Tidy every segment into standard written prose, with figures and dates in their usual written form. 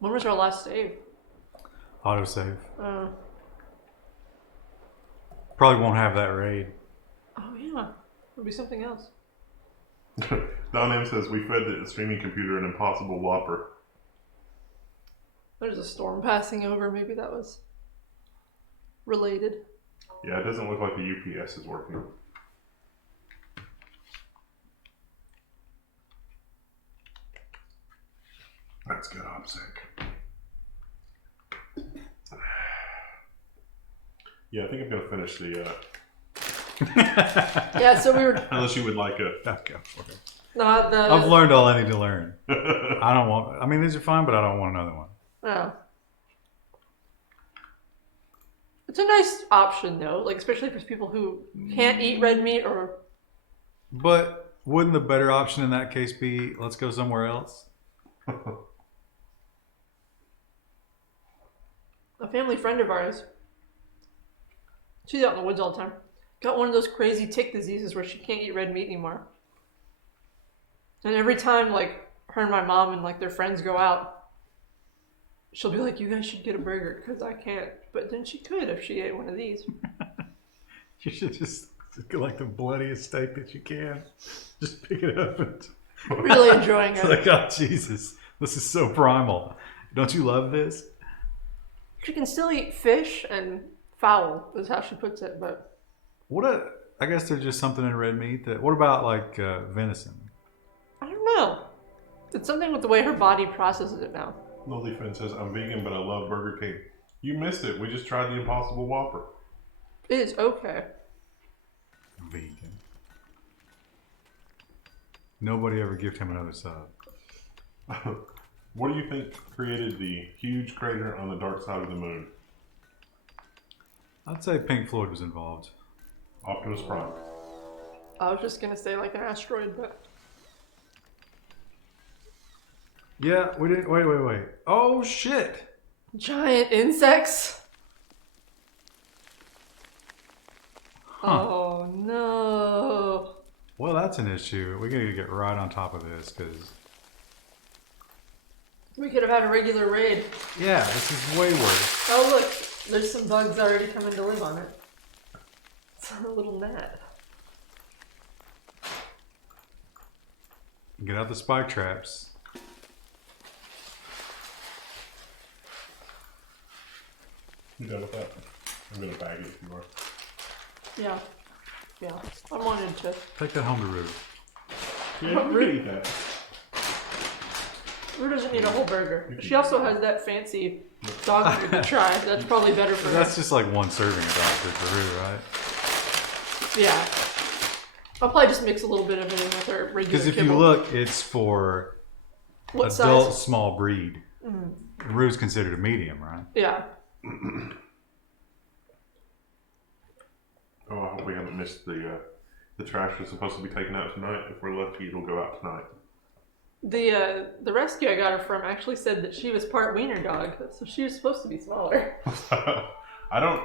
When was our last save? Autosave. Uh, Probably won't have that raid. oh yeah, it'll be something else. Don M says we fed the streaming computer an impossible whopper. There's a storm passing over. Maybe that was related. Yeah, it doesn't look like the UPS is working. That's good, I'm sick. Yeah, I think I'm gonna finish the. Yeah, so we were. Unless you would like a. Okay. No, I've learned all I need to learn. I don't want. I mean, these are fine, but I don't want another one. Oh. It's a nice option though, like especially for people who can't eat red meat or. But wouldn't the better option in that case be let's go somewhere else? A family friend of ours, she's out in the woods all the time, got one of those crazy tick diseases where she can't eat red meat anymore. And every time, like, her and my mom and, like, their friends go out, she'll be like, you guys should get a burger, because I can't. But then she could if she ate one of these. You should just get like the bloodiest steak that you can. Just pick it up and Really enjoying it's it. like, oh Jesus, this is so primal. Don't you love this? She can still eat fish and fowl, is how she puts it, but I guess there's just something in red meat that. What about like venison? I don't know. It's something with the way her body processes it now. Lily Finn says, I'm vegan, but I love Burger King. You missed it. We just tried the Impossible Whopper. It is okay. Vegan. Nobody ever gifted him another sub. What do you think created the huge crater on the dark side of the moon? I'd say Pink Floyd was involved. Optimus Prime. I was just gonna say like an asteroid, but Yeah, we didn't. Wait. Oh shit! giant insects? Huh. Oh no. Well, that's an issue. We gotta get right on top of this because We could have had a regular raid. yeah, this is way worse. Oh look, there's some bugs already coming to live on it. It's a little gnat. Get out the spike traps. You done with that? I'm gonna bag it if you are. Yeah. Yeah. I wanted to. Take that home to Rue. Yeah, you can eat that. Rue doesn't need a whole burger. She also has that fancy dog food to try. That's probably better for her. That's just like one serving of dog food for Rue, right? Yeah. I'll probably just mix a little bit of it in with her regular Because if kibble. you look, it's for What adult size? small breed. Rue's considered a medium, right? Yeah. Oh, I hope we haven't missed the trash that's supposed to be taken out tonight. If we're lucky, it'll go out tonight. The rescue I got her from actually said that she was part wiener dog, so she was supposed to be smaller. I don't,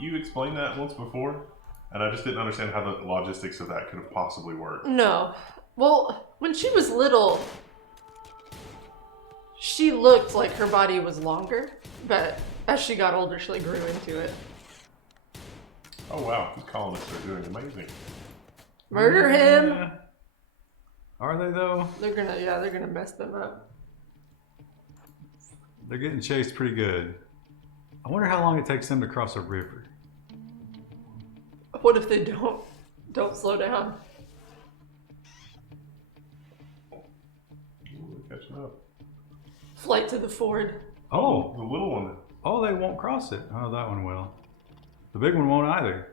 you explained that once before, and I just didn't understand how the logistics of that could have possibly worked. No. Well, when she was little, she looked like her body was longer, but as she got older, she like grew into it. Oh wow, these colonists are doing amazing. Murder him! Yeah. Are they though? They're gonna mess them up. They're getting chased pretty good. I wonder how long it takes them to cross a river. What if they don't slow down? We're catching up. Flight to the ford. Oh, The little one. oh, they won't cross it. Oh, that one will. The big one won't either.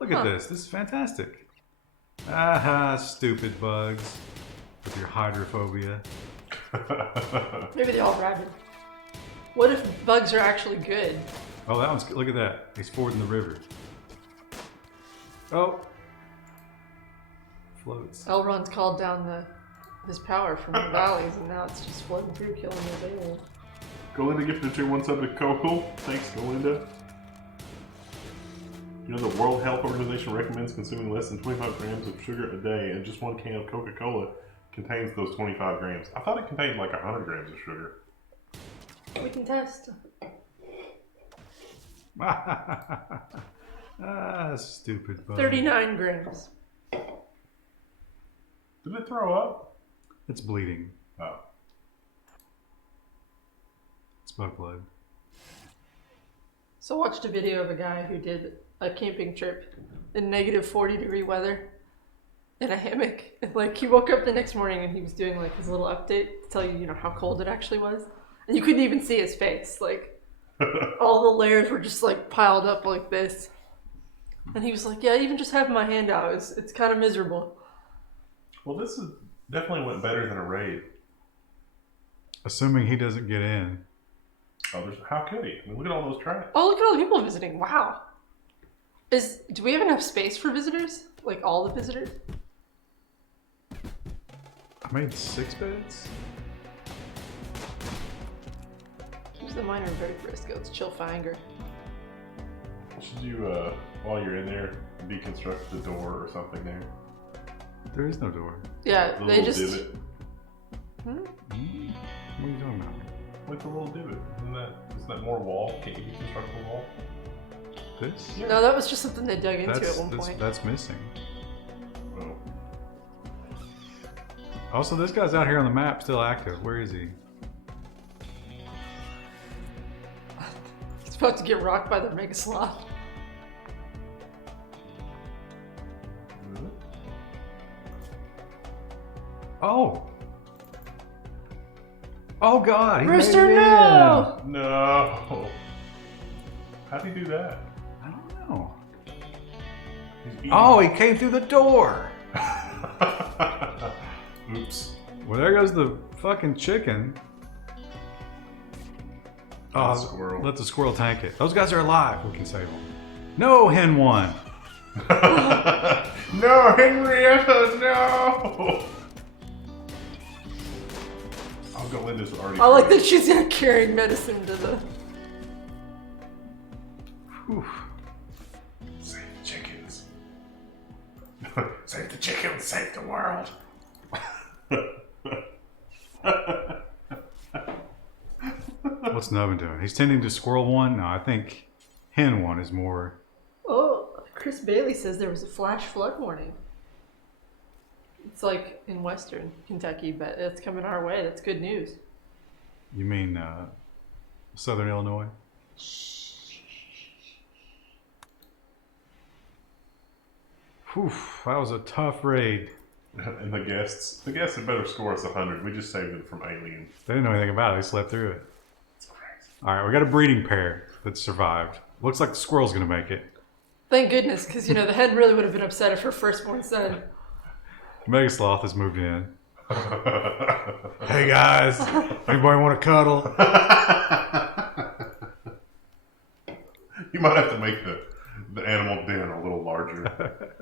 Look at this. This is fantastic. Aha, stupid bugs with your hydrophobia. Maybe they all rabid. What if bugs are actually good? Oh, that one's. Look at that. He's fording the river. Oh, floats. Elrond's called down his power from the valleys, and now it's just flooding through, killing the aliens. Golinda gifted tier 1 sub to Coco. Thanks, Golinda. You know, the World Health Organization recommends consuming less than 25 grams of sugar a day, and just one can of Coca-Cola contains those 25 grams. I thought it contained like 100 grams of sugar. We can test. Stupid bug. 39 grams. Did it throw up? It's bleeding. Oh. It's bug blood. So I watched a video of a guy who did a camping trip in negative 40-degree weather in a hammock. And, like, he woke up the next morning and he was doing like his little update to tell you, you know, how cold it actually was. And you couldn't even see his face. Like, all the layers were just like piled up like this. And he was like, yeah, even just having my hand out, it's kind of miserable. Well, this is definitely went better than a raid. Assuming he doesn't get in. Oh, how could he? I mean, look at all those traps. Oh, look at all the people visiting. Wow. Do we have enough space for visitors? Like all the visitors? I made 6 beds? Use the miner very brisk. Let's chill for anger. Should you, while you're in there, deconstruct the door or something there? There is no door. Yeah, The they little just... divot. Hmm? What are you talking about? Like the little divot. Isn't that more wall? Can't you deconstruct the wall? This? Yeah. No, that was just something they dug into at one point. That's missing. Oh. Also, this guy's out here on the map, still active. Where is he? He's about to get rocked by the mega sloth. Oh! Oh God! He Rooster, made it no! in. No! How'd he do that? I don't know. He's eating. Oh, he came through the door! Oops. Well, there goes the fucking chicken. Oh, Squirrel. let the squirrel tank it. Those guys are alive. We can save them. No, hen won. No, Henrietta, no! I'll go in this already. I like that she's carrying medicine to the... Whew. Save the chickens. Save the chickens, save the world. What's Nubbin doing? He's tending to squirrel one? No, I think hen one is more... Oh, Chris Bailey says there was a flash flood warning. It's like in western Kentucky, but it's coming our way. That's good news. You mean Southern Illinois? Whew, that was a tough raid. And the guests had better score us 100. We just saved them from aliens. They didn't know anything about it. They slept through it. It's crazy. All right, we got a breeding pair that survived. Looks like the squirrel's gonna make it. Thank goodness, because, you know, the hen really would have been upset if her firstborn son... Mega Sloth has moved in. Hey guys, anybody want to cuddle? You might have to make the animal den a little larger.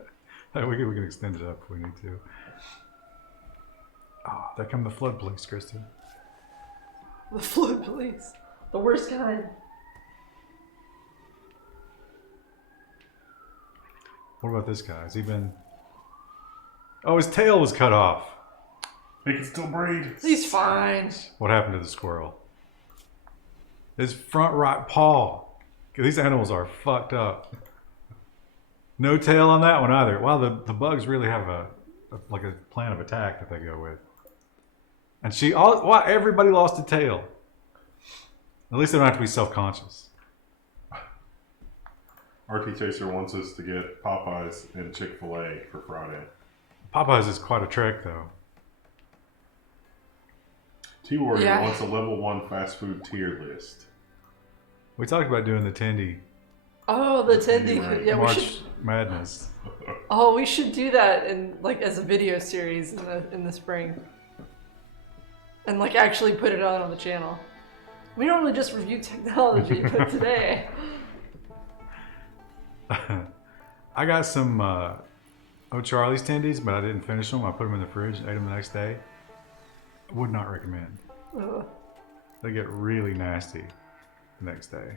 we can extend it up if we need to. Oh, there come the flood police, Kristen. The flood police. The worst kind. What about this guy? Has he been... Oh, his tail was cut off. He can still breed. He's fine. What happened to the squirrel? His front right paw. These animals are fucked up. No tail on that one either. Wow, the bugs really have a plan of attack that they go with. And everybody lost a tail. At least they don't have to be self-conscious. RT Chaser wants us to get Popeyes and Chick-fil-A for Friday. Popeyes is quite a trek, though. T-Warrior wants a level 1 fast food tier list. We talked about doing the Tendy Oh, the Tendy. Right. Yeah, we March should... Madness. Oh, we should do that as a video series in the spring. And actually put it on the channel. We normally just review technology, but today... I got some O'Charlie's tendies, but I didn't finish them. I put them in the fridge and ate them the next day. Would not recommend. They get really nasty the next day.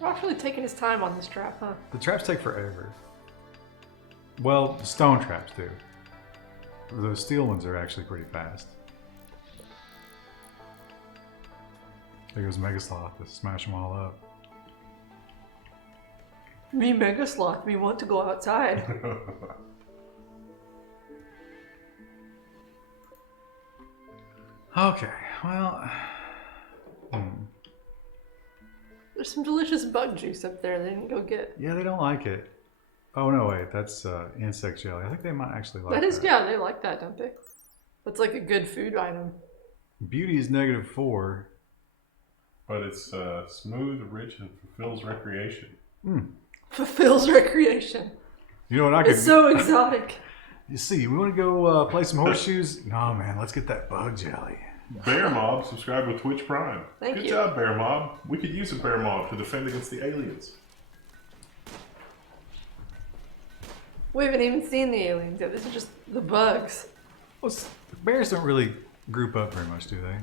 We're actually taking his time on this trap, huh? The traps take forever. Well, the stone traps do. The steel ones are actually pretty fast. There goes Megasloth to smash them all up. Me, Mega Sloth, me want to go outside. Okay, well... There's some delicious bug juice up there they didn't go get. Yeah, they don't like it. Oh, no, wait, that's insect jelly. I think they might actually like that. That is, yeah, they like that, don't they? That's like a good food item. Beauty is -4. But it's smooth, rich, and fulfills recreation. Fulfills recreation. You know what I could... It's so exotic. You see, we want to go play some horseshoes? No, man, let's get that bug jelly. Bear Mob, subscribe with Twitch Prime. Thank Good you. job, Bear Mob. We could use a Bear Mob to defend against the aliens. We haven't even seen the aliens yet. This is just the bugs. Well, bears don't really group up very much, do they?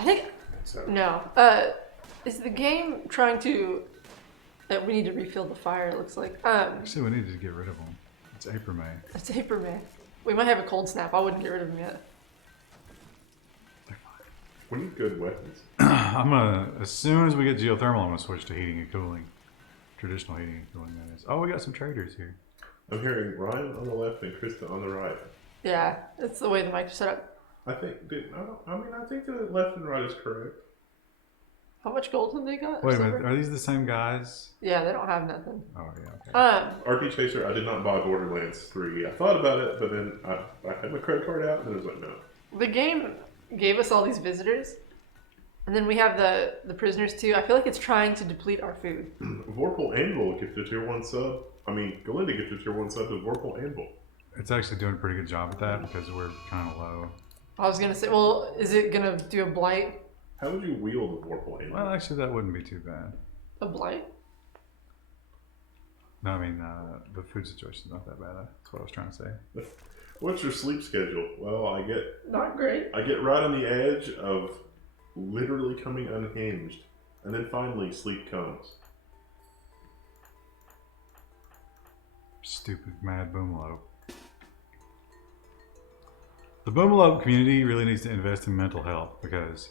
I think... So, No. Is the game trying to... we need to refill the fire, it looks like. Actually, we needed to get rid of them. It's April, May. It's April, May. We might have a cold snap. I wouldn't get rid of them yet. we need good weapons. I'm gonna, as soon as we get geothermal, I'm gonna switch to heating and cooling. Traditional heating and cooling, that is. Oh, we got some traders here. I'm hearing Ryan on the left and Krista on the right. Yeah, that's the way the mic is set up. I think I think the left and right is correct. How much gold have they got? Wait a minute, are these the same guys? Yeah, they don't have nothing. Oh, yeah, okay. RP Chaser, I did not buy Borderlands 3. I thought about it, but then I had my credit card out and it was like, no. The game gave us all these visitors, and then we have the prisoners too. I feel like it's trying to deplete our food. Vorpal Anvil gifted a tier 1 sub. Galinda gifted a tier 1 sub to Vorpal Anvil. It's actually doing a pretty good job at that because we're kind of low. I was gonna say, well, is it gonna do a blight? How would you wield the Vorpal Anvil? Well, actually, that wouldn't be too bad. A blight? No, I mean, the food situation's not that bad. That's what I was trying to say. What's your sleep schedule? Well, I get Not great. right on the edge of literally coming unhinged, and then finally sleep comes. Stupid mad boomalope. The boomalope community really needs to invest in mental health because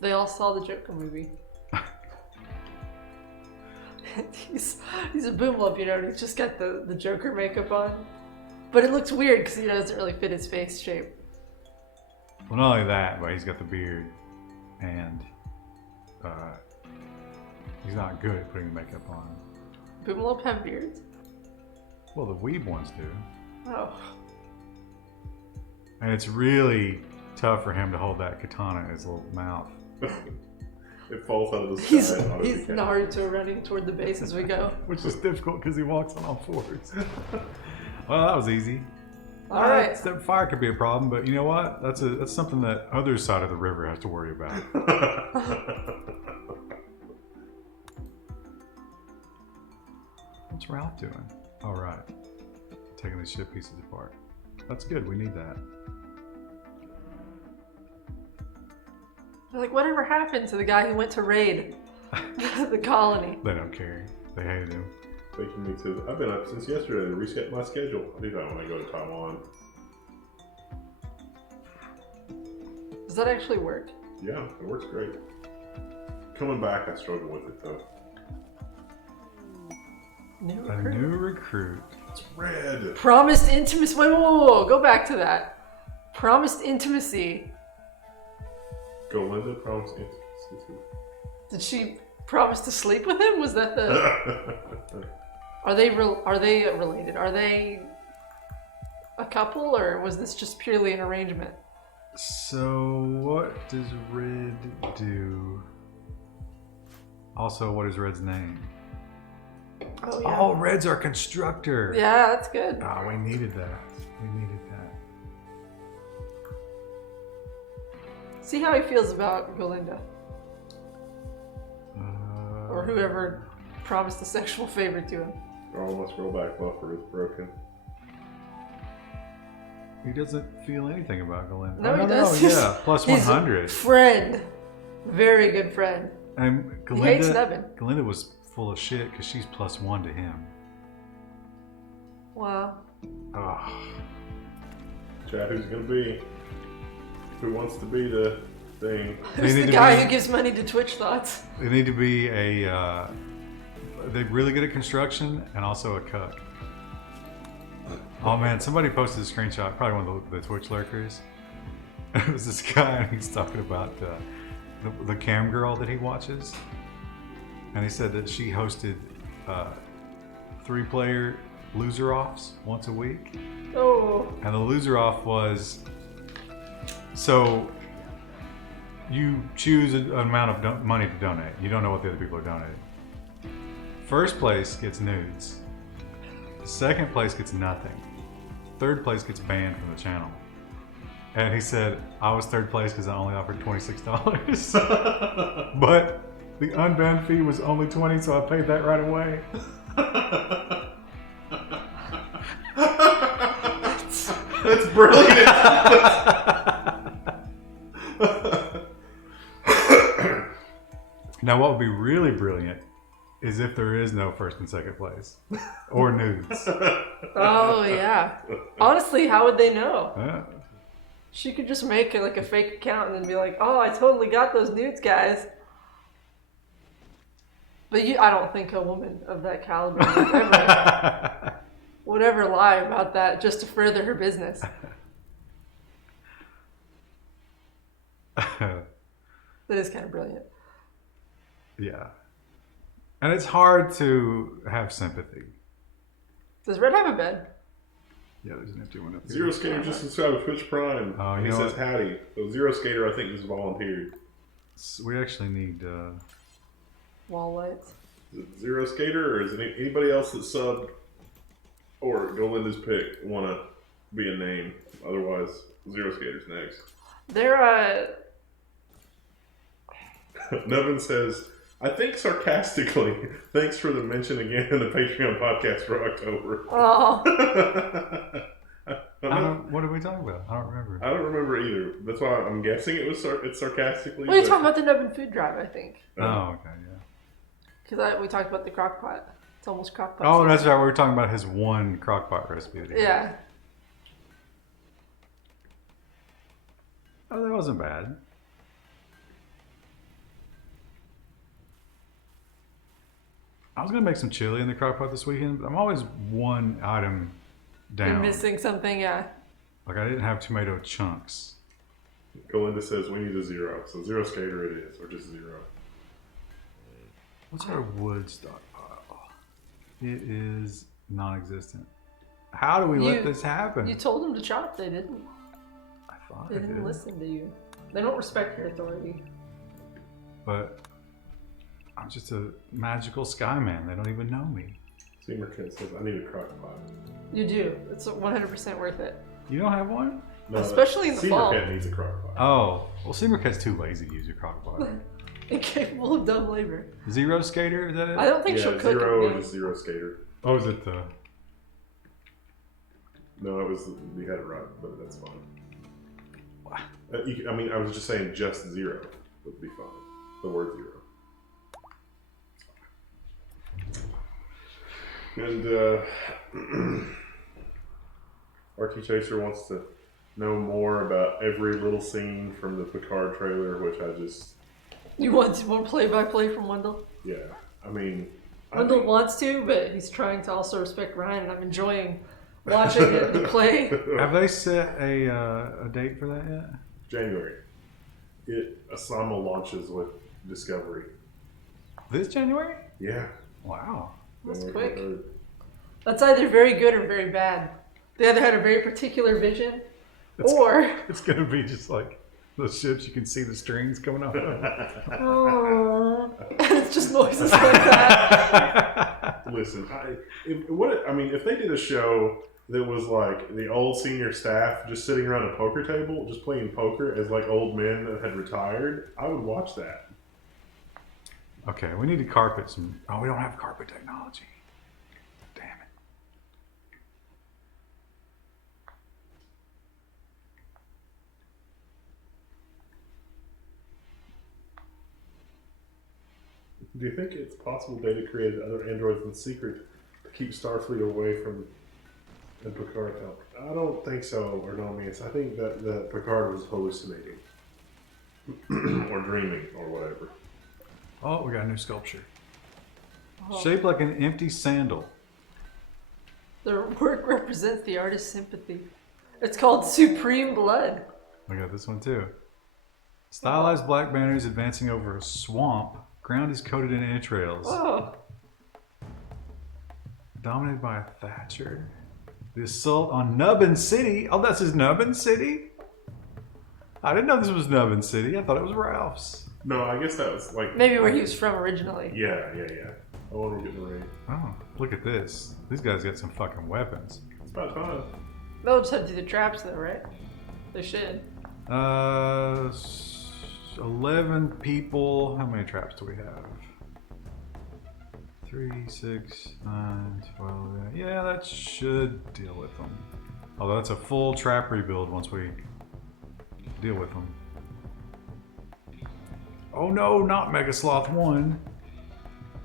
They all saw the Joker movie. he's a boomlope, you know, and he's just got the Joker makeup on. But it looks weird because he doesn't really fit his face shape. well, not only that, but he's got the beard and he's not good at putting makeup on. Boomlope have beards? Well, the weeb ones do. Oh. And it's really tough for him to hold that katana in his little mouth. It falls out of the He's sky. Naruto running toward the base as we go. Which is difficult because he walks on all fours. Well, that was easy. All right. Step fire could be a problem, but you know what? That's something that other side of the river has to worry about. What's Ralph doing? All right, taking these ship pieces apart. That's good. We need that. They're like, whatever happened to the guy who went to raid the colony? They don't care. They hated him. Making me to. I've been up since yesterday to reset my schedule. I do that when I go to Taiwan. Does that actually work? Yeah, it works great. Coming back, I struggle with it though. A new recruit. It's red. Promised intimacy. Whoa. Go back to that. Promised intimacy. Galinda promised intimacy. Did she promise to sleep with him? Was that the? Are they related? Are they a couple, or was this just purely an arrangement? So, what does Red do? Also, what is Red's name? Oh yeah. Oh, Red's our constructor. Yeah, that's good. Oh, we needed that. We needed that. See how he feels about Galinda, or whoever promised a sexual favor to him. Oh, my scroll back buffer is broken. He doesn't feel anything about Galinda. No, oh, he does. Yeah, plus He's 100. Friend, very good friend. And He hates Nevin. Galinda was full of shit because she's +1 to him. Wow. Oh. Chat, who's it gonna be? Who wants to be the thing. Who's the guy who gives money to Twitch thoughts? They need to be they're really good at construction and also a cook. Oh man, somebody posted a screenshot, probably one of the Twitch lurkers. It was this guy and he's talking about the cam girl that he watches. And he said that she hosted 3-player loser offs once a week. Oh. And the loser off was, so you choose an amount of money to donate. You don't know what the other people are donating. First place gets nudes. Second place gets nothing. Third place gets banned from the channel. And he said, I was third place because I only offered $26. But the unbanned fee was only $20, so I paid that right away. That's brilliant. Now, what would be really brilliant is if there is no first and second place or nudes. Oh yeah. Honestly, how would they know? Yeah. She could just make like a fake account and then be like, "Oh, I totally got those nudes, guys." But I don't think a woman of that caliber would ever lie about that just to further her business. That is kind of brilliant. Yeah. And it's hard to have sympathy. Does Red have a bed? Yeah, there's an empty one up here. Zero Skater just subscribed to Twitch Prime. Oh, he you know says what? howdy. So Zero Skater, I think, just volunteered. We actually need... Wall lights. Is it Zero Skater, or is it anybody else that subbed or Golinda's pick want to be a name? Otherwise, Zero Skater's next. They're Nevin says, I think sarcastically, thanks for the mention again in the Patreon podcast for October. oh. what are we talking about? I don't remember. I don't remember either. That's why I'm guessing it's sarcastically. We talking about the Nubbin food drive, I think. Oh, okay, yeah. Because we talked about the crock pot. It's almost crock pot. Oh, that's right. We were talking about his one crockpot recipe. That he Yeah. had. Oh, that wasn't bad. I was gonna make some chili in the crockpot this weekend, but I'm always one item down. You're missing something, yeah. Like I didn't have tomato chunks. Golinda says we need a zero. So Zero Skater it is, or just zero. What's our wood stockpile? It is non-existent. How do we let this happen? You told them to chop, they didn't. I thought They didn't listen to you. They don't respect your authority. But I'm just a magical sky man. They don't even know me. Seamerkin says I need a crock pot. You do. It's 100% worth it. You don't have one? No, Especially in the fall. Seamerkin needs a crock pot. Oh, well, Seamercat's too lazy to use your crockpot. Incapable of dumb labor. Zero Skater, is that it? I don't think Yeah, she'll cook zero it. or just Zero Skater. Oh, is it the... No, it was we had it right, but that's fine. I mean, I was just saying just zero would be fine. The word zero. And RT Chaser wants to know more about every little scene from the Picard trailer, which I just... You want more play-by-play from Wendell? Yeah, I mean... Wendell wants to, but he's trying to also respect Ryan, and I'm enjoying watching it play. Have they set a date for that yet? January. Asama launches with Discovery. This January? Yeah. Wow. That's January quick. 3rd. That's either very good or very bad. They either had a very particular vision, or... It's going to be just like those ships you can see the strings coming off of. And it's just noises like that. Listen, if they did a show that was like the old senior staff just sitting around a poker table, just playing poker as like old men that had retired, I would watch that. Okay, we need to carpet some... Oh, we don't have carpet technology. Damn it. Do you think it's possible Data created other androids in secret to keep Starfleet away from the Picard help? I don't think so, Ernomius. I think that Picard was hallucinating. or dreaming or whatever. Oh, we got a new sculpture. Oh. Shaped like an empty sandal. Their work represents the artist's sympathy. It's called Supreme Blood. We got this one too. Stylized black banners advancing over a swamp. Ground is coated in entrails. Oh. Dominated by a Thatcher. The assault on Nubbin City. Oh, that's his Nubbin City? I didn't know this was Nubbin City. I thought it was Ralph's. No, I guess that was like Maybe where he was from originally. Yeah. I want to get the ring. Oh, look at this. These guys got some fucking weapons. It's about time. They'll just head through the traps though, right? They should. 11 people. How many traps do we have? 3, 6, 9, 12. Yeah, that should deal with them. Although that's a full trap rebuild once we deal with them. Oh no, not Mega Sloth 1.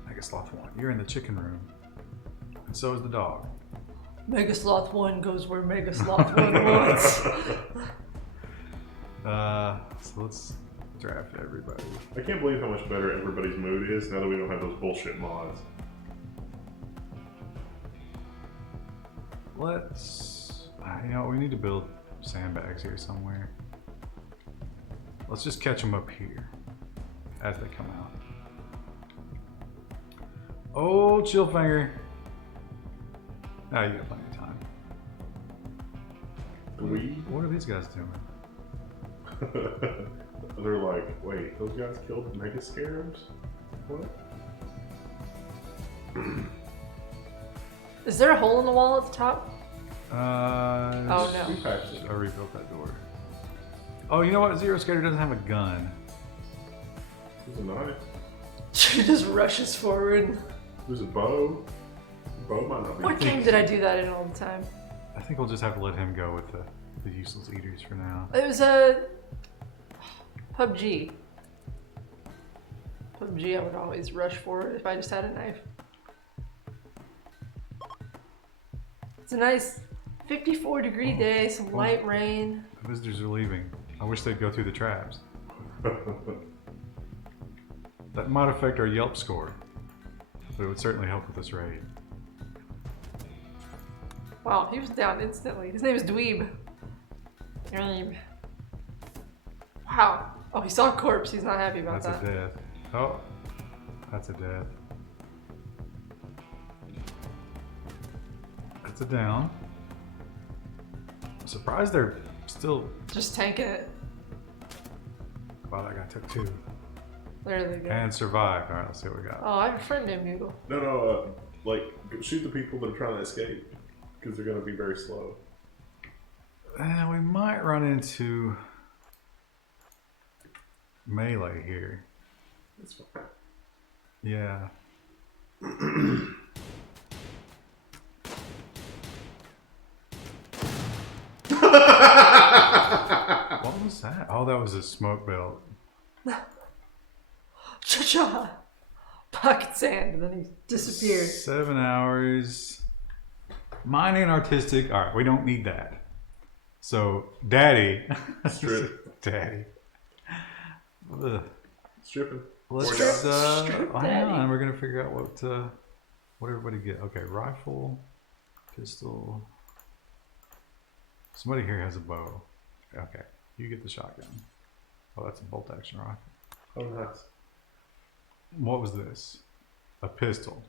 Mega Sloth 1, you're in the chicken room. And so is the dog. Mega Sloth 1 goes where Mega Sloth 1 wants. So let's draft everybody. I can't believe how much better everybody's mood is now that we don't have those bullshit mods. Let's, we need to build sandbags here somewhere. Let's just catch them up here as they come out. Oh, Chillfinger. Ah, you got plenty of time. What are these guys doing? They're like, wait, those guys killed Mega Scarabs? What? Is there a hole in the wall at the top? Oh no. I rebuilt that door. Oh, you know what? Zero Skater doesn't have a gun. There's a knife. She just rushes forward. There's a bow. Bow might not be. What game did I do that in all the time? I think we'll just have to let him go with the useless eaters for now. It was a PUBG. PUBG, I would always rush forward if I just had a knife. It's a nice 54-degree day, some light rain. The visitors are leaving. I wish they'd go through the traps. That might affect our Yelp score, but it would certainly help with this raid. Wow, he was down instantly. His name is Dweeb. Wow. Oh, he saw a corpse. He's not happy about That's that. a death. Oh, that's a death. That's a down. I'm surprised they're still... Just tanking it. Wow, that guy took 2. There they go. And survived. Alright, let's see what we got. Oh, I have a friend named Noodle. No, like, shoot the people that are trying to escape. Because they're going to be very slow. We might run into melee here. That's fine. Yeah. What was that? Oh, that was a smoke belt. Cha-cha! Pocket sand, and then he disappeared. 7 hours. Mining artistic. All right, we don't need that. So, Daddy. Strip. Daddy. Ugh. Stripping. Let's Strip hang Daddy. on. We're gonna figure out what everybody get. Okay, rifle, pistol. Somebody here has a bow. Okay, you get the shotgun. Oh, that's a bolt action rifle. Oh, nice. What was this? A pistol.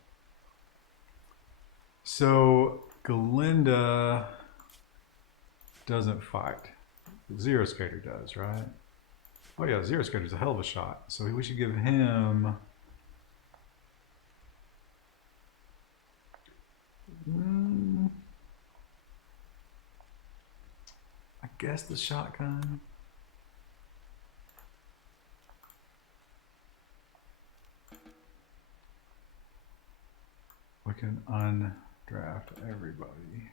So Galinda doesn't fight. Zero Skater does, right? Oh yeah, Zero Skater's a hell of a shot. So we should give him... I guess the shotgun. We can undraft everybody.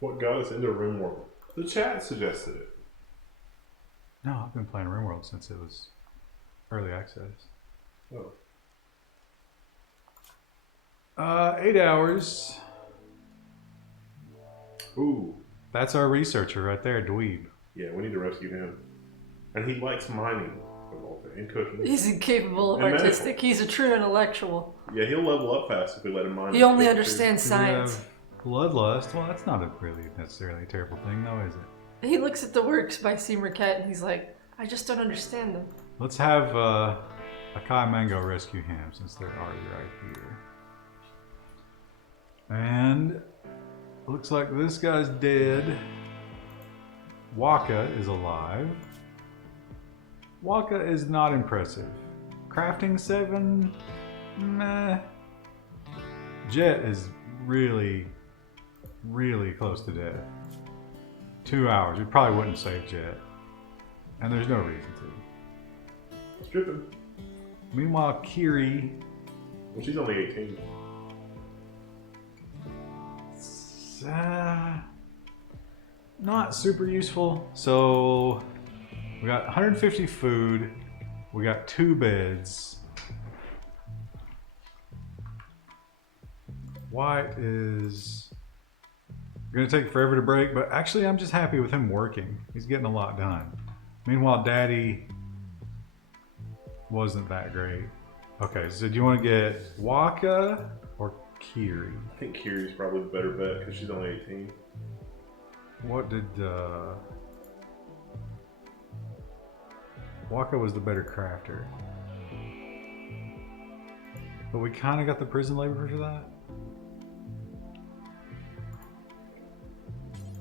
What got us into Rimworld? The chat suggested it. No, I've been playing Rimworld since it was early access. Oh. 8 hours. Ooh. That's our researcher right there, Dweeb. Yeah, we need to rescue him. And he likes mining and cooking. He's incapable of And artistic. medical. He's a true intellectual. Yeah, he'll level up fast if we let him mine. He and only cook, understands Do we have science. bloodlust? Well, that's not a really necessarily a terrible thing, though, is it? He looks at the works by Seymour Cat and he's like, I just don't understand them. Let's have Akai Mango rescue him since they're already right here. And looks like this guy's dead. Waka is alive. Waka is not impressive. Crafting 7, meh. Jet is really, really close to death. 2 hours. We probably wouldn't save Jet. And there's no reason to. Strip him. Meanwhile, Kiri. Well, she's only 18. Not super useful. So we got 150 food. We got 2 beds. White is gonna take forever to break, but actually I'm just happy with him working. He's getting a lot done. Meanwhile, Daddy wasn't that great. Okay, so do you want to get Waka or Kiri? I think Kiri's probably the better bet because she's only 18. What did Waka was the better crafter, but we kind of got the prison labor for that.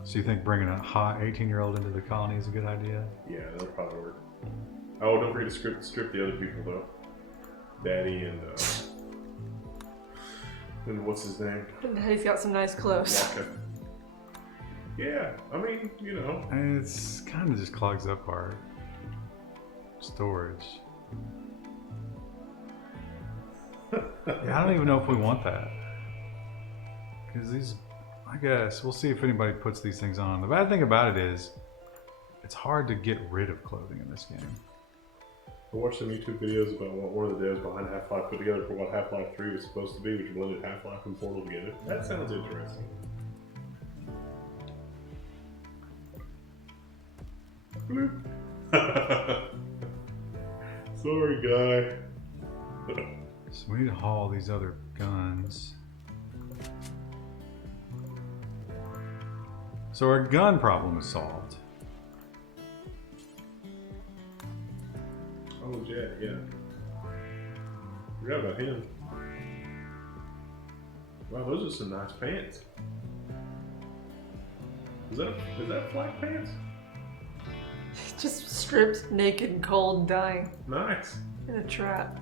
So you think bringing a hot 18-year-old into the colony is a good idea? Yeah, that'll probably work. Oh, don't forget to strip the other people though. Daddy and what's his name? He's got some nice clothes. Waka. Yeah, I mean, you know. And it's kind of just clogs up our storage. Yeah, I don't even know if we want that. Because these, I guess, we'll see if anybody puts these things on. The bad thing about it is, it's hard to get rid of clothing in this game. I watched some YouTube videos about what one of the devs behind Half-Life put together for what Half-Life 3 was supposed to be, which blended Half-Life and Portal together. That sounds interesting. Bloop. Sorry, guy. So we need to haul these other guns. So our gun problem is solved. Oh, Jet, yeah. Forgot about him. Wow, those are some nice pants. Is that flak pants? Just stripped, naked, and cold, dying Nice. in a trap.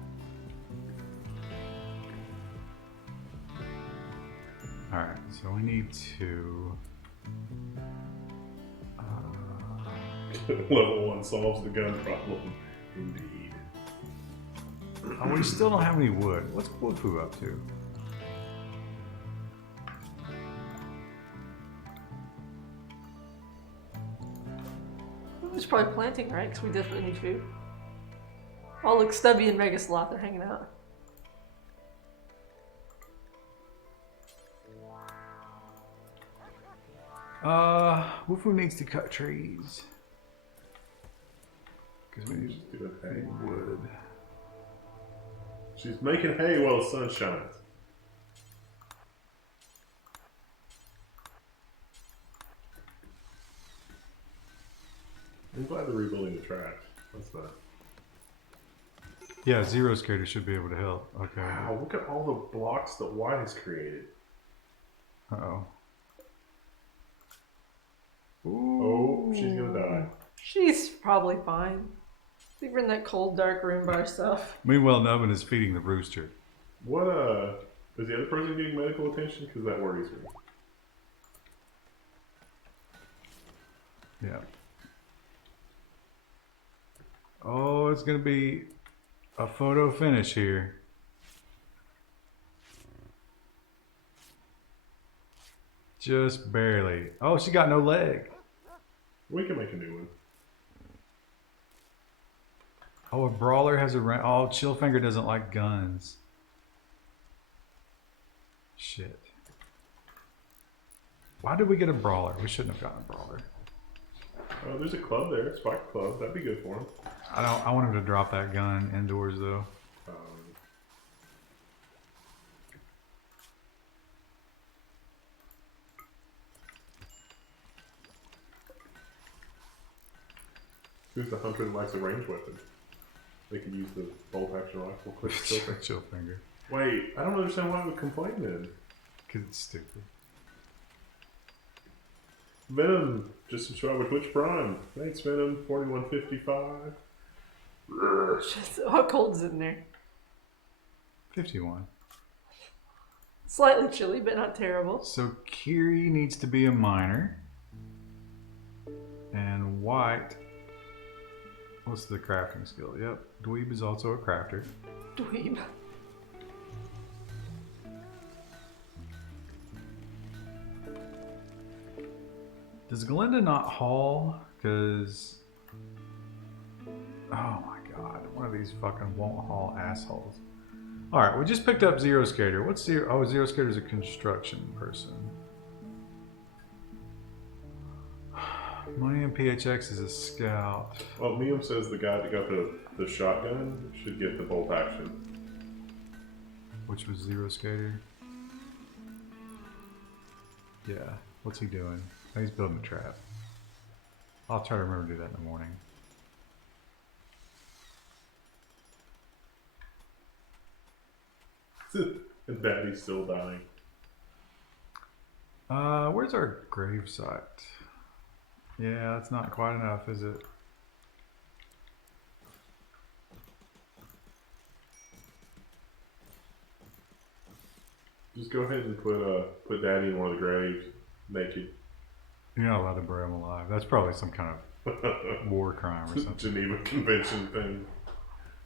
Alright, so we need to... Level 1 solves the gun problem. Indeed. Oh, we still don't have any wood. What's Woodfoo up to? He's probably planting, right? Because we definitely need food. Oh, look, Stubby and Megasloth are hanging out. Woofoo needs to cut trees. Because we need Doing hay. wood. She's making hay while the sun shines. I'm glad they're rebuilding the tracks. That's nice. Yeah, Zero Skater should be able to help. Okay. Wow, look at all the blocks that White has created. Uh-oh. Oh, she's gonna die. She's probably fine. Leave her in that cold, dark room by herself. Meanwhile, Nubbin is feeding the rooster. What, is the other person getting medical attention? Because that worries me. Yeah. Oh, it's gonna be a photo finish here. Just barely. Oh, she got no leg. We can make a new one. Oh, a brawler has a oh, Chillfinger doesn't like guns. Shit. Why did we get a brawler? We shouldn't have gotten a brawler. Oh, there's a club there, Spike Club. That'd be good for him. I want him to drop that gun indoors though. Who's the hunter that likes a ranged weapon? They could use the bolt action rifle. Quick Chill finger. Wait, I don't understand why I would complain then. Because it's stupid. Venom just subscribed with Twitch Prime. Thanks, Venom. 4155. How cold is it in there? 51. Slightly chilly, but not terrible. So Kiri needs to be a miner. And White. What's the crafting skill? Yep. Dweeb is also a crafter. Dweeb. Does Glinda not haul? Because... Oh my god. One of these fucking won't haul assholes. Alright, we just picked up Zero Skater. What's Zero? Oh, Zero Skater's a construction person. Money and PHX is a scout. Well, Miam says the guy that got the shotgun should get the bolt action. Which was Zero Skater. Yeah. What's he doing? Oh, he's building a trap. I'll try to remember to do that in the morning. And Daddy's still dying. Where's our grave site? Yeah, that's not quite enough, is it? Just go ahead and put Daddy in one of the graves, naked. You're not allowed to bury him alive. That's probably some kind of war crime or something. Geneva Convention thing.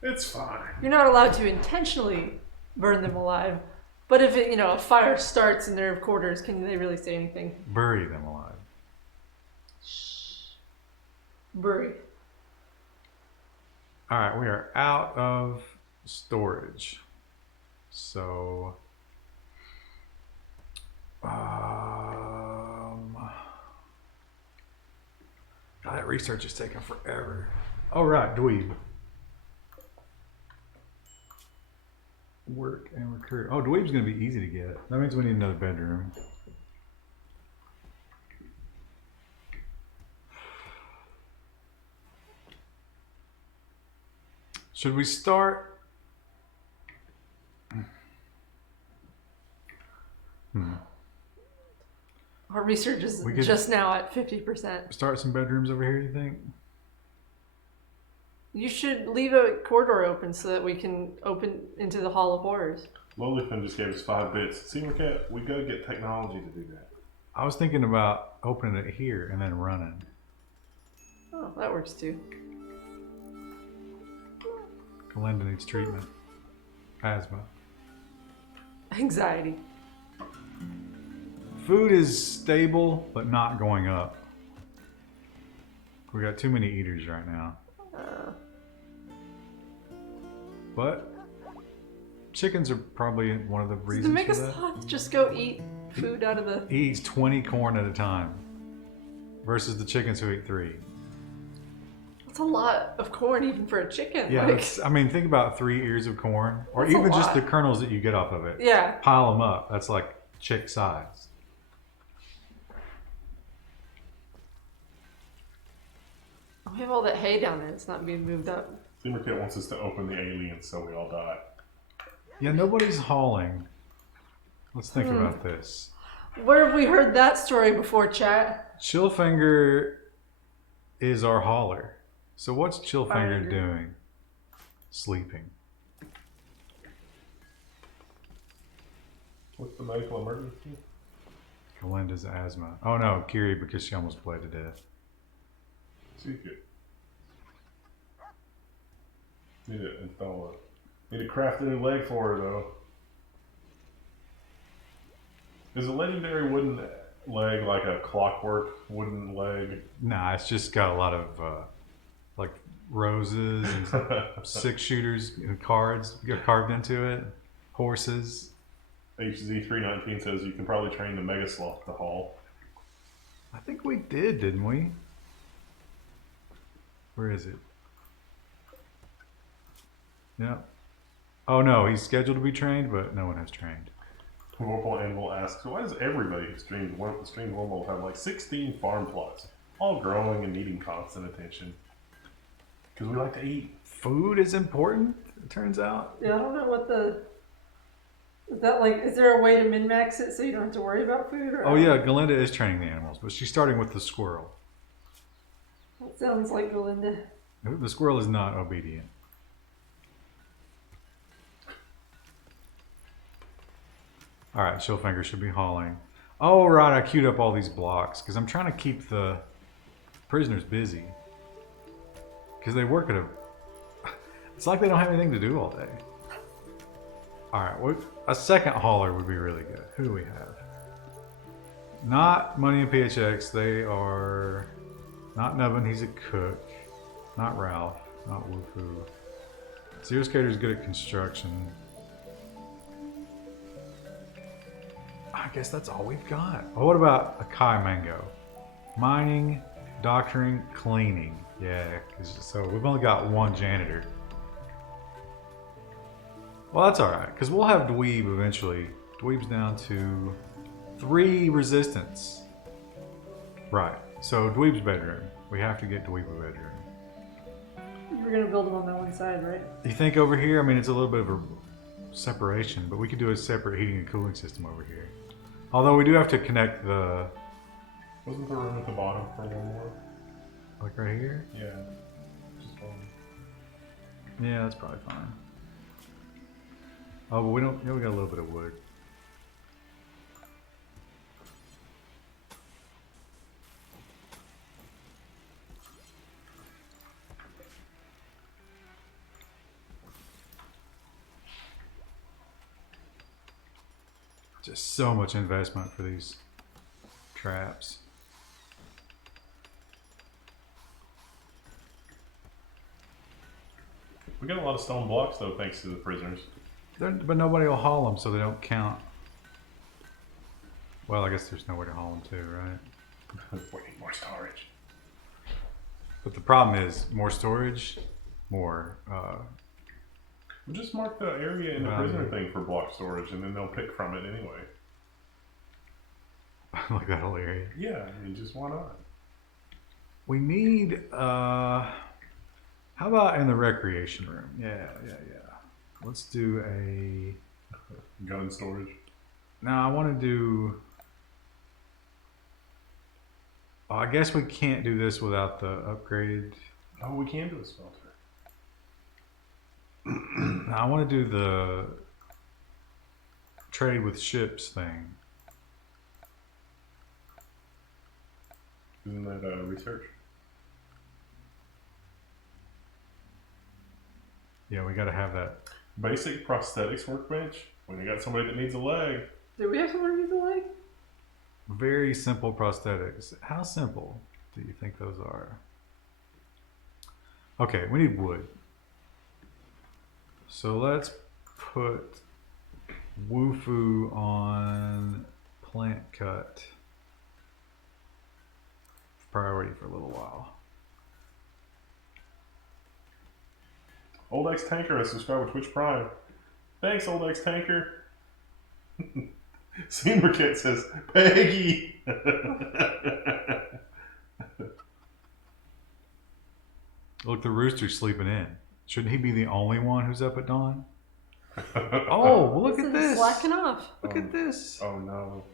It's fine. You're not allowed to intentionally burn them alive, but if it, a fire starts in their quarters, can they really say anything? Bury them alive. Shh. Bury. Alright, we are out of storage. So... God, that research is taking forever. Oh, right, Dweeb. Work and recruit. Oh, Dweeb's going to be easy to get. That means we need another bedroom. Should we start? Our research is We could- just now at 50%. Start some bedrooms over here, you think? You should leave a corridor open so that we can open into the Hall of Horrors. Lollyfin just gave us 5 bits. See, we gotta get technology to do that. I was thinking about opening it here and then running. Oh, that works too. Glinda needs treatment. Asthma. Anxiety. Food is stable, but not going up. We got too many eaters right now. But chickens are probably one of the Does reasons the for that. Megasloth just go eat food out of the... He eats 20 corn at a time versus the chickens who eat 3. That's a lot of corn even for a chicken. Yeah, like, I mean, think about 3 ears of corn, or That's a even just lot. the kernels that you get off of it. yeah. Pile them up. That's like chick size. We have all that hay down there. It's not being moved up. Simmercat wants us to open the aliens so we all die. Yeah, nobody's hauling. Let's think about this. Where have we heard that story before, chat? Chillfinger is our hauler. So what's Chillfinger Fire. doing? Sleeping. What's the medical emergency? Galinda's asthma. Oh no, Kiri, because she almost bled to death. Secret. Need to install a. Need to craft a new leg for her though. Is a legendary wooden leg like a clockwork wooden leg? Nah, it's just got a lot of like roses and 6-shooters and cards carved into it. Horses. HZ319 says you can probably train the Megasloth to haul. I think we did, didn't we? Where is it? Yeah. Oh no, he's scheduled to be trained, but no one has trained. Vorpal Animal asks, why does everybody who streams Wormhole have like 16 farm plots, all growing and needing constant attention? Because we like to eat. Food is important, it turns out. Yeah, I don't know what the. Is that like? Is there a way to min max it so you don't have to worry about food? Or Oh yeah, Galinda is training the animals, but she's starting with the squirrel. That sounds like Belinda. The squirrel is not obedient. Alright, Showfinger should be hauling. Oh right, I queued up all these blocks because I'm trying to keep the prisoners busy. Because they work at a... It's like they don't have anything to do all day. Alright, a second hauler would be really good. Who do we have? Not Money and PHX, they are... Not Nubbin, he's a cook. Not Ralph, not Wufu. Zero Skater's good at construction. I guess that's all we've got. Well, what about Akai Mango? Mining, doctoring, cleaning. Yeah, so we've only got one janitor. Well, that's alright, because we'll have Dweeb eventually. Dweeb's down to 3 resistance. Right, so Dweeb's bedroom. We have to get Dweeb a bedroom. We're gonna build them on that one side, right? You think over here? I mean, it's a little bit of a separation, but we could do a separate heating and cooling system over here. Although we do have to connect the... Wasn't there room at the bottom for one more? Like right here? Yeah. Just one. Yeah, that's probably fine. Oh, but we don't... Yeah, we got a little bit of wood. Just so much investment for these traps. We got a lot of stone blocks though, thanks to the prisoners. But nobody will haul them, so they don't count. Well, I guess there's nowhere to haul them to, right? We need more storage. But the problem is, more storage, more... We'll just mark the area in the prisoner thing for block storage, and then they'll pick from it anyway. like that whole area. Yeah, I mean, just why not? We need, how about in the recreation room? Yeah. Let's do a... Gun storage? No, I want to do... Oh, I guess we can't do this without the upgrade. Oh, we can do a smelter. No, I want to do the trade with ships thing. Isn't that research? Yeah, we got to have that. Basic prosthetics workbench. When you got somebody that needs a leg. Do we have someone who needs a leg? Very simple prosthetics. How simple do you think those are? Okay, we need wood. So let's put Wufu on plant cut priority for a little while. Old X Tanker has subscribed with Twitch Prime. Thanks, Old X Tanker. Seymour Kit says, Peggy! Look, the rooster's sleeping in. Shouldn't he be the only one who's up at dawn? Oh, well, look at this. Slacking off. Look at this. Oh no.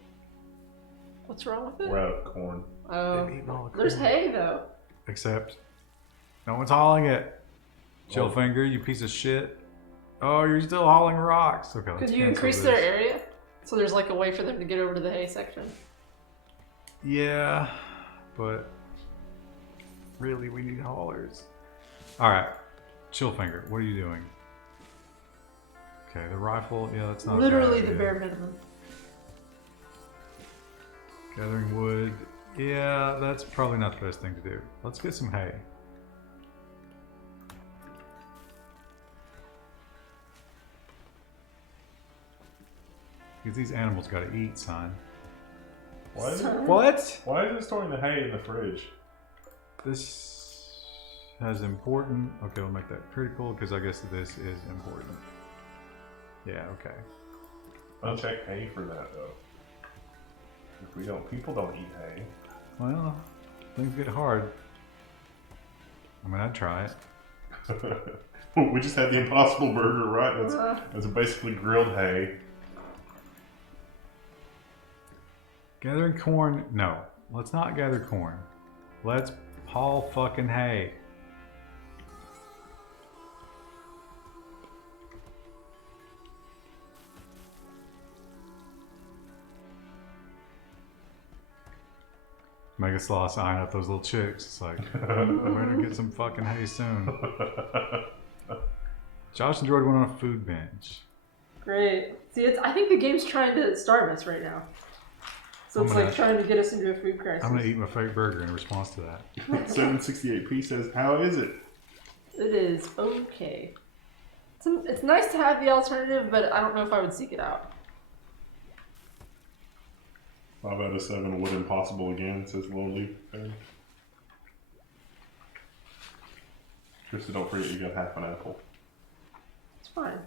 What's wrong with it? We're out of corn. Oh, They've eaten all the there's corn. hay though. Except, no one's hauling it. Chillfinger, you piece of shit. Oh, you're still hauling rocks. Okay, let's Could you cancel increase this. their area? So there's like a way for them to get over to the hay section. Yeah, but really, we need haulers. All right, Chillfinger, what are you doing? Okay, the rifle. Yeah, that's not Literally bad, the yeah. bare minimum. Gathering wood. Yeah, that's probably not the best thing to do. Let's get some hay. Because these animals got to eat, son. Why is it? What? Why is it storing the hay in the fridge? This has important. Okay, we'll make that critical because I guess this is important. Yeah. Okay. Uncheck hay for that though. If we don't, people don't eat hay. Well, things get hard. I mean, I'd try it. We just had the Impossible Burger, right? That's basically grilled hay. Gathering corn? No. Let's not gather corn. Let's haul fucking hay. Mega Sloth's eyeing up those little chicks. It's like, we're gonna get some fucking hay soon. Josh and Jordan went on a food binge. Great. See, I think the game's trying to starve us right now. So it's like trying to get us into a food crisis. I'm gonna eat my fake burger in response to that. 768p says, "How is it?" It is okay. It's nice to have the alternative, but I don't know if I would seek it out. 5 out of 7 would impossible again, says Lowly. Tristan, don't forget you got half an apple. It's fine.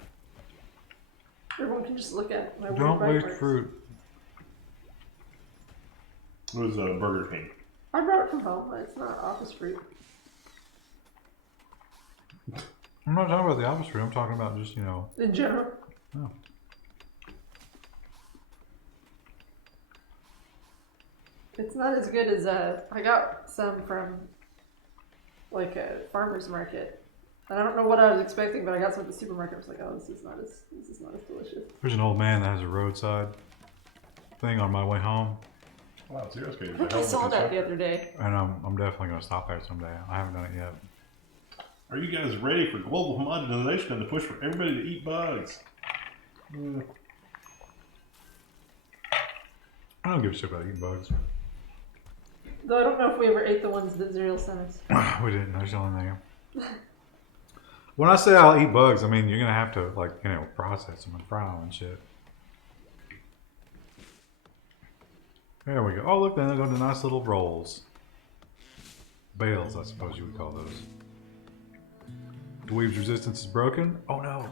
Everyone can just look at my Don't weird waste marks. fruit. It was Burger King. I brought it from home. It's not office fruit. I'm not talking about the office fruit. I'm talking about just, you know. In general. Oh. It's not as good as I got some from like a farmer's market. And I don't know what I was expecting, but I got some at the supermarket. I was like, oh, this is not as delicious. There's an old man that has a roadside thing on my way home, Wow, Zero Skate. I think I saw that the other day. and I'm definitely gonna stop there someday. I haven't done it yet. Are you guys ready for global homogenization and the push for everybody to eat bugs? I don't give a shit about eating bugs. Though I don't know if we ever ate the ones that Zerial sent us. We didn't. There's only there. When I say I'll eat bugs, I mean you're gonna have to, like, you know, process them and fry them and shit. There we go. Oh, look, then they go to nice little rolls. Bales, I suppose you would call those. Dweeb's resistance is broken. Oh no.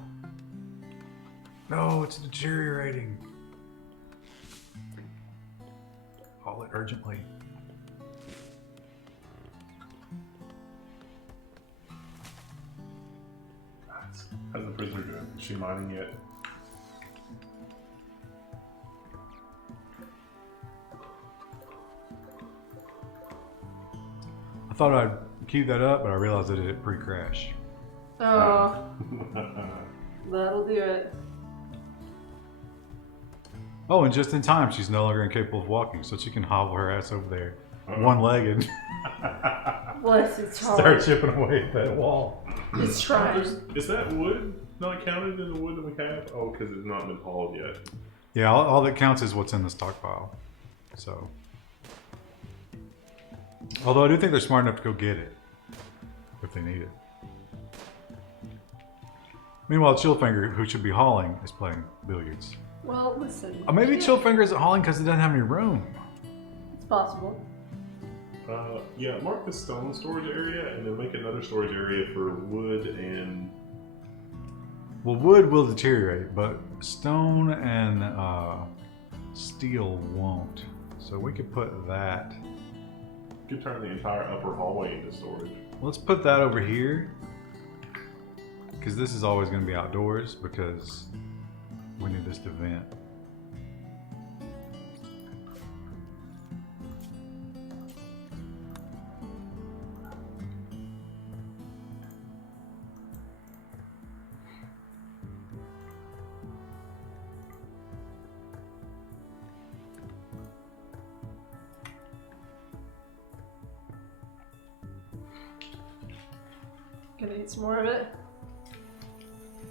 No, it's deteriorating. Haul it urgently. How's the prisoner doing? Is she mining yet? I thought I'd keep that up, but I realized that it hit pre-crash. Oh, that'll do it. Oh, and just in time, she's no longer incapable of walking, so she can hobble her ass over there, one-legged, Bless its heart. start chipping away at that wall. It's trying. Is that wood not counted in the wood that we have? Oh, because it's not been hauled yet. Yeah, all that counts is what's in the stockpile. So, although I do think they're smart enough to go get it if they need it. Meanwhile, Chillfinger, who should be hauling, is playing billiards. Well, listen. Maybe yeah, Chillfinger isn't hauling because he doesn't have any room. It's possible. Yeah, mark the stone storage area and then make another storage area for wood and... Well, wood will deteriorate, but stone and steel won't. So we could put that. You could turn the entire upper hallway into storage. Let's put that over here. Because this is always going to be outdoors because we need this to vent. Gonna eat some more of it.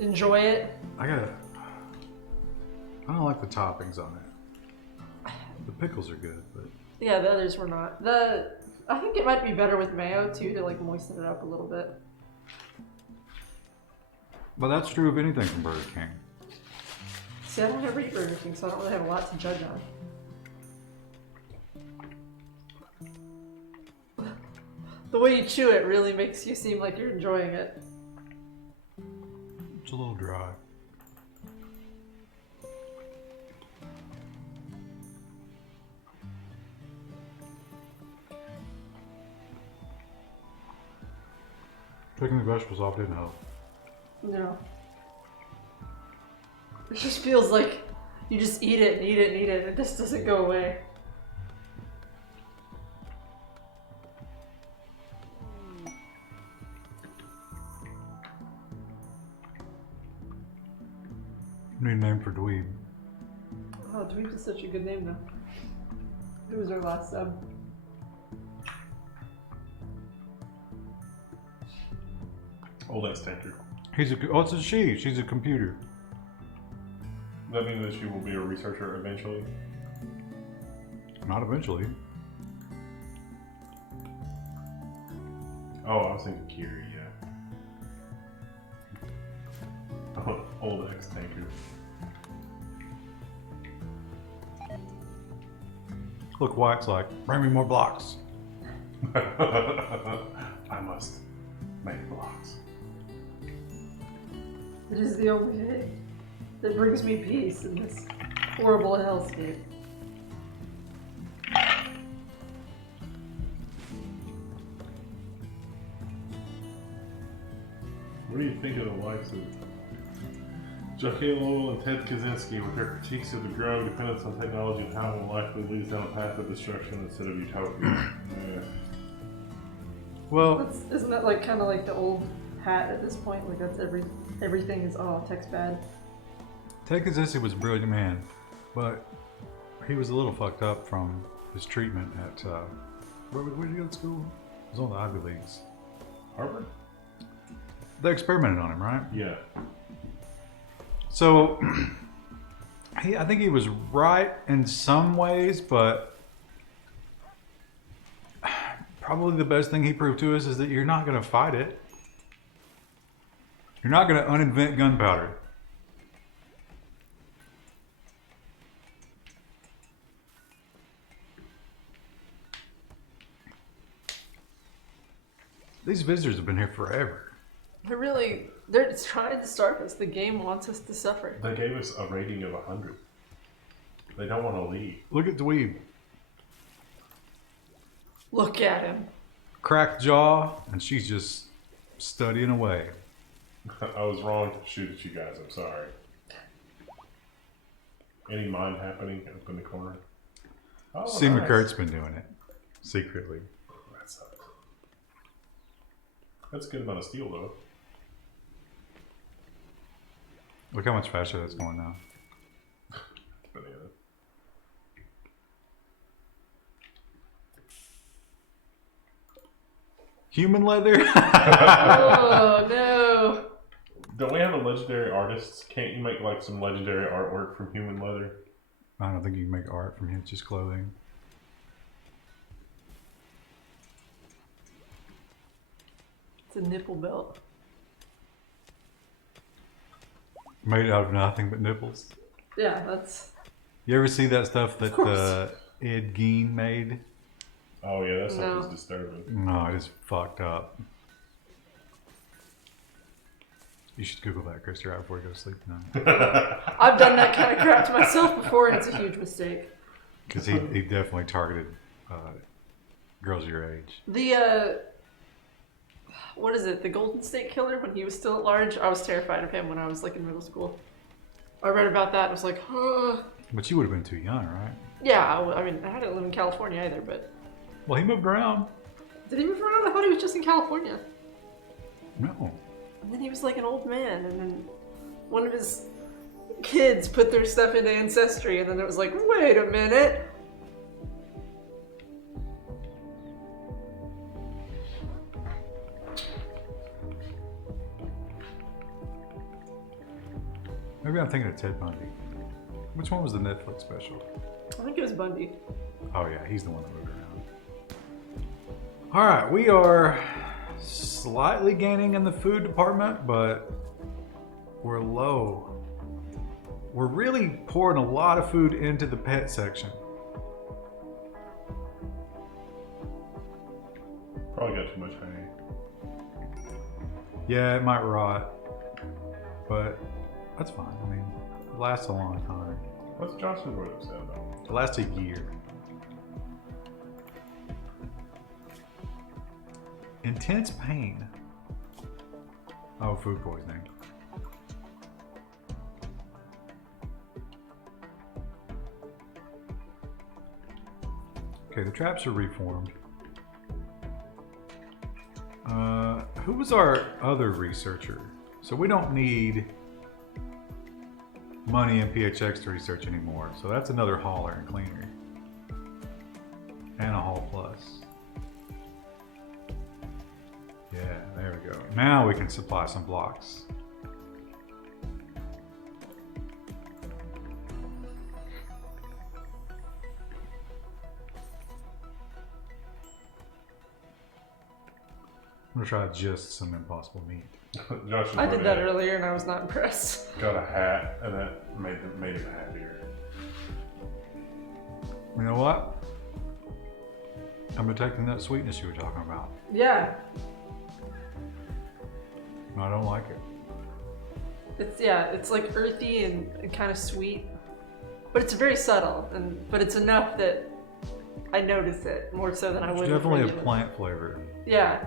Enjoy it. I don't like the toppings on it. The pickles are good, but Yeah, the others were not. I think it might be better with mayo too to like moisten it up a little bit. that's true of anything from Burger King. See, I don't have Burger King, so I don't really have a lot to judge on. The way you chew it really makes you seem like you're enjoying it. It's a little dry. Taking the vegetables off didn't help. No. It just feels like you just eat it and eat it and eat it and it just doesn't go away. Need a name for Dweeb. Oh, Dweeb is such a good name though. Who was our last sub? Old ex tanker. It's a she. She's a computer. Does that mean that she will be a researcher eventually? Not eventually. Oh, I was thinking Kiri, yeah. Old ex tanker. Look, White's like, bring me more blocks. I must make blocks. It is the only thing that brings me peace in this horrible hellscape. What do you think of the likes of Joachim Lowell and Ted Kaczynski with their critiques of the growing dependence on technology and how it will likely lead us down a path of destruction instead of utopia? Yeah. Well, Isn't that like kind of like the old hat at this point? Like that's everything is tech's bad. Ted Kaczynski was a brilliant man, but he was a little fucked up from his treatment at, where did he go to school? It was on the Ivy Leagues. Harvard? They experimented on him, right? Yeah. So, I think he was right in some ways, but probably the best thing he proved to us is that you're not going to fight it. You're not going to uninvent gunpowder. These visitors have been here forever. They're trying to starve us. The game wants us to suffer. They gave us a rating of 100. They don't want to leave. Look at Dweeb. Look at him. Cracked jaw, and she's just studying away. I was wrong to shoot at you guys. I'm sorry. Any mind happening up in the corner? Oh, C. nice. McCurt's been doing it secretly. That sucks. That's a good amount of steel, though. Look how much faster that's going now. Banana. Human leather? Oh no! Don't we have a legendary artist? Can't you make like some legendary artwork from human leather? I don't think you can make art from Hitch's clothing. It's a nipple belt. Made out of nothing but nipples. Yeah, that's. You ever see that stuff that course. Ed Gein made? Oh yeah, that stuff No. is disturbing. No, it is fucked up. You should Google that, Chris, right before you go to sleep tonight. I've done that kind of crap to myself before, and it's a huge mistake. Because he definitely targeted girls your age. The what is it? The Golden State Killer when he was still at large. I was terrified of him when I was like in middle school. I read about that and I was like, huh. But you would have been too young, right? Yeah, I mean, I didn't live in California either, but Well, he moved around. did he move around? I thought he was just in California. No. And then he was like an old man, and then one of his kids put their stuff into Ancestry, and then it was like, wait a minute. Maybe I'm thinking of Ted Bundy. Which one was the Netflix special? I think it was Bundy. Oh yeah, he's the one that moved around. All right, we are slightly gaining in the food department, but we're low. We're really pouring a lot of food into the pet section. Probably got too much hay. Yeah, it might rot, but that's fine. I mean, it lasts a long time. What's Johnson Board upset about? It lasts a year. Intense pain. Oh, food poisoning. Okay, the traps are reformed. Who was our other researcher? So we don't need money in PHX to research anymore. So that's another hauler and cleaner. And a haul plus. Yeah, there we go. Now we can supply some blocks. I'm gonna try just some impossible meat. Johnson I did that Board earlier and I was not impressed. got a hat, and that made him happier. You know what? I'm detecting that sweetness you were talking about. Yeah. I don't like it. It's like earthy and kind of sweet. But it's very subtle, but it's enough that I notice it more so than I would. It's definitely a plant flavor. Yeah.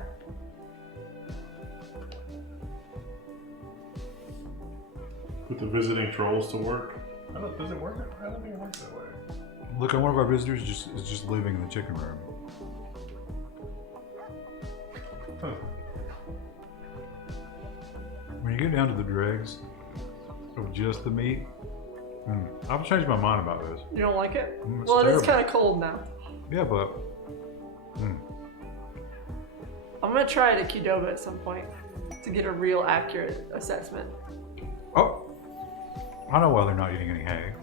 Put the visiting trolls to work. Does it work? I don't think it works that way. Look, one of our visitors is just living in the chicken room. Huh. When you get down to the dregs of just the meat, I've changed my mind about this. You don't like it? It's Well, it is terrible. kind of cold now. Yeah, but I'm gonna try it at Qdoba at some point to get a real accurate assessment. oh, I know why they're not eating any hay.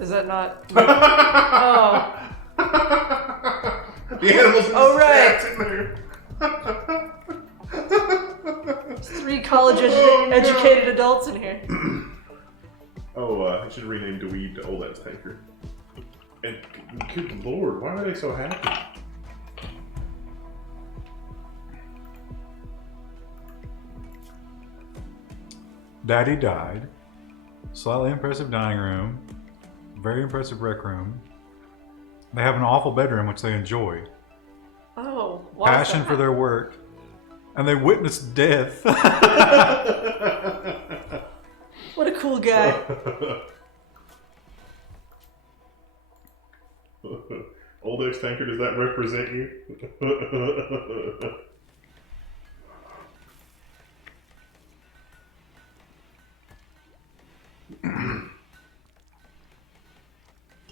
Is that not? Oh. The animals. Oh, right. In there. There's 3 educated adults in here. I should rename Dweeb to Old Ass Tanker. And good lord, why are they so happy? Daddy died. Slightly impressive dining room. Very impressive rec room. They have an awful bedroom, which they enjoy. Oh, why is Passion that? for their work. And they witnessed death. What a cool guy. Old Ass Tanker, does that represent you?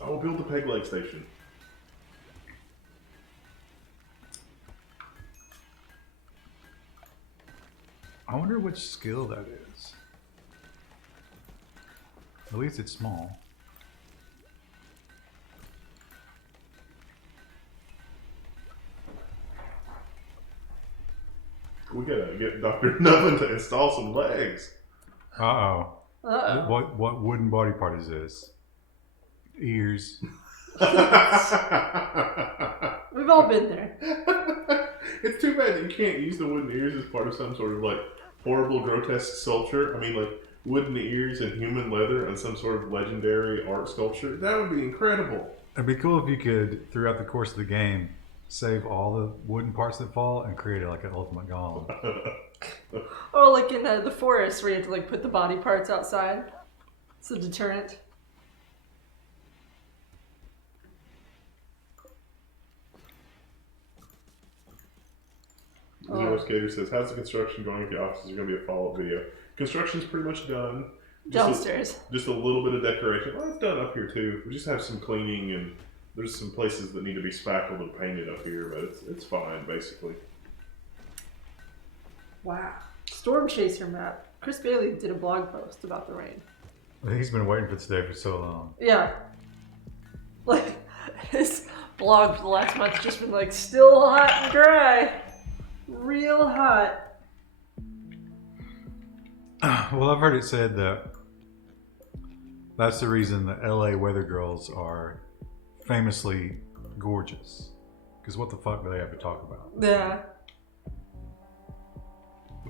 Oh, build the peg leg station. I wonder which skill that is. At least it's small. We gotta get Dr. Nubbin to install some legs. Uh-oh. Uh-oh. What wooden body part is this? Ears. We've all been there. It's too bad that you can't use the wooden ears as part of some sort of like horrible, grotesque sculpture. I mean, like wooden ears and human leather and some sort of legendary art sculpture. That would be incredible. It'd be cool if you could, throughout the course of the game, save all the wooden parts that fall and create it like an ultimate golem. Or like in the forest where you have to like put the body parts outside. It's a deterrent. Zero Skater says, how's the construction going at the offices? Are going to be a follow-up video. Construction's pretty much done. Downstairs. Just a little bit of decoration. Well, it's done up here too. We just have some cleaning and there's some places that need to be spackled and painted up here, but it's fine basically. Wow. Storm Chaser map. Chris Bailey did a blog post about the rain. He's been waiting for this day for so long. Yeah. Like, his blog for the last month's just been like, still hot and dry. Real hot. Well, I've heard it said that that's the reason the LA weather girls are famously gorgeous. Because what the fuck do they have to talk about? Yeah.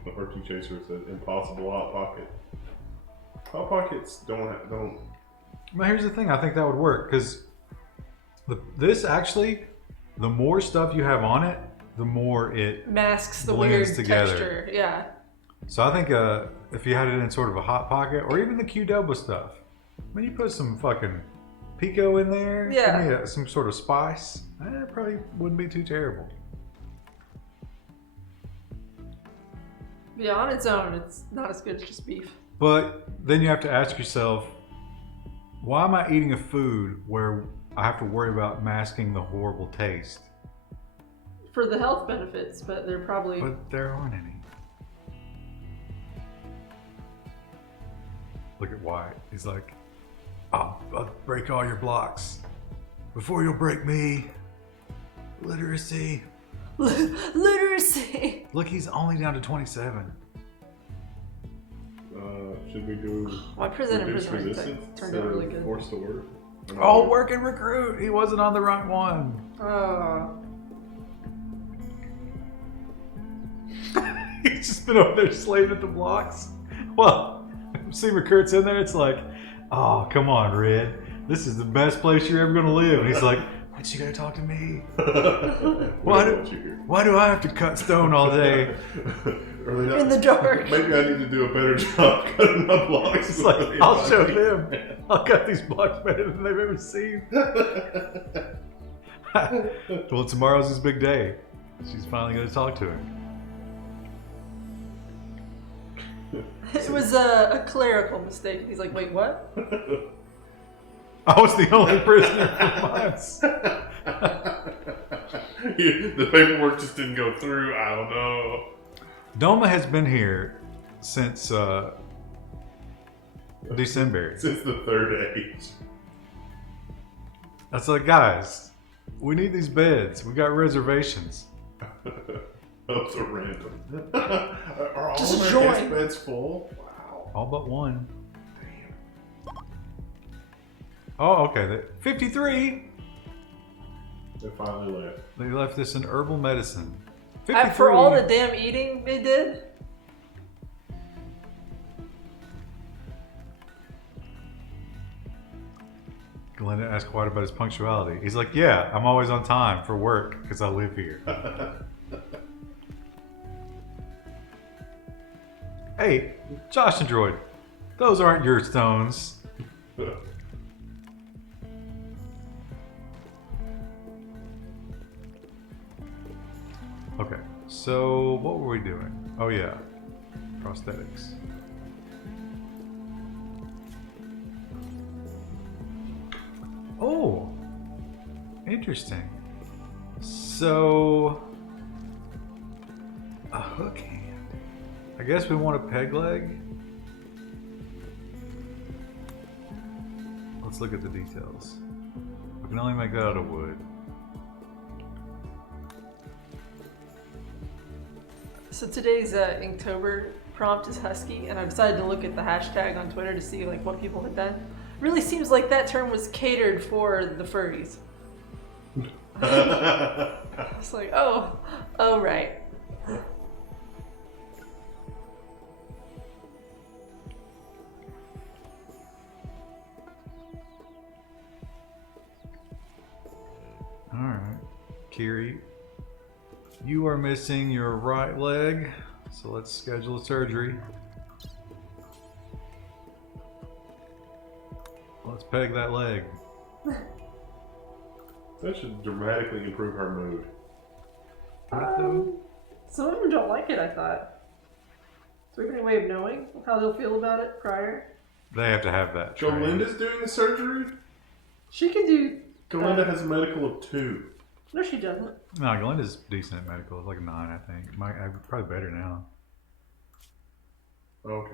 RT Chaser said, impossible Hot Pocket. Hot Pockets don't. Well, here's the thing. I think that would work because this actually, the more stuff you have on it, the more it Masks the blends weird together. texture. Yeah. So I think if you had it in sort of a hot pocket, or even the Qdoba stuff, when you put some fucking pico in there, Yeah. give me some sort of spice, it probably wouldn't be too terrible. Yeah, on its own, it's not as good as just beef. But then you have to ask yourself, why am I eating a food where I have to worry about masking the horrible taste? For the health benefits, but they're probably... But there aren't any. Look at Wyatt. He's like, I'll break all your blocks before you'll break me. Literacy. Literacy! Look, he's only down to 27. Should we do My prison and reduced prison resistance turned out really good. Force to work? Oh, work and recruit. He wasn't on the right one. Oh. He's just been over there slaving at the blocks. Well, see recruits in there, it's like, oh, come on, Red. This is the best place you're ever going to live. And he's like, what you going to talk to me? Why do I have to cut stone all day? In the dark. Maybe I need to do a better job cutting my blocks. It's like, I'll show them. I'll cut these blocks better than they've ever seen. Well, tomorrow's his big day. She's finally going to talk to him. It was a clerical mistake. He's like, wait, what? I was the only prisoner for months. The paperwork just didn't go through. I don't know. Doma has been here since December. Since the third age. That's like, guys, we need these beds. We got reservations. Those are random. Are all Just of our join. guest beds full? Wow. All but one. Damn. Oh, okay. 53. They finally left. They left this in herbal medicine. For all the damn eating they did? Glenda asked White about his punctuality. He's like, yeah, I'm always on time for work because I live here. Hey, Josh and Droid, those aren't your stones. Okay, so what were we doing? Oh yeah, prosthetics. Oh, interesting. So, a hook hand. I guess we want a peg leg. Let's look at the details. We can only make that out of wood. So today's Inktober prompt is husky, and I decided to look at the hashtag on Twitter to see like what people had done. Really seems like that term was catered for the furries. It's like, oh right. Alright. Kiri, you are missing your right leg, so let's schedule a surgery. Let's peg that leg. That should dramatically improve her mood. Some of them don't like it, I thought. So we have any way of knowing how they'll feel about it prior? They have to have that. trained. Galinda's doing the surgery? She can do... Galinda has a medical of 2. No, she doesn't. No, Galinda's decent at medical. It's like a 9, I think. Probably better now. Okay.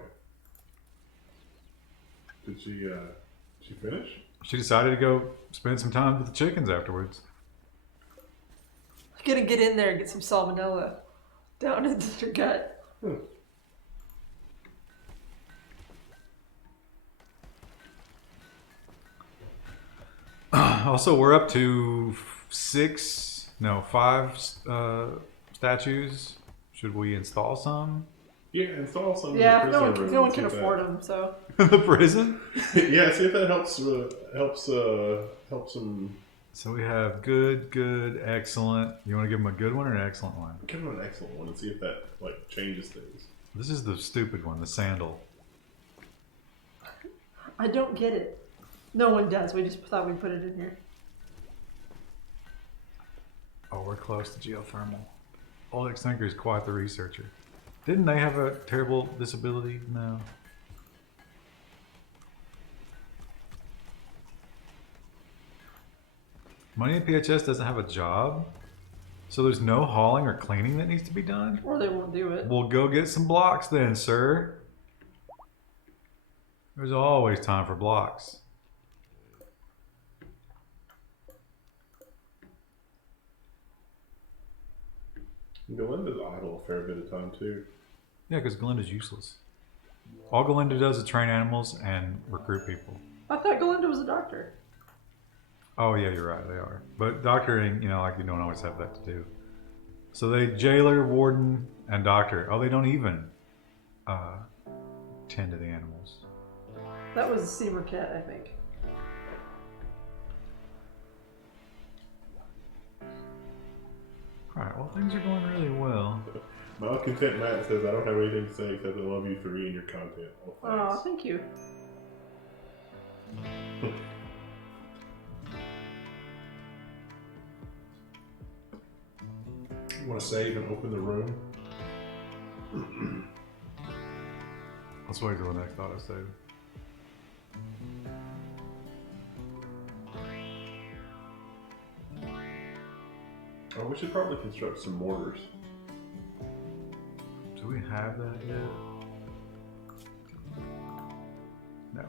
Did she finish? She decided to go spend some time with the chickens afterwards. Gonna get in there and get some salmonella down into your gut. Also, we're up to 6 No, 5 statues. Should we install some? Yeah, install some Yeah, in no the one, prison no room. one See can if that- afford them, so. The prison? Yeah, see if that helps them. So we have good, excellent. You want to give them a good one or an excellent one? Give them an excellent one and see if that like changes things. This is the stupid one, the sandal. I don't get it. No one does. We just thought we'd put it in here. Oh, we're close to geothermal. Old ex-thinker is quite the researcher. Didn't they have a terrible disability? No. Money in PHS doesn't have a job, so there's no hauling or cleaning that needs to be done? Or they won't do it. Well, go get some blocks then, sir. There's always time for blocks. Galinda's idle a fair bit of time too. Yeah, because Galinda's useless. All Galinda does is train animals and recruit people. I thought Galinda was a doctor. Oh yeah, you're right, they are. But doctoring, you know, like you don't always have that to do. So they jailer, warden, and doctor. Oh, they don't even tend to the animals. That was a Seamer cat, I think. Alright, well things are going really well. My content Matt says I don't have anything to say except I love you 3 and your content. Oh, Oh, thanks. thank you. You want to save and open the room? Let's wait till the next autosave. Oh, we should probably construct some mortars. Do we have that yet? No.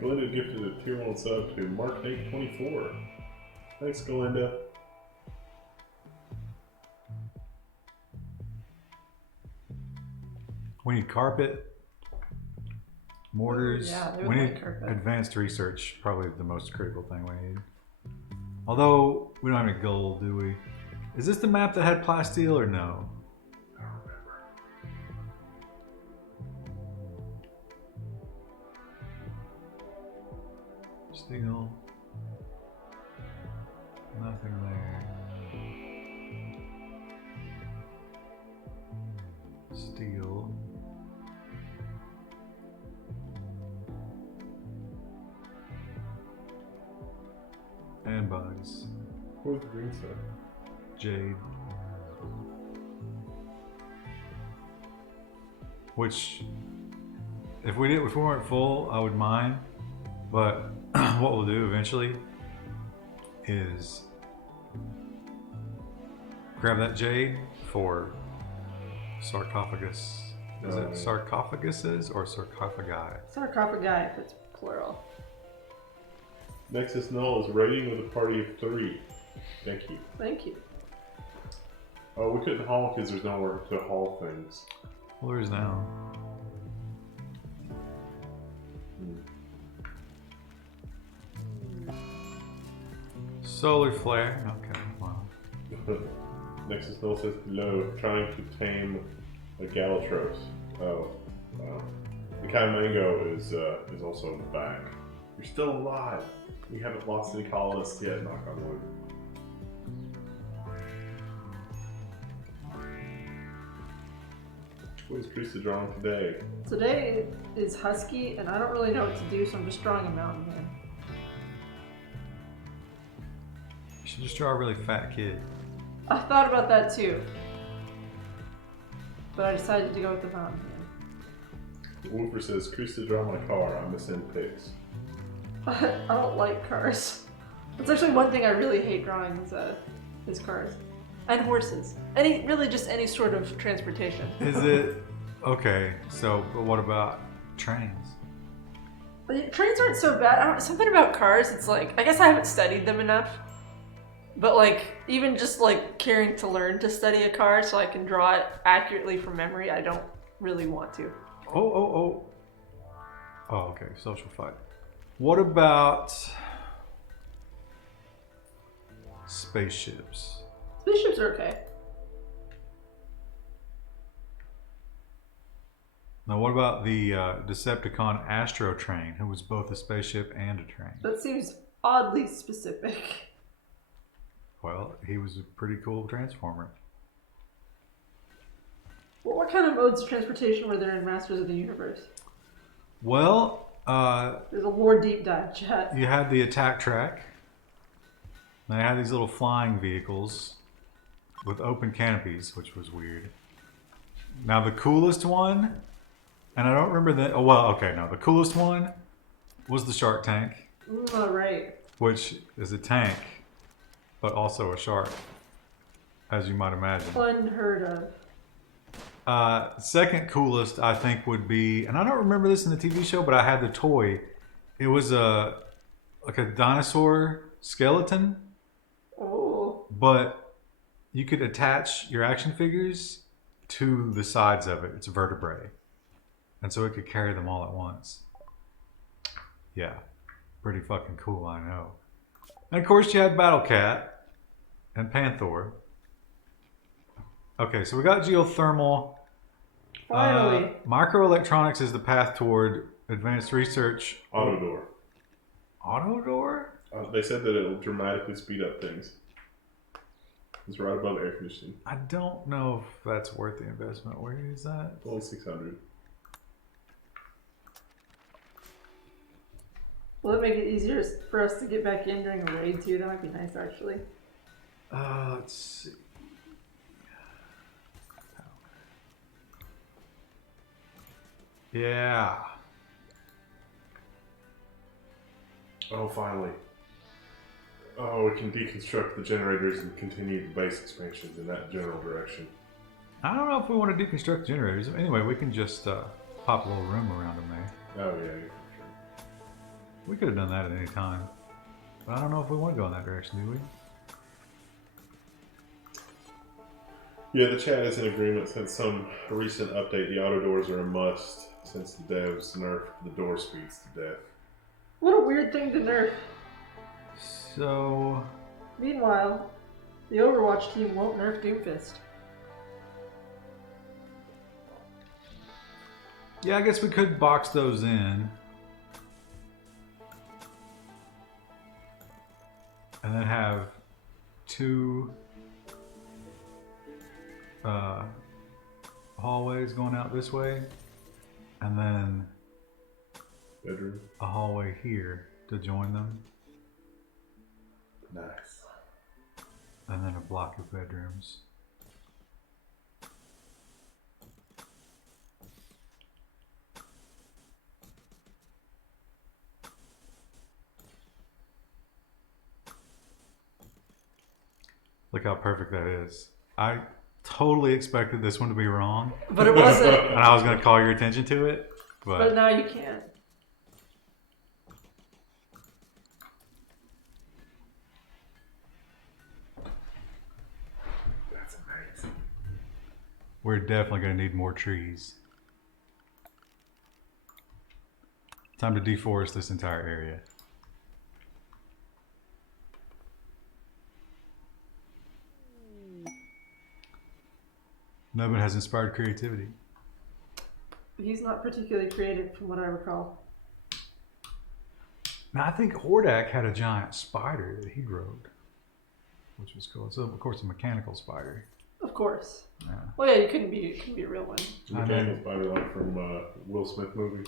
Galinda gifted a tier 1 sub to Mark824. Thanks, Galinda. We need carpet, mortars. Yeah, they would we like need carpet. advanced research, probably the most critical thing we need. Although, we don't have any gold, do we? Is this the map that had plasteel or no? I don't remember. Steel. Nothing there. Steel. And bugs. What was the green stuff? Jade. Which, if we weren't full, I would mind. But what we'll do eventually is grab that jade for sarcophagus. Is it sarcophaguses or sarcophagi? Sarcophagi, if it's plural. Nexus Null is raiding with a party of 3. Thank you. Thank you. Oh, we couldn't haul because there's nowhere to haul things. Well, there is now. Solar flare. Okay, wow. Nexus Null says hello, trying to tame a Galatros. Oh, wow. The kind of mango is also in the back. You're still alive. We haven't lost any colonists yet, knock on wood. What is Priest drawing today? Today is Husky, and I don't really know what to do, so I'm just drawing a mountain man. You should just draw a really fat kid. I thought about that too. But I decided to go with the mountain man. Woofer says, Priest to draw my car, I'm missing pics. I don't like cars. That's actually one thing I really hate drawing is cars. And horses. Really just any sort of transportation. Is it okay? So, but what about trains? Trains aren't so bad. Something about cars, it's like, I guess I haven't studied them enough. But like, even just like caring to learn to study a car so I can draw it accurately from memory, I don't really want to. Oh, okay, social fight. What about spaceships. Spaceships are okay. Now, what about the Decepticon Astro Train, who was both a spaceship and a train? That seems oddly specific. Well, he was a pretty cool transformer. Well, what kind of modes of transportation were there in Masters of the Universe? Well, There's a lore deep dive, chat. you had the attack track. They had these little flying vehicles with open canopies, which was weird. Now, the coolest one, and I don't remember the. Oh, well, okay, no. The coolest one was the Shark Tank, Right. which is a tank, but also a shark, as you might imagine. Unheard of. Second coolest, I think, would be, and I don't remember this in the TV show, but I had the toy. It was like a dinosaur skeleton, Oh. but you could attach your action figures to the sides of it. It's vertebrae, and so it could carry them all at once. Yeah, pretty fucking cool, I know. And of course, you had Battle Cat and Panther. Okay, so we got geothermal. Finally. Microelectronics is the path toward advanced research. Auto door. Auto door? They said that it will dramatically speed up things. It's right above air conditioning. I don't know if that's worth the investment. Where is that? It's only 600. Will it make it easier for us to get back in during a raid too? That might be nice, actually. Let's see. Yeah. Oh, finally. Oh, we can deconstruct the generators and continue the base expansions in that general direction. I don't know if we want to deconstruct generators. Anyway, we can just pop a little room around them there. Oh, yeah. We could have done that at any time. But I don't know if we want to go in that direction, do we? Yeah, the chat is in agreement. Since some recent update, the auto doors are a must since the devs nerfed the door speeds to death. What a weird thing to nerf. So... Meanwhile, the Overwatch team won't nerf Doomfist. Yeah, I guess we could box those in. And then have two hallways going out this way. And then Bedroom. a hallway here to join them. Nice. And then a block of bedrooms. Look how perfect that is. I totally expected this one to be wrong. But it wasn't. And I was going to call your attention to it. But now you can't. That's amazing. We're definitely going to need more trees. Time to deforest this entire area. Nubbin has inspired creativity. He's not particularly creative from what I recall. Now I think Hordak had a giant spider that he rode, which was cool. So of course a mechanical spider. Of course. Yeah. Well, yeah, it couldn't be a real one. Mechanical spider like from Will Smith movie.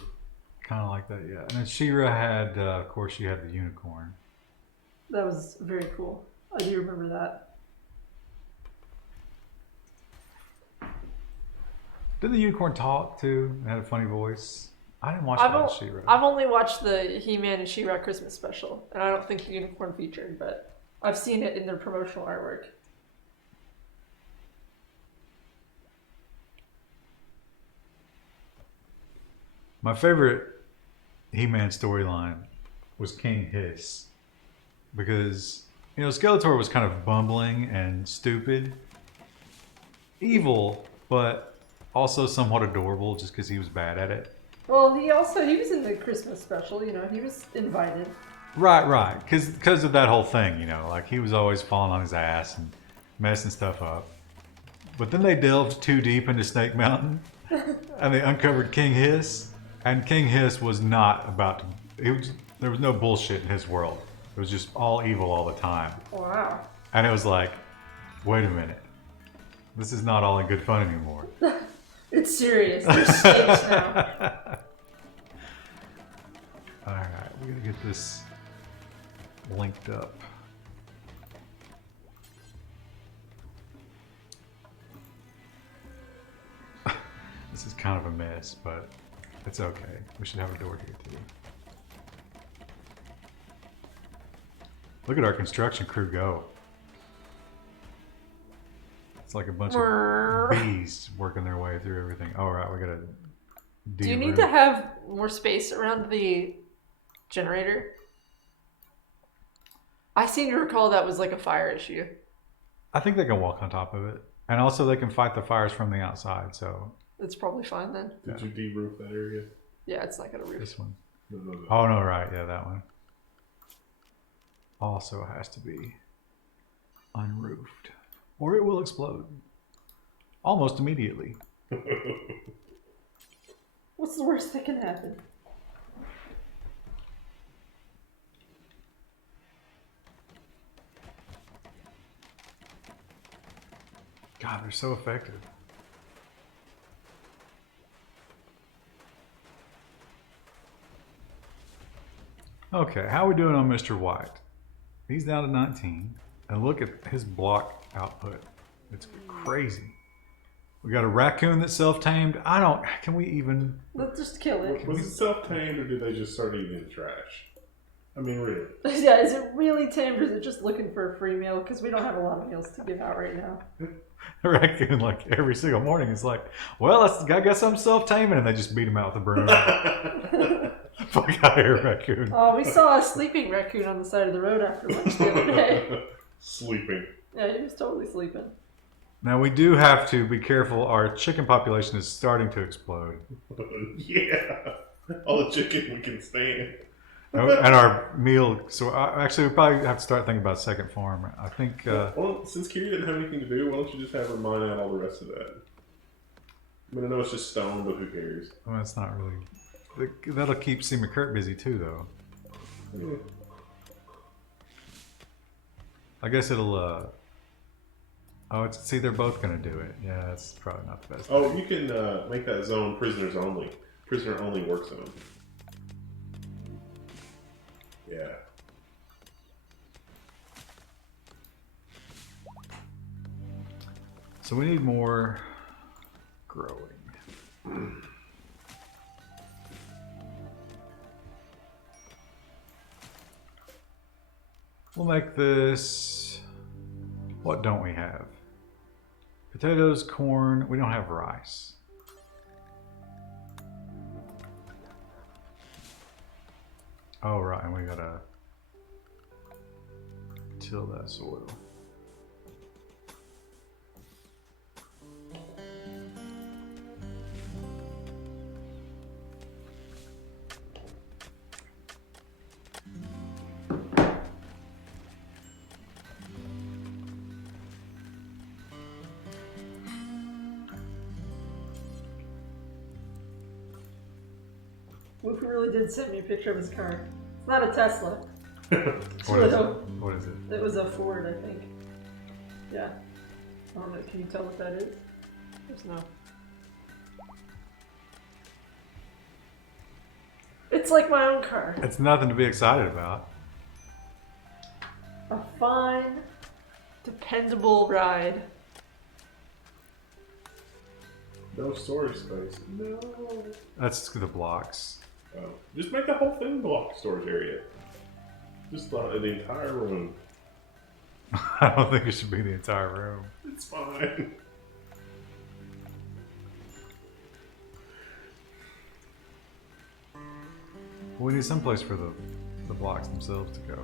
Kind of like that, yeah. And then She-Ra had, of course, she had the unicorn. That was very cool. I do remember that. Did the unicorn talk too? It had a funny voice. I didn't watch She-Ra. I've only watched the He-Man and She-Ra Christmas special, and I don't think the unicorn featured, but I've seen it in their promotional artwork. My favorite He-Man storyline was King Hiss. Because, you know, Skeletor was kind of bumbling and stupid. Evil, but also somewhat adorable just because he was bad at it. Well, he was in the Christmas special, you know, he was invited. Right. Because of that whole thing, you know, like he was always falling on his ass and messing stuff up. But then they delved too deep into Snake Mountain, and they uncovered King Hiss, and King Hiss was not about to. There was no bullshit in his world. It was just all evil all the time. Wow. And it was like, wait a minute, this is not all in good fun anymore. It's serious. There's stakes now. All right, we're gonna get this linked up. This is kind of a mess, but it's okay. We should have a door here too. Look at our construction crew go. It's like a bunch of bees working their way through everything. All right, we gotta. Do you need to have more space around the generator? I seem to recall that was like a fire issue. I think they can walk on top of it, and also they can fight the fires from the outside. So it's probably fine then. Did you de-roof that area? Yeah, it's not gonna roof. this one. No. Oh no, right, yeah, that one. Also has to be unroofed, or it will explode almost immediately. What's the worst that can happen? God, they're so effective. Okay, how are we doing on Mr. White? He's down to 19, and look at his block output. It's crazy. We got a raccoon that's self-tamed. Can we even... Let's just kill it. Was it self-tamed, or did they just start eating the trash? I mean, really. Yeah, is it really tamed, or is it just looking for a free meal? Because we don't have a lot of meals to give out right now. A raccoon, like, every single morning is like, well, I guess I'm self-taming, and they just beat him out with a broom. Fuck out of here, raccoon. Oh, we saw a sleeping raccoon on the side of the road after lunch the other day. Sleeping. Yeah, he was totally sleeping. Now, we do have to be careful. Our chicken population is starting to explode. Yeah. All the chicken we can stand. And our meal, so actually we probably have to start thinking about a second farm. I think... well, since Kitty didn't have anything to do, why don't you just have her mine out all the rest of that? I mean, I know it's just stone, but who cares? Well, it's not really... That'll keep C. McCurt busy too, though. Yeah. I guess it'll... see, they're both going to do it. Yeah, that's probably not the best. Oh, you can make that zone prisoners only. Prisoner only work zone. Yeah. So we need more growing. We'll make this... What don't we have? Potatoes, corn. We don't have rice. Oh, right, and we gotta till that soil. Whoopi really did send me a picture of his car. It's not a Tesla. What is it? What is it? It was a Ford, I think. Yeah. I don't know. Can you tell what that is? There's no. It's like my own car. It's nothing to be excited about. A fine, dependable ride. No storage space. No. That's the blocks. Oh. Just make the whole thing block storage area. Just the entire room. I don't think it should be the entire room. It's fine. We need some place for the blocks themselves to go.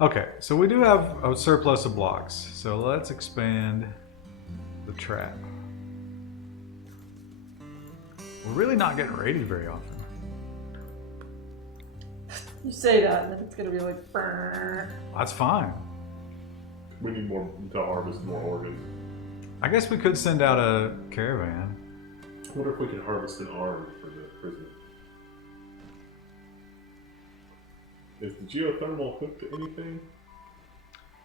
Okay, so we do have a surplus of blocks. So let's expand the trap. We're really not getting raided very often. You say that, and then it's gonna be like, brrr. That's fine. We need more to harvest more organs. I guess we could send out a caravan. I wonder if we could harvest an arm for the prison. Is the geothermal hooked to anything?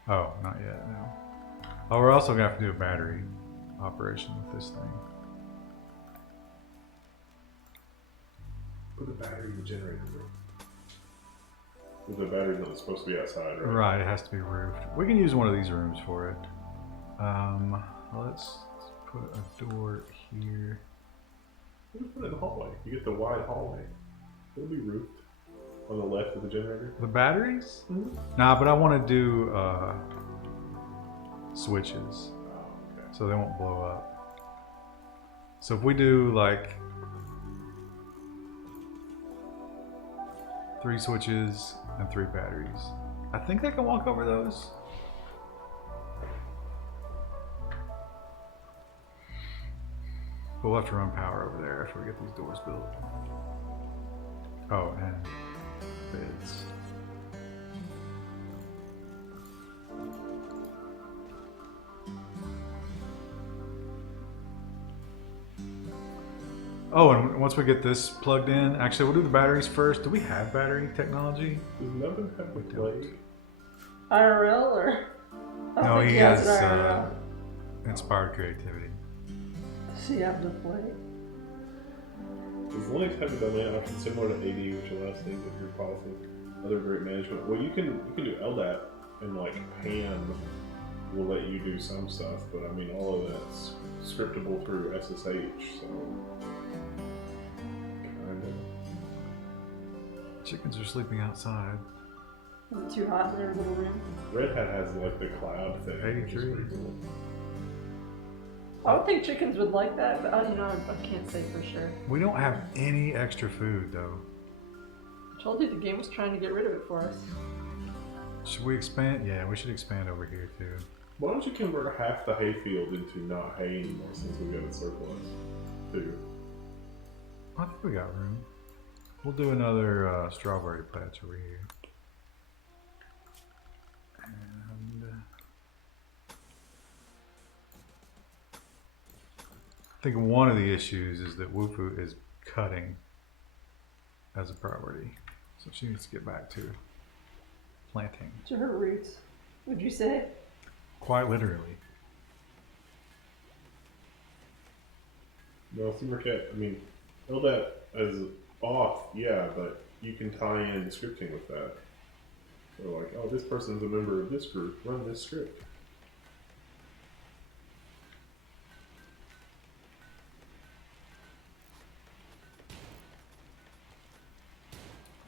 Oh, not yet, no. Oh, we're also gonna have to do a battery operation with this thing. Put the battery in the generator room. The battery's not supposed to be outside, right? Right, it has to be roofed. We can use one of these rooms for it. Let's put a door here. We'll put it in the hallway. You get the wide hallway. It'll be roofed on the left of the generator. The batteries? Mm-hmm. Nah, but I want to do switches Oh, okay. so they won't blow up. So if we do like 3 switches and 3 batteries, I think they can walk over those. But we'll have to run power over there after we get these doors built. Oh, and beds. Oh, and once we get this plugged in, actually we'll do the batteries first. Do we have battery technology? Does Nubbin have the blade? IRL or? I don't No, think he an has IRL. inspired creativity. Does he have the plate? Does Linux have a domain option similar to AD, which allows things with your policy, other great management? Well, you can do LDAP, and like PAN will let you do some stuff, but I mean all of that's scriptable through SSH, so kind of. Chickens are sleeping outside. Is it too hot in their little room? Red Hat has like the cloud thing. Which is 83. pretty cool. I would think chickens would like that, but I can't say for sure. We don't have any extra food though. I told you the game was trying to get rid of it for us. Should we expand? Yeah, we should expand over here too. Why don't you convert half the hayfield into not hay anymore since we got a surplus, too? I think we got room. We'll do another strawberry patch over here. And I think one of the issues is that Wufu is cutting as a priority. So she needs to get back to planting. To her roots, would you say? Quite literally. No, Supercat, I mean, LDAP is off, yeah, but you can tie in scripting with that. So like, oh, this person's a member of this group, run this script.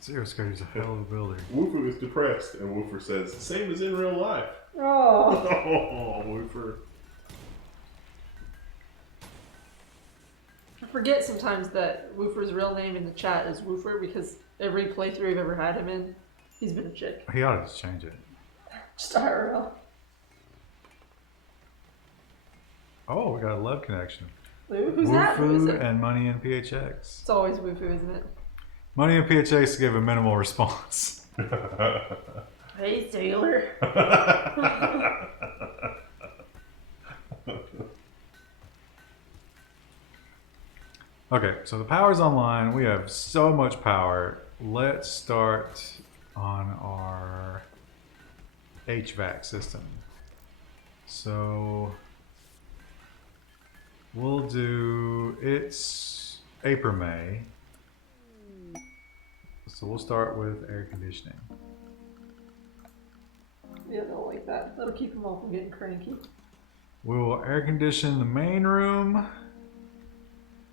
Zero Scope is a hell of a builder. Woofer is depressed, and Woofer says, same as in real life. Oh. Oh, Woofer. I forget sometimes that Woofer's real name in the chat is Woofer because every playthrough I've ever had him in, he's been a chick. He ought to just change it. Just IRL. Oh, we got a love connection. Ooh, who's that? Who is Wufu it? and Money in PHX. It's always Woofu, isn't it? Money in PHX gave a minimal response. Hey, sailor. Okay, so the power's online. We have so much power. Let's start on our HVAC system. So we'll do, it's April, May. So we'll start with air conditioning. Yeah, they'll like that. That'll keep them all from getting cranky. We will air condition the main room,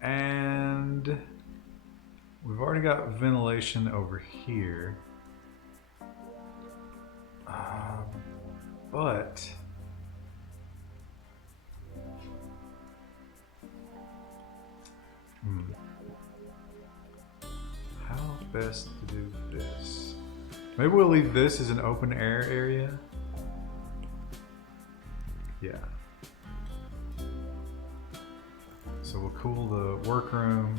and we've already got ventilation over here. But how best to do this? Maybe we'll leave this as an open air area. Yeah. So we'll cool the workroom,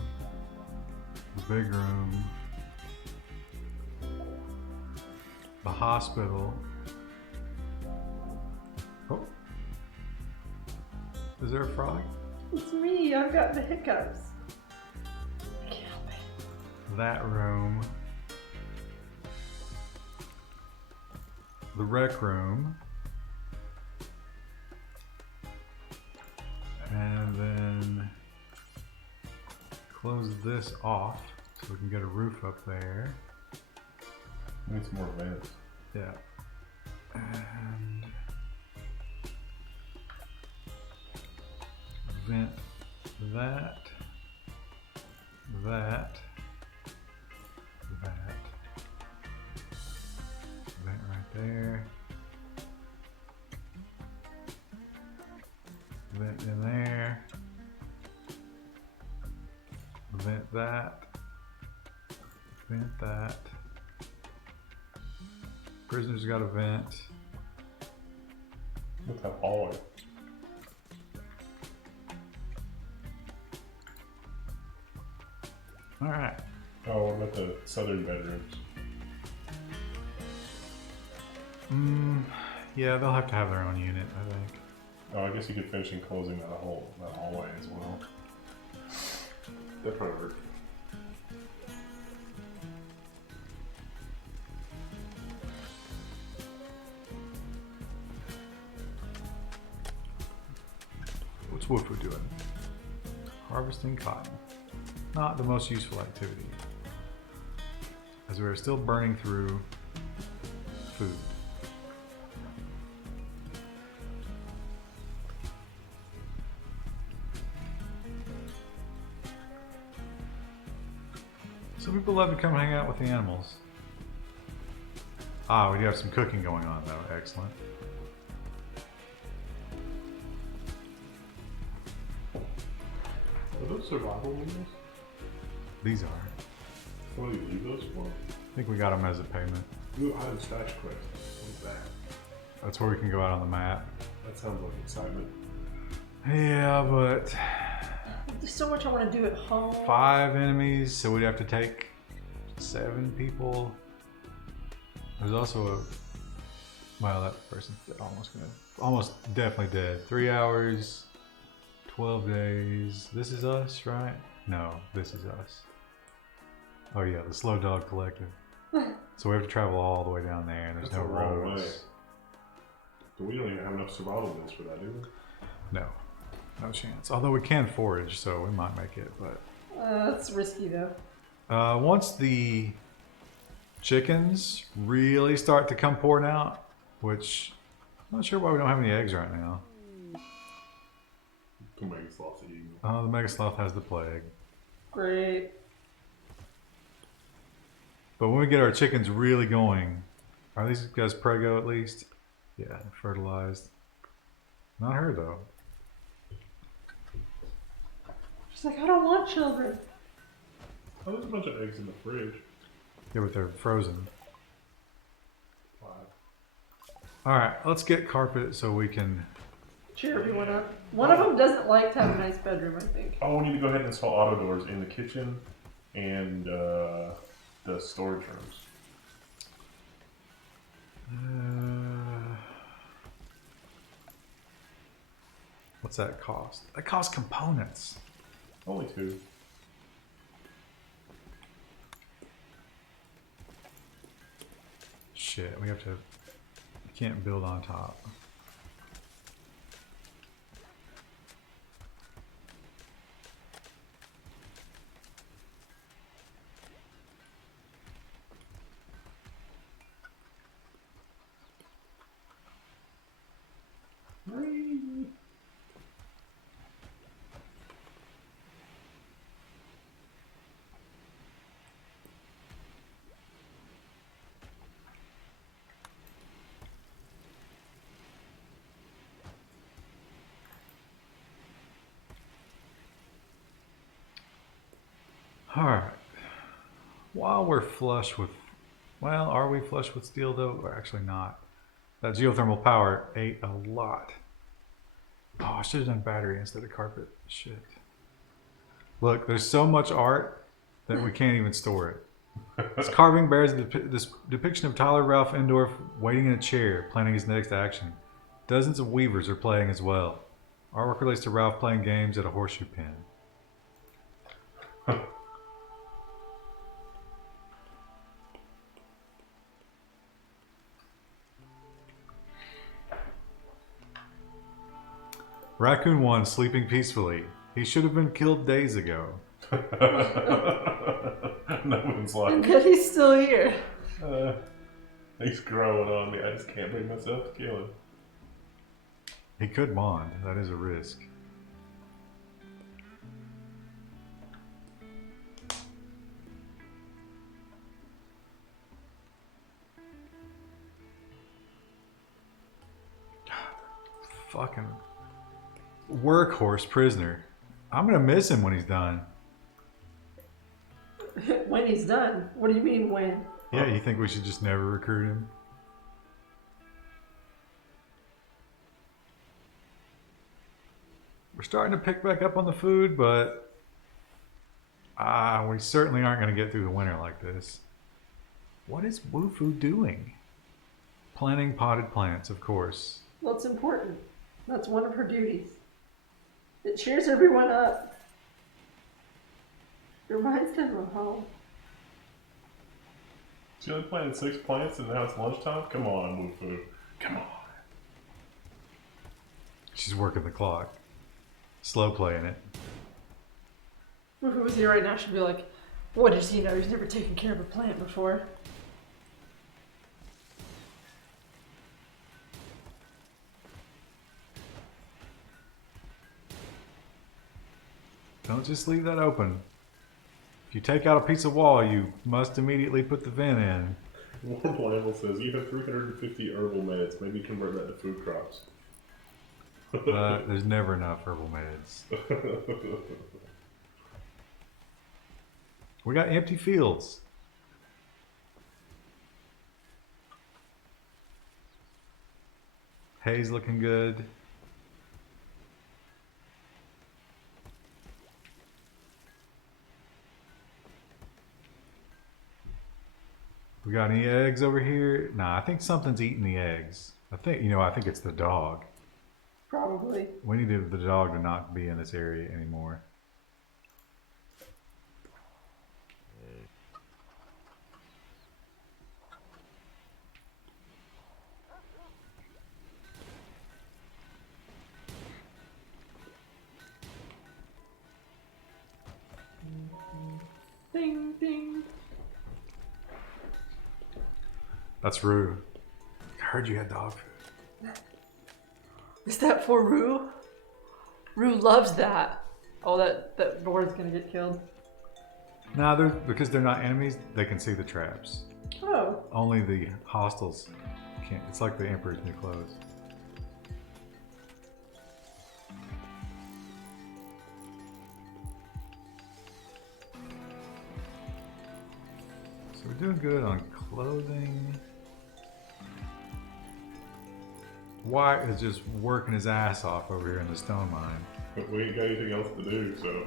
the big room, the hospital. Oh. Is there a frog? It's me. I've got the hiccups. I can't help it. That room. The rec room. And then close this off so we can get a roof up there. Need some more vents. Yeah. And vent that, that, that. Vent right there. Vent in there. Vent that. Vent that. Prisoners got a vent. What's that hallway? Alright. Oh, what about the southern bedrooms? Yeah, they'll have to have their own unit, I think. Oh, I guess you could finish enclosing that hallway as well. That probably work. What's Wolfwood doing? Harvesting cotton. Not the most useful activity, as we're still burning through food. Some people love to come hang out with the animals. Ah, we do have some cooking going on though. Excellent. Are those survival meals? These are. What do you leave those for? I think we got them as a payment. Ooh, hide and stash quest. What is that? That's where we can go out on the map. That sounds like excitement. Yeah, but There's so much I want to do at home. 5 enemies, so we'd have to take 7 people. There's also a, well, that person's almost definitely dead. 3 hours, 12 days. This is us, right? No, this is us. Oh yeah, the Slow Dog Collective. So we have to travel all the way down there, and there's That's no a long roads. way. But we don't even have enough survival bins for that, do we? No, no chance. Although we can forage, so we might make it. But That's risky though. once the chickens really start to come pouring out, which I'm not sure why we don't have any eggs right now. The mega sloths eating them. Oh, the Mega Sloth has the plague. Great. But when we get our chickens really going, are these guys prego at least? Yeah, fertilized. Not her though. She's like, I don't want children. Oh, there's a bunch of eggs in the fridge. Yeah, but they're frozen. 5. All right, let's get carpet so we can. Cheer everyone up. One of them doesn't like to have a nice bedroom, I think. Oh, we need to go ahead and install auto doors in the kitchen and the storage rooms. What's that cost? That costs components. Only 2. Shit, we have to. We can't build on top. Alright. While we're flush with. Well, are we flush with steel though? Or actually not. That geothermal power ate a lot. Oh, I should have done battery instead of carpet. Shit. Look, there's so much art that we can't even store it. This carving bears this depiction of Tyler Ralph Endorf waiting in a chair, planning his next action. Dozens of weavers are playing as well. Artwork relates to Ralph playing games at a horseshoe pen. Raccoon 1 sleeping peacefully. He should have been killed days ago. No one's like, Good, he's still here. he's growing on me. I just can't bring myself to kill him. He could bond. That is a risk. Fucking workhorse prisoner. I'm gonna miss him when he's done. When he's done? What do you mean when? Yeah, you think we should just never recruit him? We're starting to pick back up on the food, but we certainly aren't going to get through the winter like this. What is Wufu doing? Planting potted plants, of course. Well, it's important. That's one of her duties. It cheers everyone up. It reminds them of home. She only planted 6 plants and now it's lunchtime? Come on, Wufu. Come on. She's working the clock. Slow playing it. If it was here right now, she'd be like, what does he know? He's never taken care of a plant before. Don't just leave that open. If you take out a piece of wall, you must immediately put the vent in. Warm Planable says you have 350 herbal minutes. Maybe convert that to food crops. There's never enough herbal meds. We got empty fields. Hay's looking good. We got any eggs over here? Nah, I think something's eating the eggs. I think it's the dog. Probably. We need the dog to not be in this area anymore. Ding, ding. That's Rue. I heard you had dog food. Is that for Rue? Rue loves that. Oh, that board's gonna get killed. Nah, because they're not enemies, they can see the traps. Oh. Only the hostiles can't. It's like the Emperor's New Clothes. So we're doing good on clothing. Wyatt is just working his ass off over here in the stone mine. But we ain't got anything else to do, so.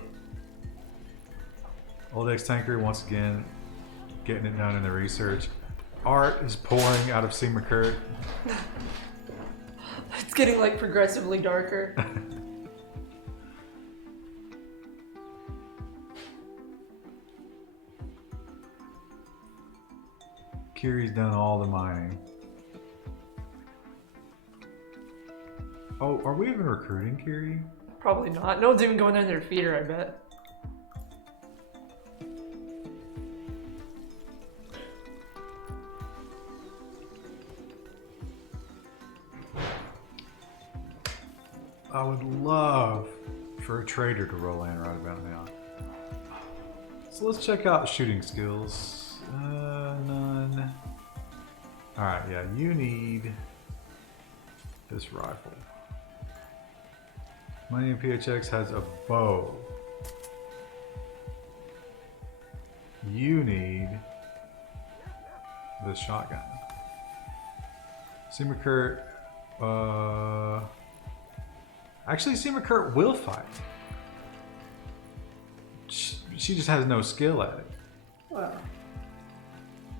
Old ex-tanker, once again, getting it done in the research. Art is pouring out of C. McCurt. It's getting like progressively darker. Kiri's done all the mining. Oh, are we even recruiting Kiri? Probably not. No one's even going in there to feed her, I bet. I would love for a trader to roll in right about now. So let's check out shooting skills. None. Alright, yeah, you need this rifle. Money in PHX has a bow. You need this shotgun. Seema Kurt, actually Seema Kurt will fight. She just has no skill at it. Well,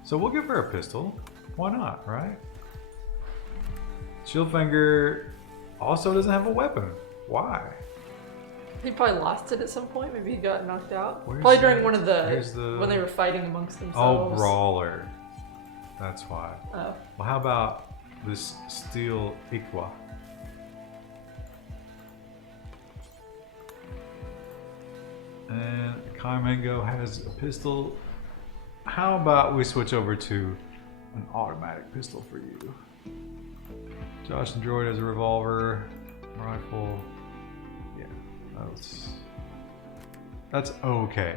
So we'll give her a pistol. Why not, right? Shieldfinger also doesn't have a weapon. Why? He probably lost it at some point. Maybe he got knocked out. Where's Probably the- during one of where's the the- when they were fighting amongst Oh, themselves. brawler. That's why. Oh. Well, how about this steel Iqua? And Kai Mango has a pistol. How about we switch over to an automatic pistol for you? Josh and Droid has a revolver, rifle. Yeah, that's okay.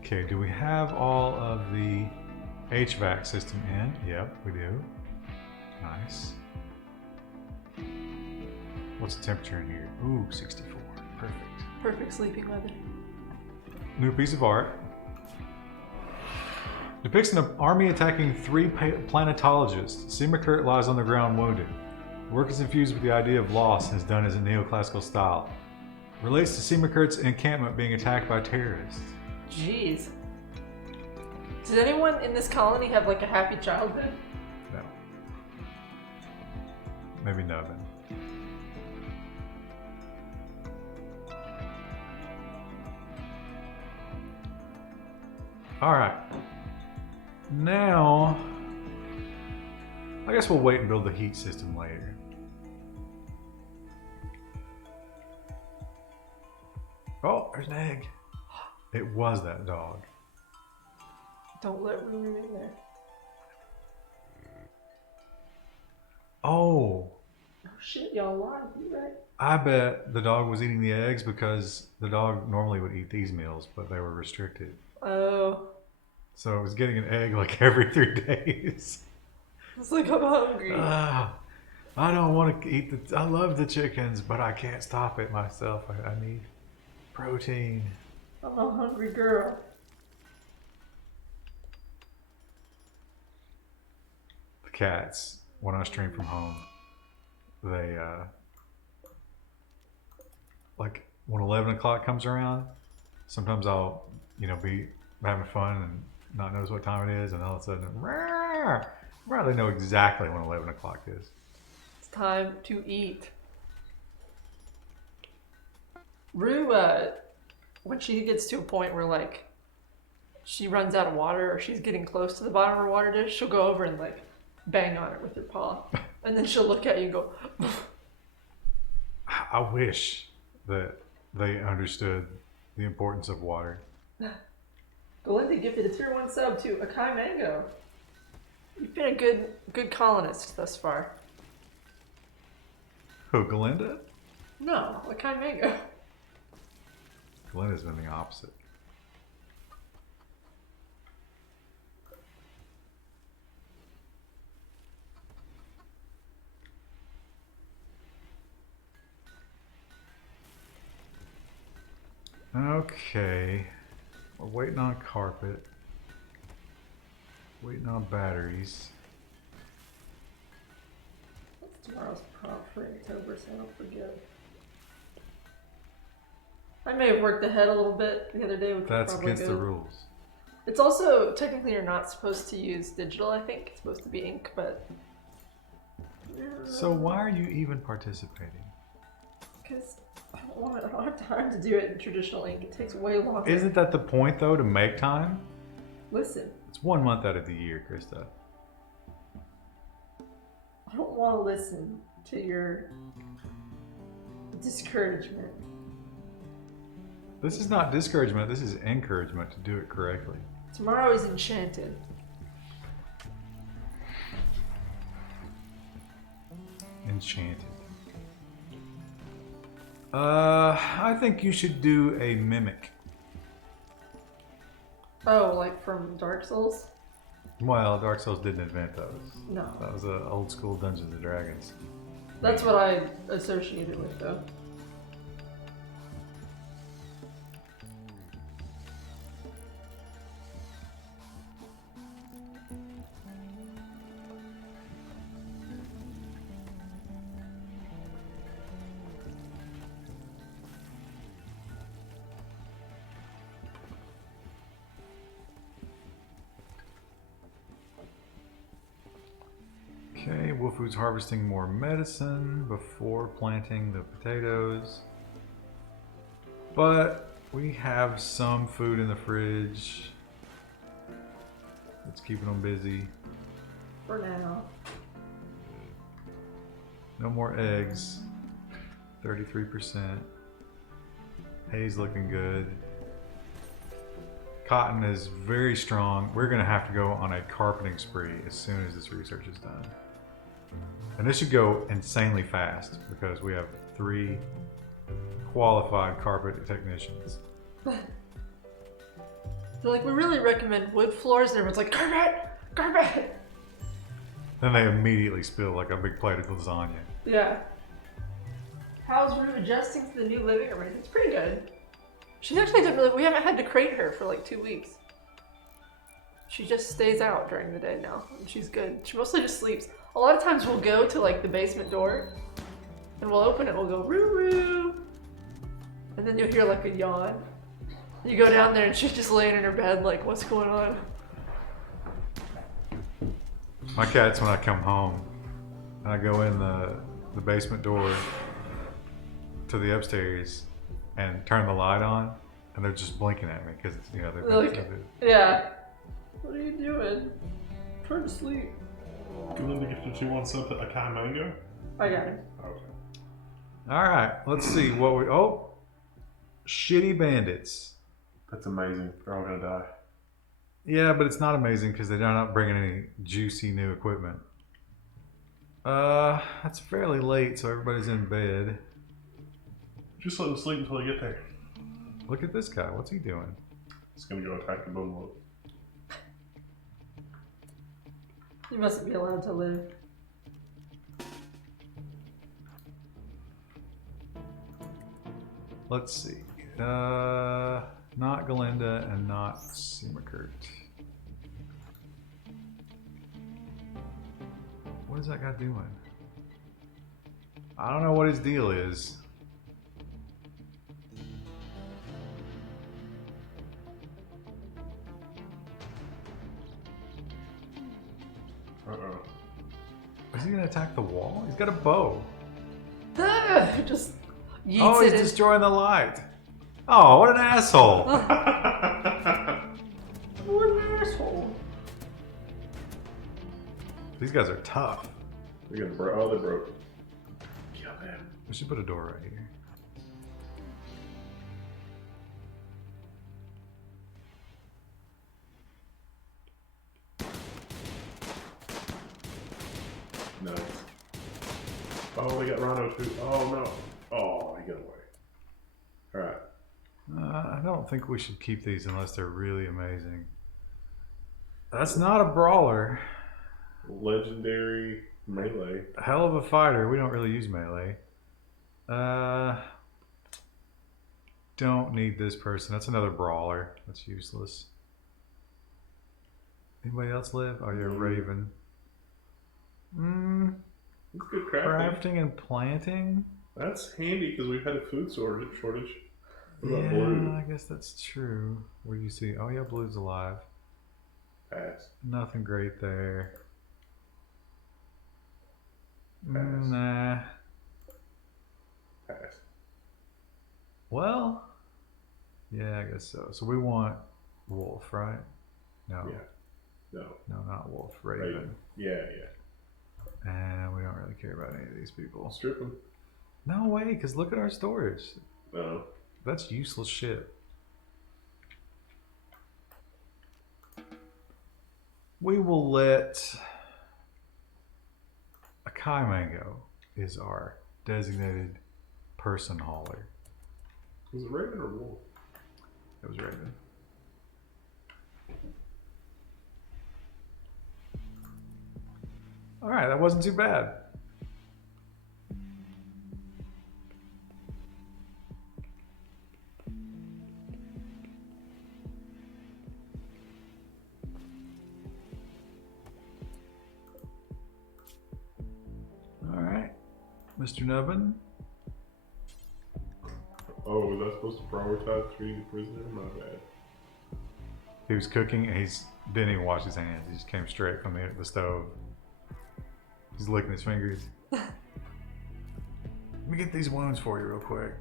Okay, do we have all of the HVAC system in? Yep, we do. Nice. What's the temperature in here? Ooh, 64. Perfect. Perfect sleeping weather. New piece of art. Depicts an army attacking 3 planetologists. Seamakurt lies on the ground wounded. The work is infused with the idea of loss and is done as a neoclassical style. Relates to Seamakurt's encampment being attacked by terrorists. Jeez. Does anyone in this colony have like a happy childhood? No. Maybe Nubbin. Alright. Now, I guess we'll wait and build the heat system later. Oh, there's an egg. It was that dog. Don't let Ruru in there. Oh, Oh shit, y'all lied. You right? I bet the dog was eating the eggs because the dog normally would eat these meals, but they were restricted. Oh. So it was getting an egg like every 3 days. It's like I'm hungry. I don't want to eat the. I love the chickens, but I can't stop it myself. I need protein. I'm a hungry girl. The cats, when I stream from home, they like when 11 o'clock comes around, sometimes I'll be having fun and not notice what time it is, and all of a sudden, rah, they know exactly when 11 o'clock is. It's time to eat. Rue, when she gets to a point where like she runs out of water or she's getting close to the bottom of her water dish, she'll go over and like bang on it with her paw, and then she'll look at you and go. I wish that they understood the importance of water. Belinda gifted a tier 1 sub to Akai Mango. You've been a good colonist thus far. Who, Galinda? No, Akai Mango. Galinda's been the opposite. Okay. We're waiting on carpet. Waiting on batteries. What's tomorrow's prompt for October, so I don't forget. I may have worked ahead a little bit the other day, which That's was probably against good. the rules. It's also, technically you're not supposed to use digital, I think. It's supposed to be ink, but... So why are you even participating? Because I don't have time to do it in traditional ink. It takes way longer. Isn't that the point, though, to make time? Listen, It's 1 month out of the year, Krista. I don't want to listen to your discouragement. This is not discouragement, this is encouragement to do it correctly. Tomorrow is enchanted. Enchanted. I think you should do a mimic. Oh, like from Dark Souls? Well, Dark Souls didn't invent those. No. That was a old school Dungeons and Dragons. That's what I associate it with, though. Okay, Wolfwood's harvesting more medicine before planting the potatoes. But we have some food in the fridge. It's keeping them busy. For now. No more eggs. 33%. Hay's looking good. Cotton is very strong. We're gonna have to go on a carpeting spree as soon as this research is done. And this should go insanely fast because we have 3 qualified carpet technicians. They're like, we really recommend wood floors, and everyone's like, carpet! Carpet! Then they immediately spill like a big plate of lasagna. Yeah. How's Rue adjusting to the new living room? It's pretty good. She's actually done really, we haven't had to crate her for like 2 weeks. She just stays out during the day now, and she's good. She mostly just sleeps. A lot of times we'll go to like the basement door, and we'll open it, we'll go, Roo Roo! And then you'll hear like a yawn. You go down there and she's just laying in her bed like, what's going on? My cats, when I come home, and I go in the basement door to the upstairs and turn the light on, and they're just blinking at me because you know they're Like, yeah. What are you doing? Trying to sleep. Glinda gifted you one something, a Kai mango? I got it. Okay. All right, let's see what we. Oh, shitty bandits. That's amazing. They're all gonna die. Yeah, but it's not amazing because they're not bringing any juicy new equipment. It's fairly late, so everybody's in bed. Just let them sleep until they get there. Look at this guy. What's he doing? It's gonna go attack the bone world. You mustn't be allowed to live. Let's see. Not Galinda and not Semakert. What is that guy doing? I don't know what his deal is. Uh-oh. Is he gonna attack the wall? He's got a bow. Just yeets Oh, he's it in. destroying the light. Oh, what an asshole. What an asshole. These guys are tough. They're gonna break. Oh, they broke. Kill them. We should put a door right here. Nice. Oh, we got Rhino too. Oh no. Oh, he got away. Alright. I don't think we should keep these unless they're really amazing. That's not a brawler. Legendary melee. A hell of a fighter. We don't really use melee. Don't need this person. That's another brawler. That's useless. Anybody else live? Oh, you're Raven. It's good crafting. Crafting and planting? That's handy because we've had a food shortage. What about Yeah, Blue? I guess that's true. What do you see? Oh yeah, Blue's alive. Pass. Nothing great there. Pass. Nah. Pass. Well, yeah, I guess so. So we want Wolf, right? No. Yeah. No. No, not Wolf. Raven. Raven. Yeah. And we don't really care about any of these people. Strip them. No way, because look at our storage. No. That's useless shit. We will let a Kai Mango is our designated person hauler. Was it Raven or Wolf? It was Raven. All right, that wasn't too bad. All right, Mr. Nubbin. Oh, was I supposed to prioritize treating the prisoner? My bad. He was cooking and didn't even wash his hands. He just came straight from the stove. He's licking his fingers. Let me get these wounds for you real quick.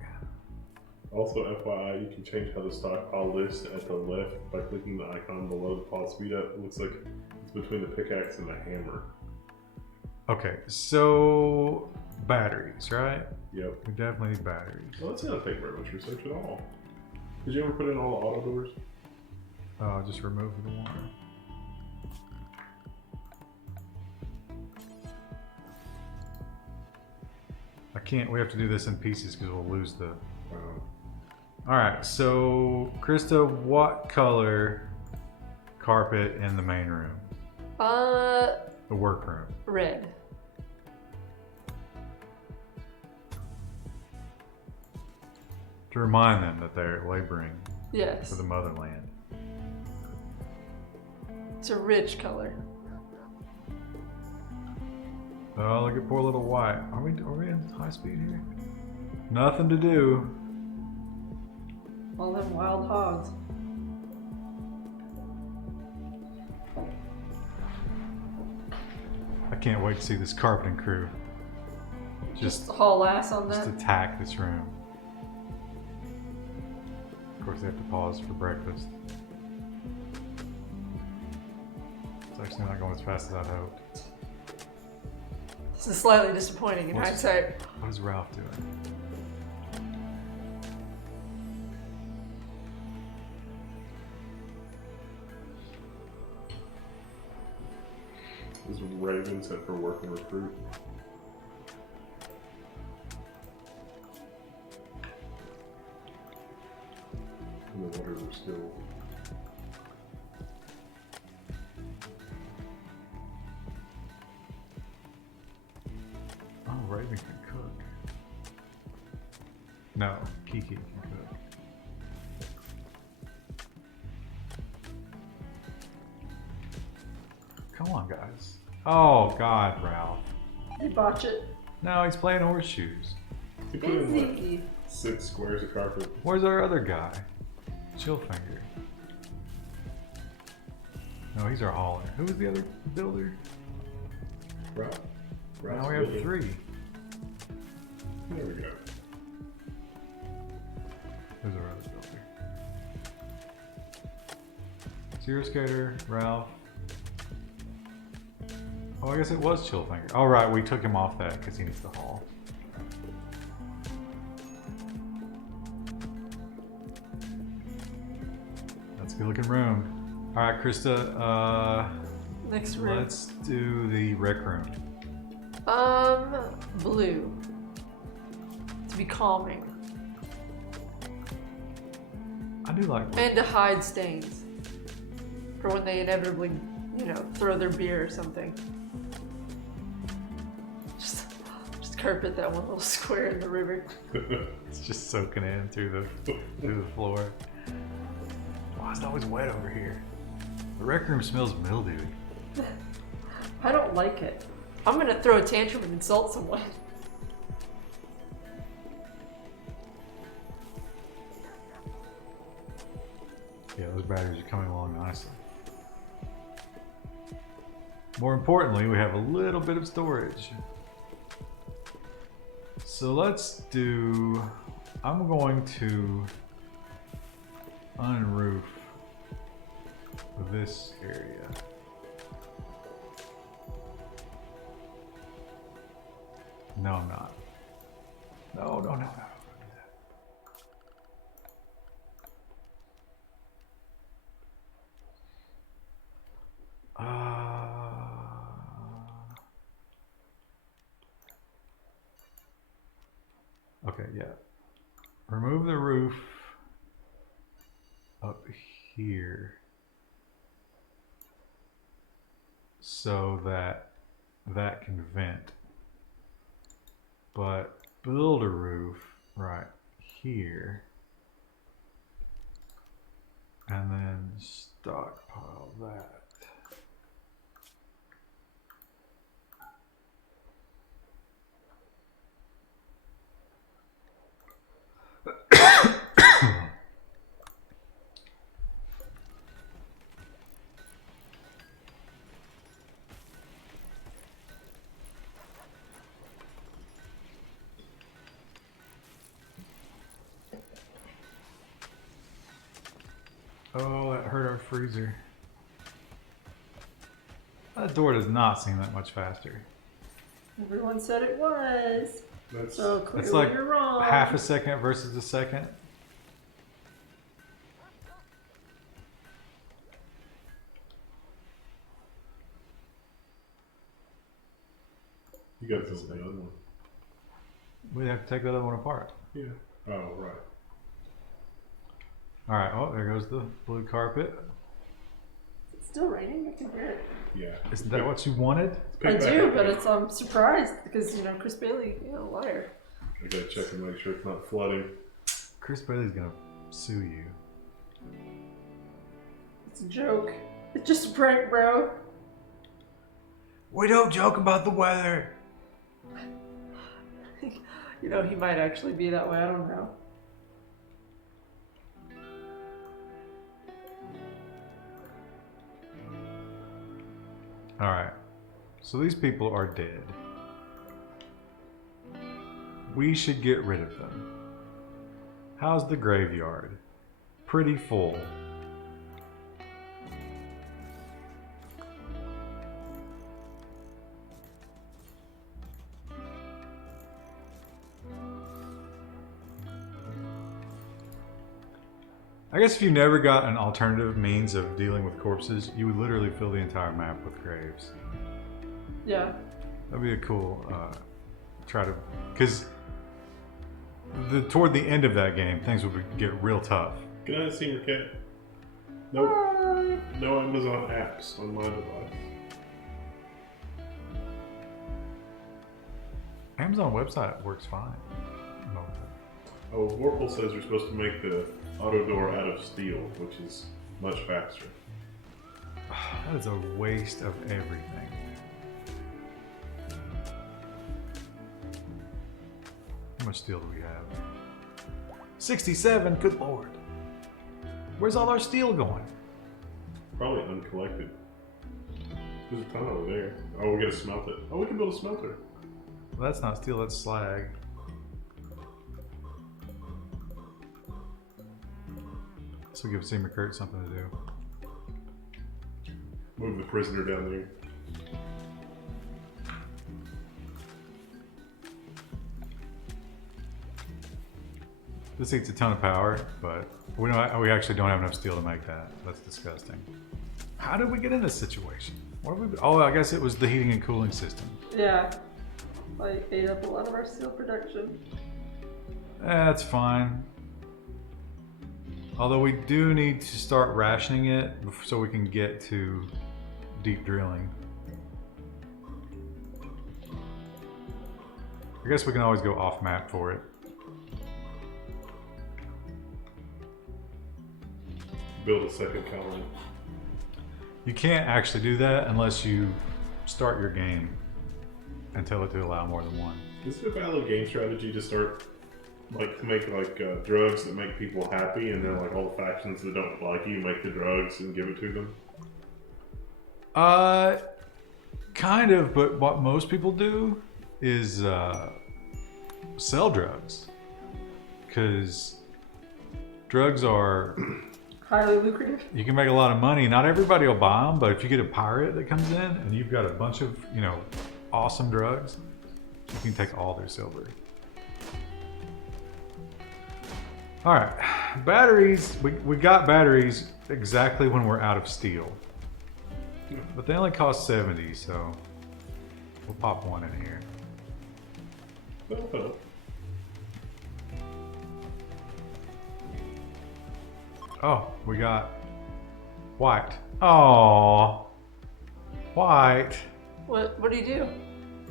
Also, FYI, you can change how the stockpile lists at the left by clicking the icon below the pause speed up. It looks like it's between the pickaxe and the hammer. Okay, so batteries, right? Yep. We definitely need batteries. Well, that's not take very much research at all. Did you ever put in all the auto doors? Just remove the one. I can't, we have to do this in pieces because we'll lose the... Alright, so Krista, what color carpet in the main room? The workroom. Red. To remind them that they're laboring Yes. for the motherland. It's a rich color. Oh, look at poor little White. Are we in high speed here? Nothing to do. All them wild hogs. I can't wait to see this carpeting crew. Just haul ass on Just that. attack this room. Of course, they have to pause for breakfast. It's actually not going as fast as I'd hoped. This is slightly disappointing in What's- hindsight. What is Ralph doing? Is Raven set for work and recruit? And then what are their skills? Oh, Raven can cook. No, Kiki can cook. Come on, guys. Oh, God, Ralph. You botch it. No, he's playing horseshoes. He put in like Easy. 6 squares of carpet. Where's our other guy? Chillfinger. No, he's our hauler. Who was the other builder? Right. Now we have 3. There we go. Who's our other builder? Zero Skater, Ralph. Oh, I guess it was Chillfinger. Oh, right, we took him off that because he needs to haul. That's a good looking room. All right, Krista, Next room. let's do the rec room. Blue. To be calming. I do like blue. And to hide stains. For when they inevitably, throw their beer or something. Just carpet that one little square in the river. It's just soaking in through the floor. Why is it always wet over here? The rec room smells mildewy. I don't like it. I'm gonna throw a tantrum and insult someone. Yeah, those batteries are coming along nicely. More importantly, we have a little bit of storage. So let's do, I'm going to unroof this area. No, I'm not. No, no, no, no. Don't do that. Okay, yeah. Remove the roof up here so that that can vent. But build a roof right here and then stockpile that. Oh, that hurt our freezer. That door does not seem that much faster. Everyone said it was. That's So clearly It's like you're wrong. half a second versus a second. you got this the other one. We'd have to take that other one apart. Yeah. Oh right. Alright, oh, there goes the blue carpet. It's still raining. I can hear it. Yeah. Isn't that what you wanted? I do, but it's I'm surprised because Chris Bailey, liar. I gotta check and make sure it's not flooding. Chris Bailey's gonna sue you. It's a joke. It's just a prank, bro. We don't joke about the weather. He might actually be that way. I don't know. Alright, so these people are dead. We should get rid of them. How's the graveyard? Pretty full. I guess if you never got an alternative means of dealing with corpses, you would literally fill the entire map with graves. Yeah. That'd be a cool, because toward the end of that game, things would get real tough. Can I see your cat? Nope. No Amazon apps on my device. Amazon website works fine. No. Oh, Warple says you're supposed to make the auto door out of steel, which is much faster. That is a waste of everything. How much steel do we have? 67, good lord. Where's all our steel going? Probably uncollected. There's a ton over there. Oh, we gotta smelt it. Oh, we can build a smelter. Well, that's not steel, that's slag. This will give Seymour Kurt something to do. Move the prisoner down there. This eats a ton of power, but we actually don't have enough steel to make that. That's disgusting. How did we get in this situation? What have we? Oh, I guess it was the heating and cooling system. Yeah. I ate up a lot of our steel production. That's fine. Although we do need to start rationing it so we can get to deep drilling. I guess we can always go off map for it. Build a second colony. You can't actually do that unless you start your game and tell it to allow more than one. Is it a valid game strategy to start, to make drugs that make people happy, and then all the factions that don't like you make the drugs and give it to them? Kind of, but what most people do is sell drugs. Because drugs are highly lucrative. You can make a lot of money. Not everybody will buy them, but if you get a pirate that comes in and you've got a bunch of, awesome drugs, you can take all their silver. All right, batteries. We got batteries exactly when we're out of steel, but they only cost 70, so we'll pop one in here. That'll help. Oh, we got White. Oh, White. What do you do?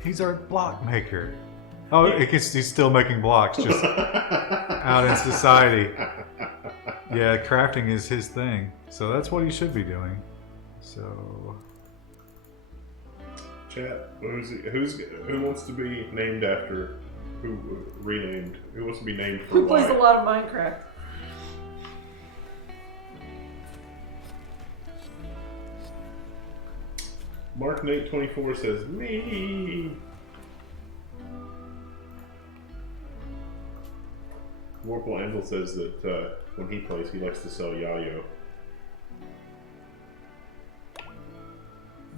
He's our block maker. Oh, he's still making blocks, just out in society. Yeah, crafting is his thing, so that's what he should be doing. So, Chat. Who wants to be named after? Who renamed? Who wants to be named for? Who plays a Wyatt? lot of Minecraft? Mark Nate 24 says me. Warple Anvil says that when he plays, he likes to sell yayo.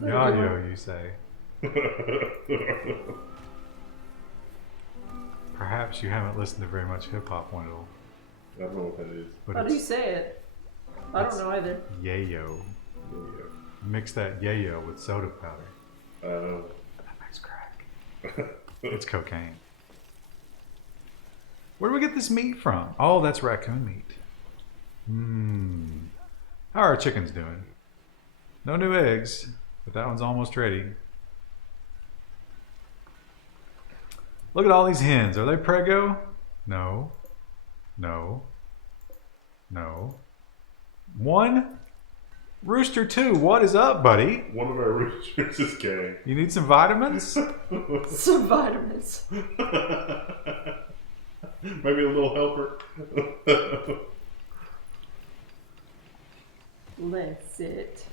Yayo, you say. Perhaps you haven't listened to very much hip hop, Wendell. I don't know what that is. But How do you say it? I don't know either. Yayo. Yeah. Mix that yayo with soda powder. Uh, That makes crack. It's cocaine. Where do we get this meat from? Oh, that's raccoon meat. How are our chickens doing? No new eggs, but that one's almost ready. Look at all these hens. Are they prego? No. No. No. One? Rooster 2, what is up, buddy? one of our roosters is gay. You need some vitamins? Some vitamins. Maybe a little helper. Let's sit.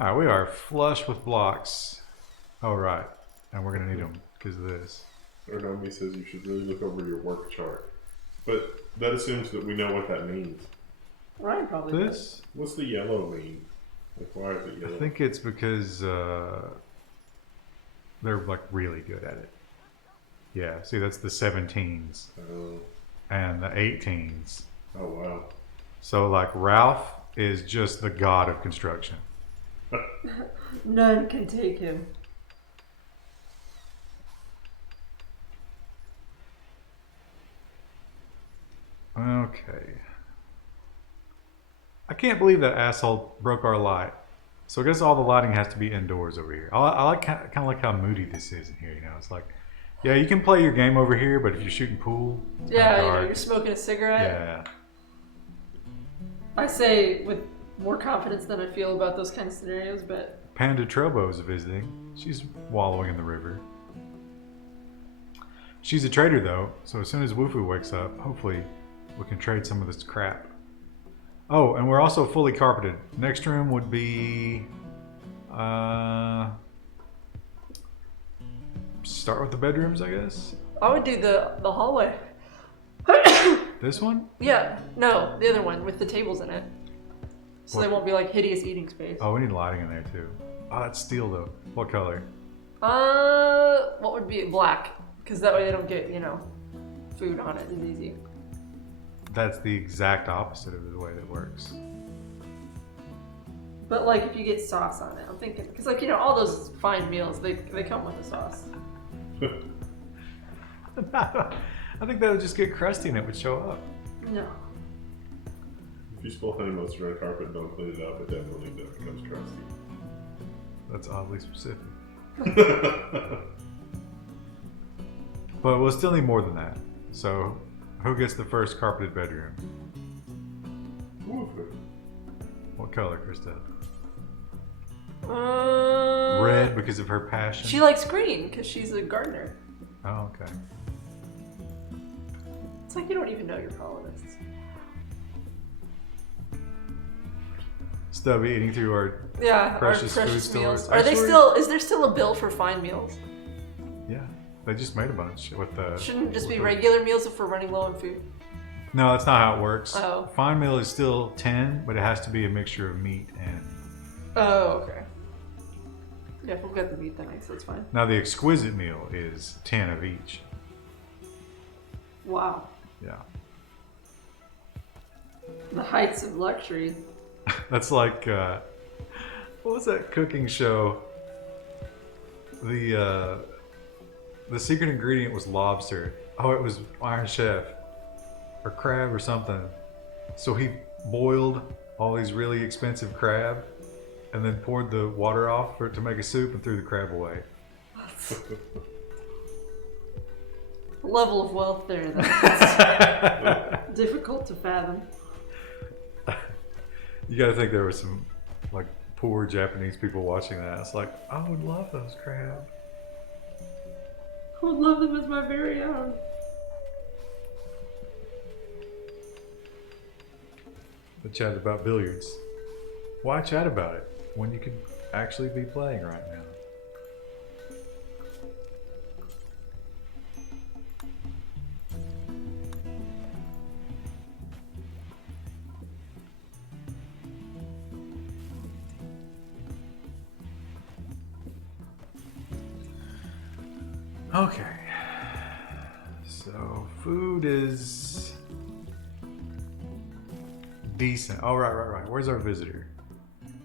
Alright, we are flush with blocks. Oh, right. And we're going to need them because of this. Ergonomy says you should really look over your work chart. But that assumes that we know what that means. Ryan probably does. This? What's the yellow mean? Like, why is it yellow? I think it's because they're like really good at it. Yeah, see, that's the 17s Oh, and the 18s. oh, wow. So, like, Ralph is just the god of construction. None can take him. Okay. I can't believe that asshole broke our light. So I guess all the lighting has to be indoors over here. I like kind of like how moody this is in here. You know, it's like, yeah, you can play your game over here, but if you're shooting pool, it's Yeah, kinda you know, dark. you're smoking a cigarette. Yeah. I say with more confidence than I feel about those kind of scenarios, but Panda Trobo's visiting. She's wallowing in the river. She's a trader though, so as soon as Wufu wakes up, hopefully we can trade some of this crap. Oh, and we're also fully carpeted. Next room would be start with the bedrooms, I guess. I would do the hallway. This one? Yeah, no, the other one with the tables in it. So they won't be like hideous eating space. Oh, we need lighting in there too. Oh, that's steel though. What color? What would be black? Because that way they don't get, you know, food on it as easy. That's the exact opposite of the way that works. But like if you get sauce on it, I'm thinking, because like, you know, all those fine meals, they come with a sauce. I think that would just get crusty and it would show up. No. If you spill honey mustard on a carpet and don't clean it up, it definitely becomes crusty. That's oddly specific. But we'll still need more than that. So, who gets the first carpeted bedroom? Woof. What color, Krista? Uh, Red because of her passion? She likes green because she's a gardener. Oh, okay. It's like you don't even know your colonists. Stubby eating through our Yeah, precious our food precious meals. stores. Are they Actually- still? Is there still a bill for fine meals? Yeah. They just made a bunch with the. Shouldn't it just be with the- regular meals if we're running low on food? No, that's not how it works. Oh. Fine meal is still 10, but it has to be a mixture of meat and. Oh, okay. Yeah, if we've got the meat, then I guess that's fine. Now the exquisite meal is 10 of each. Wow. Yeah. The heights of luxury. That's like what was that cooking show? The secret ingredient was lobster. Oh, it was Iron Chef or crab or something. So he boiled all these really expensive crab and then poured the water off for it to make a soup and threw the crab away. The level of wealth there, that's difficult to fathom. You gotta think there was some like poor Japanese people watching that. It's like, I would love those crab. I would love them as my very own. The chat about billiards. Why chat about it when you could actually be playing right now? Okay. So food is decent. Oh, right. Where's our visitor?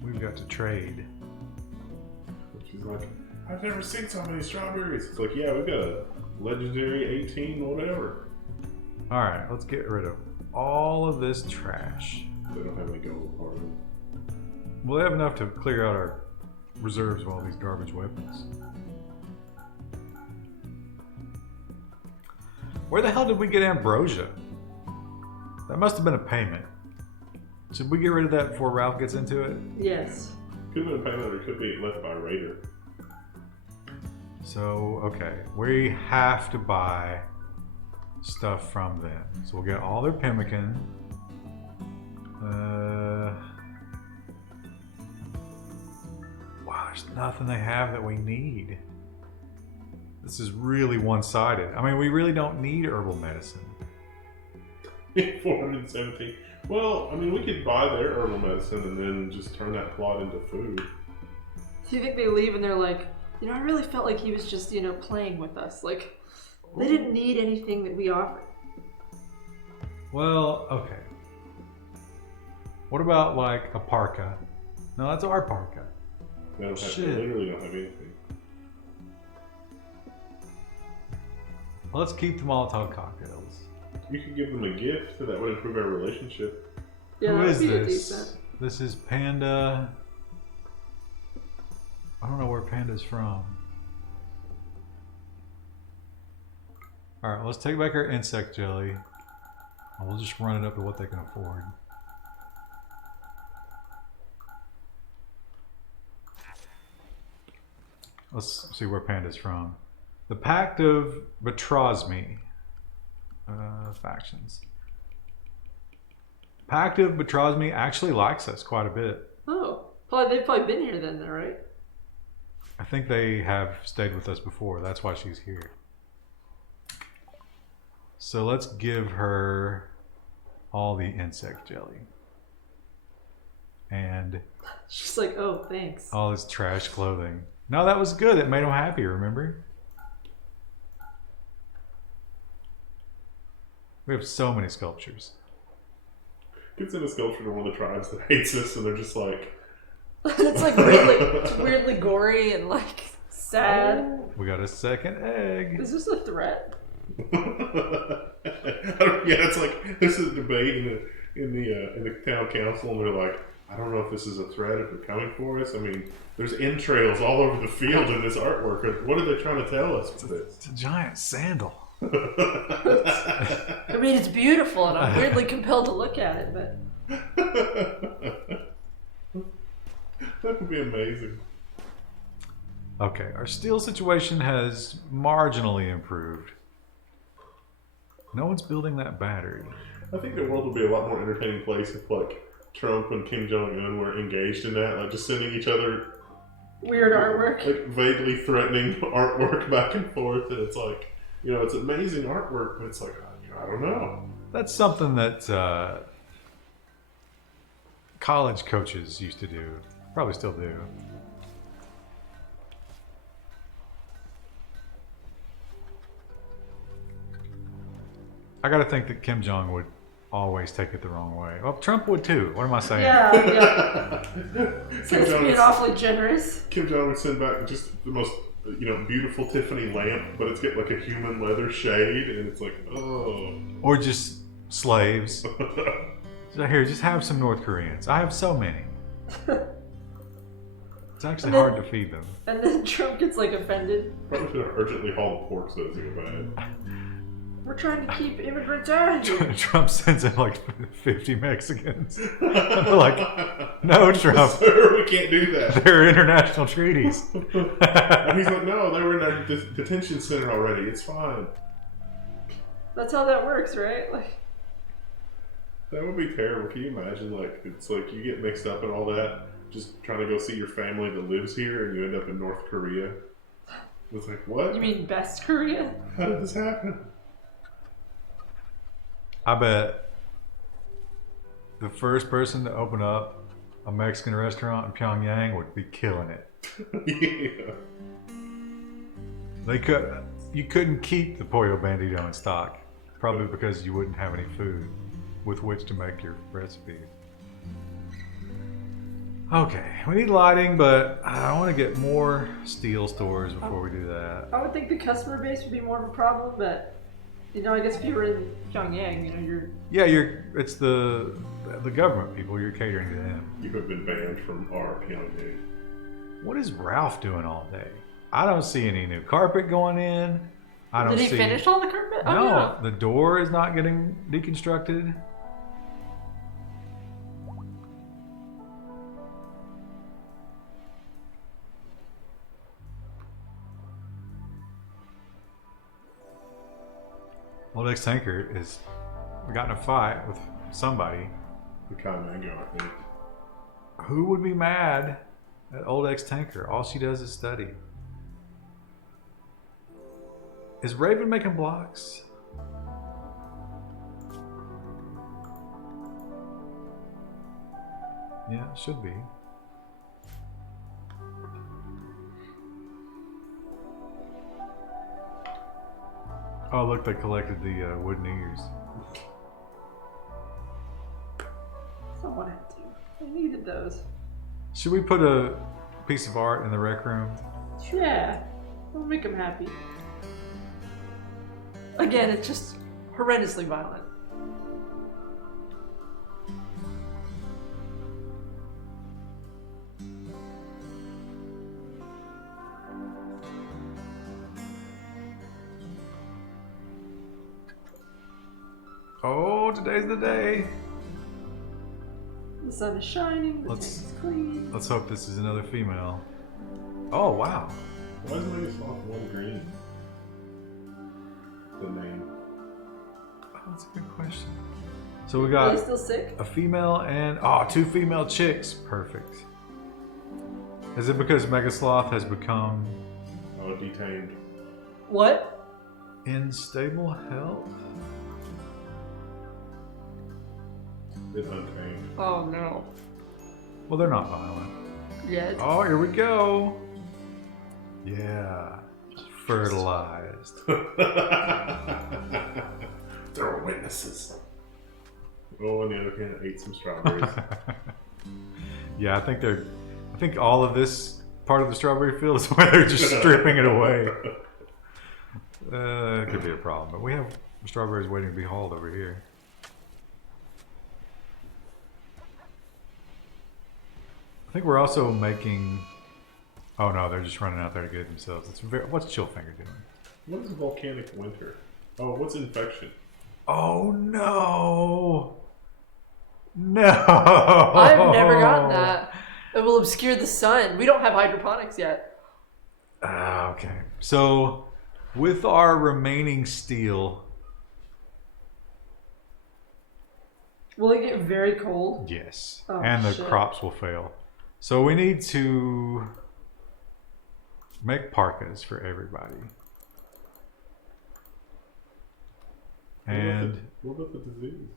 We've got to trade. She's like, I've never seen so many strawberries. It's like, yeah, we've got a legendary 18 whatever. All right, let's get rid of all of this trash. They don't have any gold part of it. We'll have enough to clear out our reserves of all these garbage weapons. Where the hell did we get ambrosia? That must have been a payment. Should we get rid of that before Ralph gets into it? Yes. Could have been a payment or could be left by a raider. So, okay, we have to buy stuff from them. So we'll get all their pemmican. Wow, there's nothing they have that we need. This is really one-sided. I mean, we really don't need herbal medicine. 417. Well, I mean, we could buy their herbal medicine and then just turn that plot into food. Do you think they leave and they're like, you know, I really felt like he was just, you know, playing with us. Like, they didn't need anything that we offered. Well, okay. What about like a parka? No, that's our parka. They don't have, Shit. they literally don't have anything. Let's keep the Molotov cocktails. You could give them a gift, so that would improve our relationship. Yeah, Who that'd is be this? decent. This is Panda. I don't know where Panda's from. Alright, let's take back our insect jelly. And we'll just run it up to what they can afford. Let's see where Panda's from. The Pact of Betrosme. Factions. Pact of Betrosme actually likes us quite a bit. Oh, they've probably been here then, right? I think they have stayed with us before. That's why she's here. So let's give her all the insect jelly. And She's like, oh, thanks. all this trash clothing. No, that was good. It made them happy, remember? We have so many sculptures. Could send a sculpture to one of the tribes that hates us, and they're just like... It's like weirdly gory and like sad. We got a second egg. Is this a threat? Yeah, it's like there's a debate in the town council, and they're like, I don't know if this is a threat, if they're coming for us. I mean, there's entrails all over the field in this artwork. What are they trying to tell us with this? It's a giant sandal. I mean, it's beautiful, and I'm weirdly compelled to look at it, but That would be amazing. Okay, our steel situation has marginally improved. No one's building that battery. I think the world would be a lot more entertaining place if, like, Trump and Kim Jong-un were engaged in that, like just sending each other weird artwork. like vaguely threatening artwork back and forth, and it's like, you know, it's amazing artwork, but it's like, I don't know. That's something that college coaches used to do. Probably still do. I gotta think that Kim Jong would always take it the wrong way. Well, Trump would too. What am I saying? Yeah. Seems to be would- awfully generous. Kim Jong would send back just the most, you know, beautiful Tiffany lamp, but it's got like a human leather shade, and it's like, oh. Or just slaves. So here, just have some North Koreans. I have so many. It's actually hard to feed them. And then Trump gets like offended. Probably should have urgently hauled the pork so it's go bad. We're trying to keep immigrants out of here. Trump sends in like 50 Mexicans. They're like, no, Trump. Sir, we can't do that. There are international treaties. And he's like, no, they were in our detention center already. It's fine. That's how that works, right? Like, That would be terrible. Can you imagine? Like, it's like you get mixed up in all that, just trying to go see your family that lives here, and you end up in North Korea. It's like, what? you mean best Korea? How did this happen? I bet the first person to open up a Mexican restaurant in Pyongyang would be killing it. Yeah. They could, you couldn't keep the Pollo Bandito in stock, probably because you wouldn't have any food with which to make your recipes. Okay, we need lighting, but I want to get more steel stores before we do that. I would think the customer base would be more of a problem, but you know, I guess if you were in Pyongyang, you know, It's the government people. You're catering to them. You have been banned from our Pyongyang. What is Ralph doing all day? I don't see any new carpet going in. Did he finish all the carpet? Oh, No, yeah. the door is not getting deconstructed. Old ex-tanker has gotten a fight with somebody. The Kamago, I think. Who would be mad at old ex-tanker? All she does is study. Is Raven making blocks? Yeah, it should be. Oh, look, they collected the wooden ears. Someone had to. I needed those. Should we put a piece of art in the rec room? Yeah. We'll make them happy. Again, it's just horrendously violent. Oh, today's the day. The sun is shining, the tank is clean. Let's hope this is another female. Oh, wow. Why is it like off one green? The name. Oh, that's a good question. So we Are they got still sick? a female and, two female chicks. Perfect. Is it because Mega Sloth has become Oh, detained. What? in stable health? It's untamed. Oh no. Well, they're not violent. Yeah. Oh, here we go. Yeah. Fertilized. There are witnesses. Oh, on the other hand, I ate some strawberries. Yeah, I think all of this part of the strawberry field is where they're just stripping it away. It could be a problem, but we have strawberries waiting to be hauled over here. I think we're also making. Oh no, they're just running out there to get it themselves. What's Chillfinger doing? What is volcanic winter? Oh, what's infection? Oh no! No! I've never gotten that. It will obscure the sun. We don't have hydroponics yet. Okay. So, with our remaining steel, Will it get very cold? yes, Oh, and the shit. crops will fail. So we need to make parkas for everybody. And What about the disease?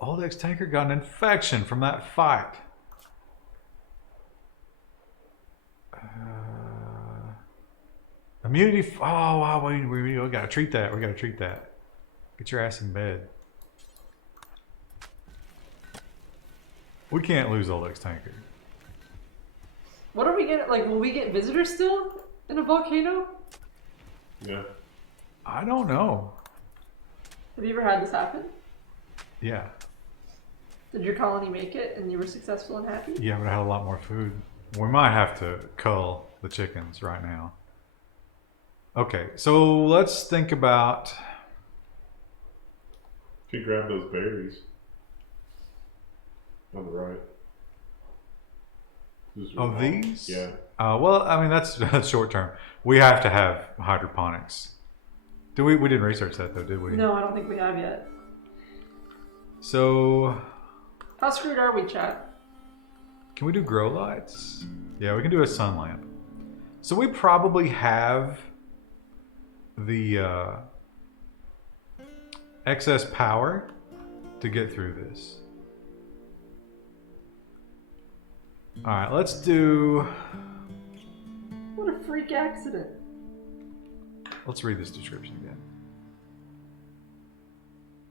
Old ex-tanker got an infection from that fight. Immunity. Oh wow! We gotta treat that. We gotta treat that. Get your ass in bed. We can't lose old ex-tanker. What are we getting? Like, will we get visitors still in a volcano? Yeah. I don't know. Have you ever had this happen? Yeah. Did your colony make it and you were successful and happy? Yeah, but I had a lot more food. We might have to cull the chickens right now. Okay, so let's think about. If you grab those berries on the right. Oh, these? Yeah. Well, I mean that's short term. We have to have hydroponics. We didn't research that though, did we? No, I don't think we have yet. So How screwed are we, chat? can we do grow lights? Yeah, we can do a sun lamp. So we probably have the excess power to get through this. All right, let's do What a freak accident. Let's read this description again.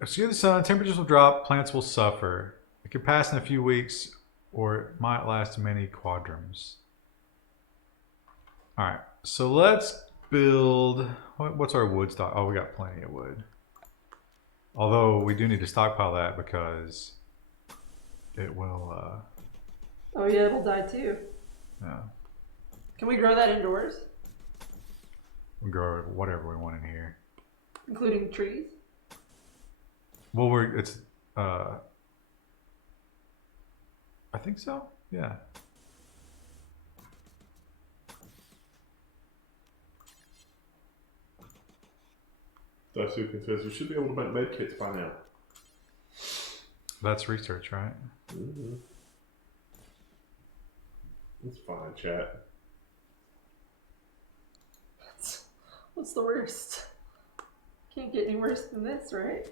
Obscure the sun, temperatures will drop, plants will suffer. It could pass in a few weeks, or it might last many quadrums. Alright, so let's build... What's our wood stock? Oh, we got plenty of wood. Although, we do need to stockpile that because it will... Oh yeah, it'll die too. Yeah. Can we grow that indoors? We grow whatever we want in here. Including trees? Well, it's I think so. Yeah. Dasukin says you should be able to make med kits by now. That's research, right? Mm-hmm. It's fine, chat. What's the worst? Can't get any worse than this, right?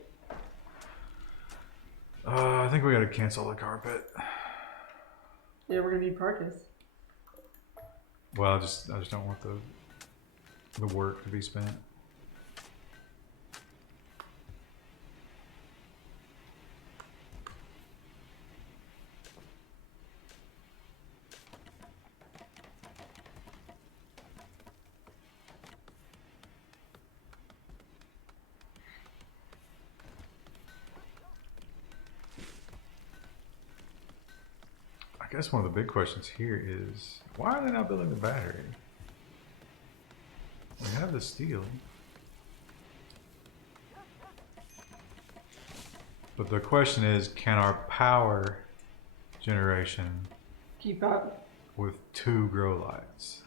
I think we gotta cancel the carpet. Yeah, we're gonna need carcass. Well, I just don't want the work to be spent. I guess one of the big questions here is, why are they not building the battery? We have the steel. But the question is, can our power generation Keep up. with 2 grow lights?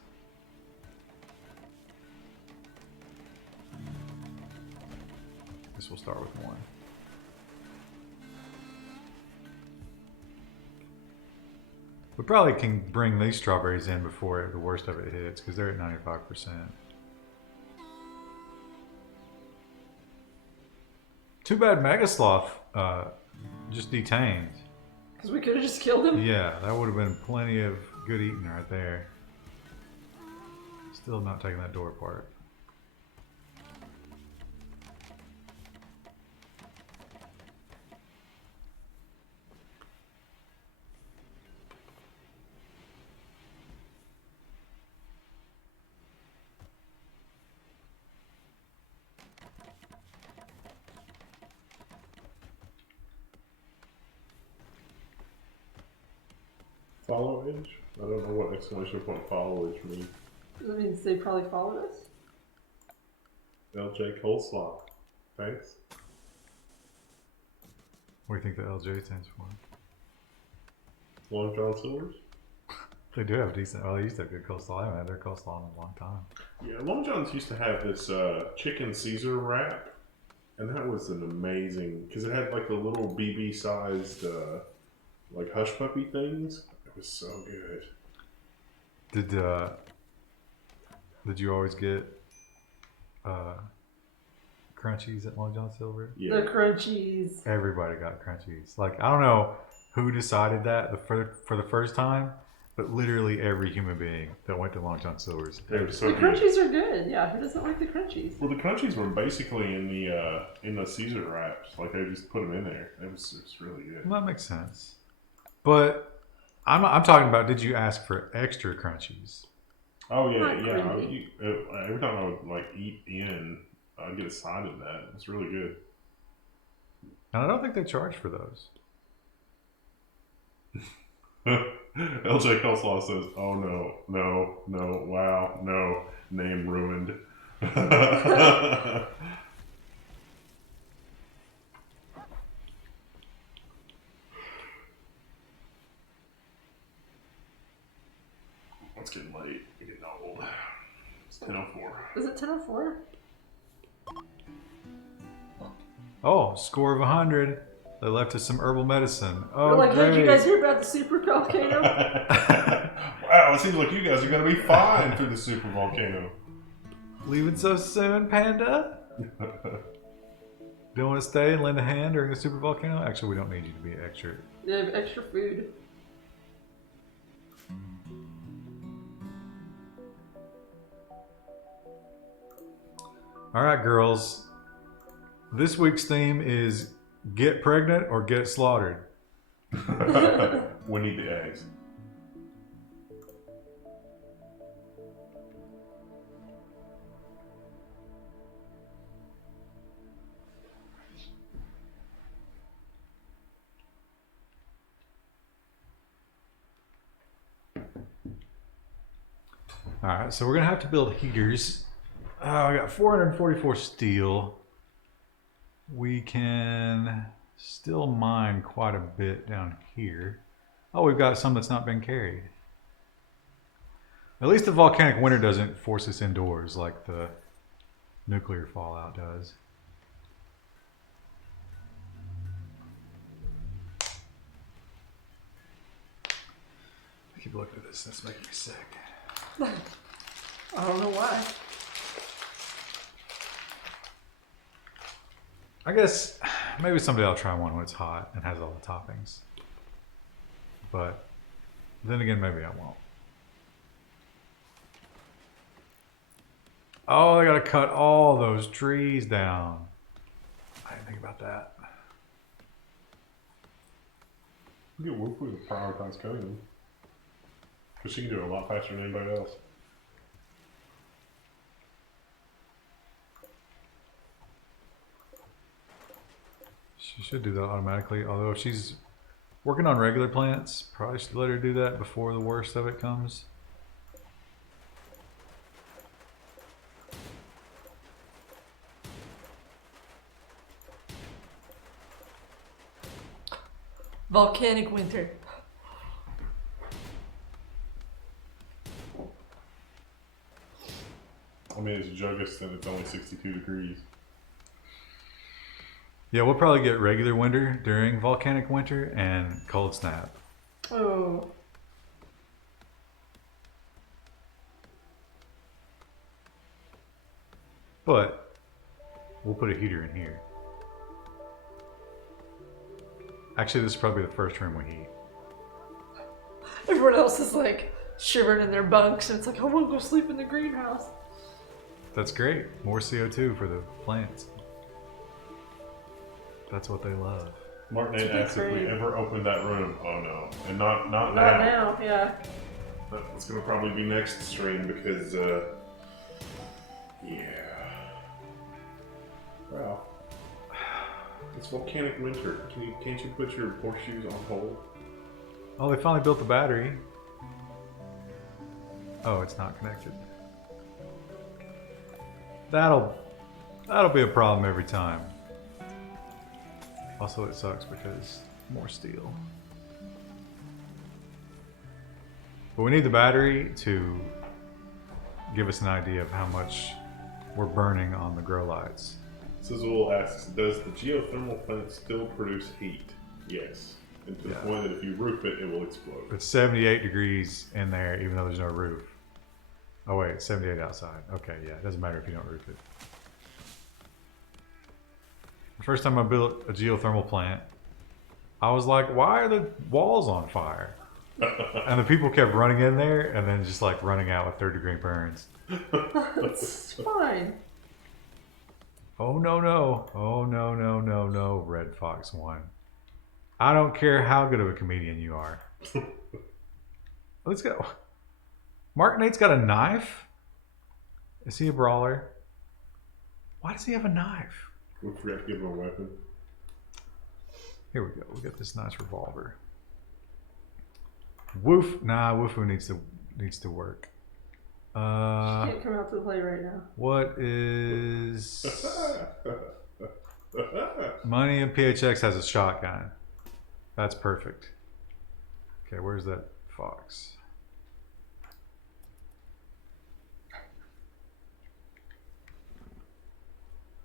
This will start with 1. We probably can bring these strawberries in before the worst of it hits, because they're at 95%. Too bad Mega Sloth just detained. Because we could have just killed him. Yeah, that would have been plenty of good eating right there. Still not taking that door apart. Follow age? I don't know what exclamation point follow age means. That means they probably followed us. LJ Coleslaw. Thanks. What do you think the LJ stands for? Long John Silver's? They do have decent, well, they used to have good coleslaw. I haven't had their coleslaw in a long time. Yeah, Long John's used to have this chicken Caesar wrap, and that was an amazing, because it had like the little BB sized like hush puppy things. It was so good. Did you always get crunchies at Long John Silver? Yeah. The crunchies. Everybody got crunchies. Like, I don't know who decided that for the first time, but literally every human being that went to Long John Silver's. They were so The good. crunchies are good. Yeah, who doesn't like the crunchies? Well, the crunchies were basically in the Caesar wraps. Like they just put them in there. It was really good. Well, that makes sense. But I'm talking about, did you ask for extra crunchies? Oh yeah, Not yeah. creamy. Every time I would like eat in, I'd get a side of that. It's really good. And I don't think they charge for those. LJ Coleslaw says, "Oh no, no, no! Wow, no! Name ruined." It's getting late. We're getting old. It's 10:04. Is it 10:04? Oh, score of 100. They left us some herbal medicine. Oh, We're like, great. hey, did you guys hear about the super volcano? Wow, it seems like you guys are going to be fine through the super volcano. Leaving so soon, Panda? Don't want to stay and lend a hand during the super volcano? Actually, we don't need you to be extra. They have extra food. All right, girls. This week's theme is get pregnant or get slaughtered. We need the eggs. All right, so we're gonna have to build heaters. I got 444 steel. We can still mine quite a bit down here. Oh, we've got some that's not been carried. At least the volcanic winter doesn't force us indoors like the nuclear fallout does. I keep looking at this, that's making me sick. I don't know why. I guess maybe someday I'll try one when it's hot and has all the toppings. But then again, maybe I won't. Oh, they gotta cut all those trees down. I didn't think about that. We get Wolf with a prioritized cutting them. Because she can do it a lot faster than anybody else. She should do that automatically, although if she's working on regular plants, probably should let her do that before the worst of it comes. Volcanic winter. I mean, it's Jugus and it's only 62 degrees. Yeah, we'll probably get regular winter during volcanic winter and cold snap. Oh. But we'll put a heater in here. Actually, this is probably the first room we heat. Everyone else is like shivering in their bunks, and it's like, I want to go sleep in the greenhouse. That's great. More CO2 for the plants. That's what they love. Martin asked if we ever opened that room. Oh no. And not Not now. now, yeah. That's going to probably be next stream because, yeah. Well, it's volcanic winter. Can't you put your horseshoes on hold? Oh, they finally built the battery. Oh, it's not connected. That'll be a problem every time. Also, it sucks because more steel. But we need the battery to give us an idea of how much we're burning on the grow lights. Sizzle asks, does the geothermal plant still produce heat? Yes. And to the point that if you roof it, it will explode. It's 78 degrees in there, even though there's no roof. Oh wait, it's 78 outside. Okay, yeah, it doesn't matter if you don't roof it. The first time I built a geothermal plant, I was like, why are the walls on fire? And the people kept running in there and then just like running out with third-degree burns. It's fine. Oh no, oh no, Red Fox 1. I don't care how good of a comedian you are. Let's go. Mark Nate's got a knife? Is he a brawler? Why does he have a knife? We forgot to give him a weapon. Here we go. We got this nice revolver. Woof. Nah, Woofoo needs to work. Can't come out to the play right now. What is money and PHX has a shotgun. That's perfect. Okay, where's that fox?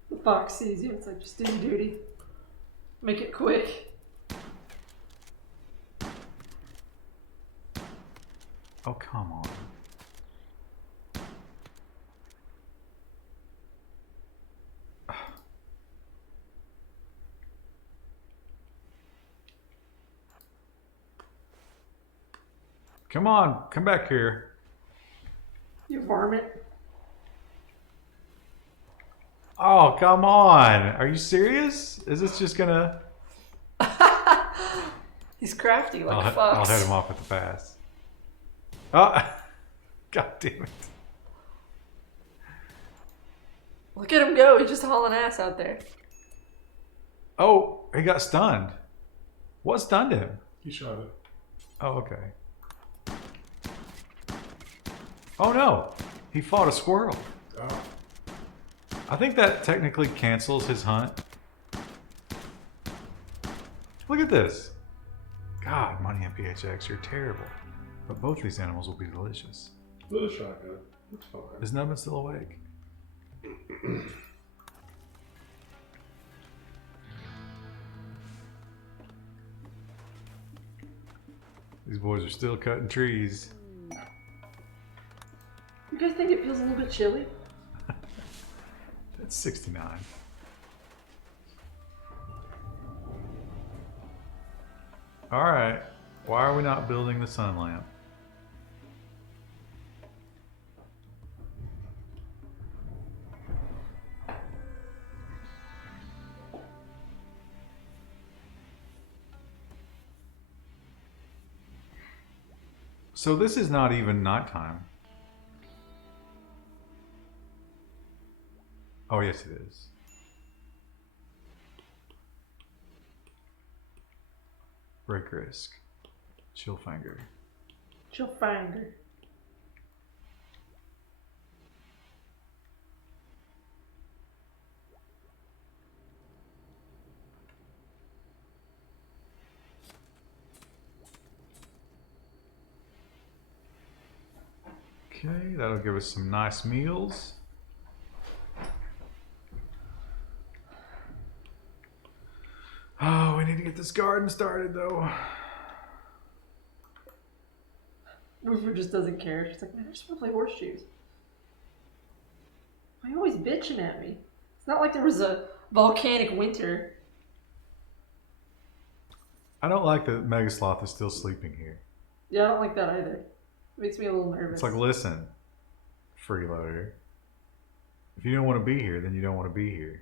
The fox sees you. It's like, just do your duty. Make it quick. Oh, come on. Come on, come back here. You varmint. Oh, come on. Are you serious? Is this just gonna... He's crafty like a I'll fox. head him off with the pass. Oh, god damn it. Look at him go. He's just hauling ass out there. Oh, he got stunned. What stunned him? He shot it. Oh, okay. Oh no, he fought a squirrel. Oh. I think that technically cancels his hunt. Look at this. God, Money and PHX, you're terrible. But both these animals will be delicious. With a shotgun. It's fine. Is Nubbin still awake? These boys are still cutting trees. You guys think it feels a little bit chilly? It's 69. Alright, why are we not building the sun lamp? So this is not even nighttime. Oh yes it is. Break risk. Chill finger. She'll find her. Okay, that'll give us some nice meals. Oh, we need to get this garden started though. Roofer just doesn't care. She's like, man, I just want to play horseshoes. Why are you always bitching at me? It's not like there was a volcanic winter. I don't like that Mega Sloth is still sleeping here. Yeah, I don't like that either. It makes me a little nervous. It's like, listen, freeloader. If you don't want to be here, then you don't want to be here.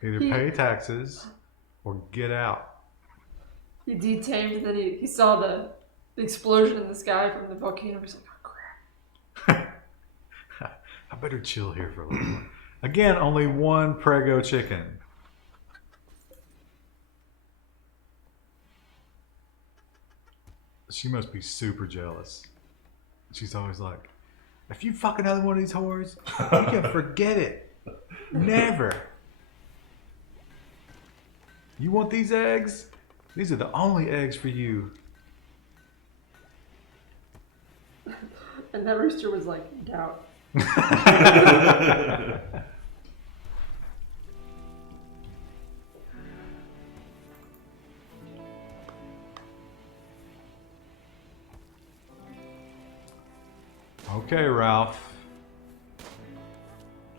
Either pay taxes or get out. He detamed and then he saw the explosion in the sky from the volcano. He's like, oh crap. I better chill here for a little while. Again, only one prego chicken. She must be super jealous. She's always like, if you fuck another one of these whores, you can forget it. Never. You want these eggs? These are the only eggs for you. And that rooster was like, doubt. Okay, Ralph.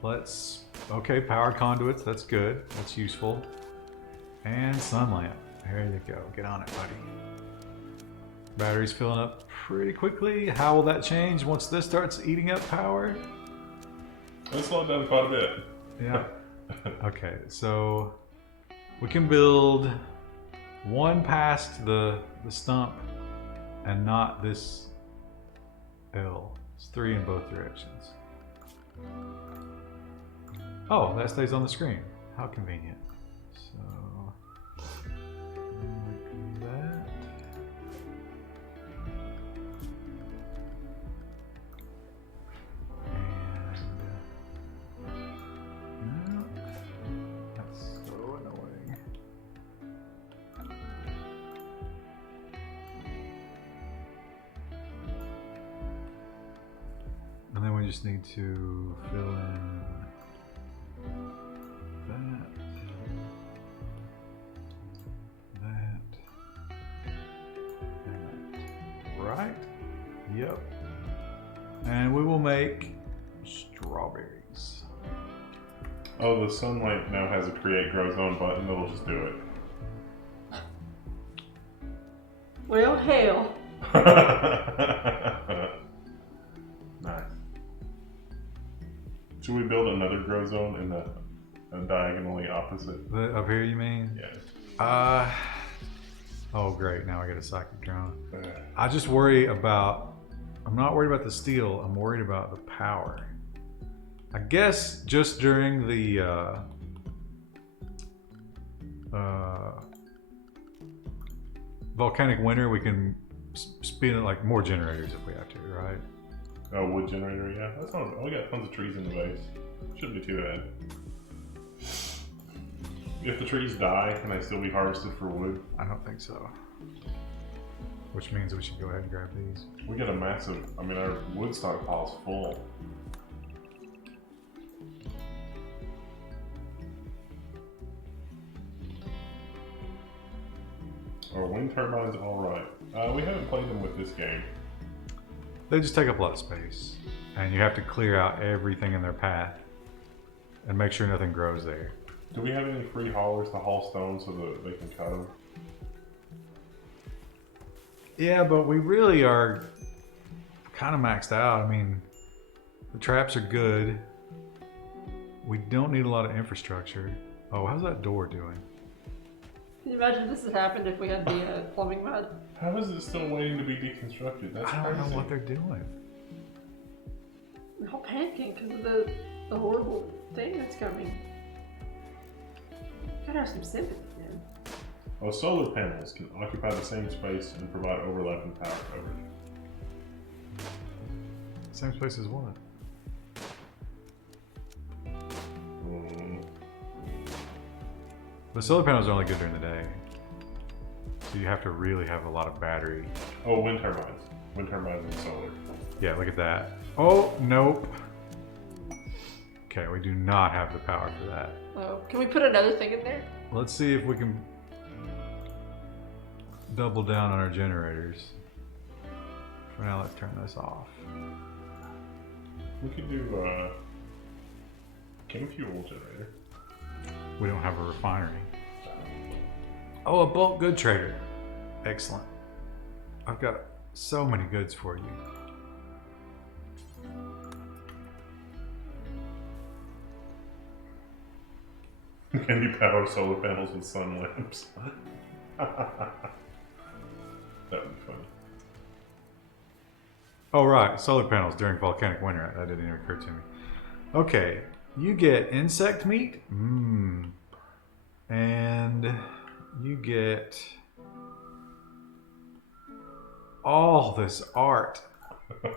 Okay, power conduits, that's good. That's useful. And sun lamp. There you go. Get on it, buddy. Battery's filling up pretty quickly. How will that change once this starts eating up power? Let's slow it down quite a bit. Yeah. Okay, so we can build one past the stump and not this L. It's 3 in both directions. Oh, that stays on the screen. How convenient. So like that. And that's so annoying. And then we just need to fill in that, and that. Right? Yep. And we will make strawberries. Oh, the sunlight now has a create grow zone button that'll just do it. Well, hail. Nice. Should we build another grow zone in the diagonally opposite? Up here, you mean? Yeah. Oh, great. Now I get a psychic drone. I just worry about. I'm not worried about the steel. I'm worried about the power. I guess just during the volcanic winter, we can spin like more generators if we have to, right? Oh, wood generator, yeah. That's not. We got tons of trees in the base. Shouldn't be too bad. If the trees die, can they still be harvested for wood? I don't think so. Which means we should go ahead and grab these. We got a massive. I mean, our wood stockpile's full. Our wind turbines all right. We haven't played them with this game. They just take up a lot of space, and you have to clear out everything in their path and make sure nothing grows there. Do we have any free haulers to haul stones so that they can cut them? Yeah, but we really are kind of maxed out. I mean, the traps are good. We don't need a lot of infrastructure. Oh, how's that door doing? Can you imagine this had happened if we had the plumbing mod? How is it still waiting to be deconstructed? That's I don't crazy. know what they're doing. They're all panicking because of the horrible thing that's coming. Gotta have some sympathy, man. Oh, solar panels can occupy the same space and provide overlapping power coverage. Same space as what? But solar panels are only good during the day. So you have to really have a lot of battery. Oh, wind turbines. Wind turbines and solar. Yeah, look at that. Oh, nope. Okay, we do not have the power for that. Oh, can we put another thing in there? Let's see if we can double down on our generators. For now, let's turn this off. We could do chem fuel generator. We don't have a refinery. Oh, a bulk good trader. Excellent. I've got so many goods for you. Can you power solar panels with sun lamps? That would be funny. Oh, right. Solar panels during volcanic winter. That didn't even occur to me. Okay. You get insect meat. And you get all this art.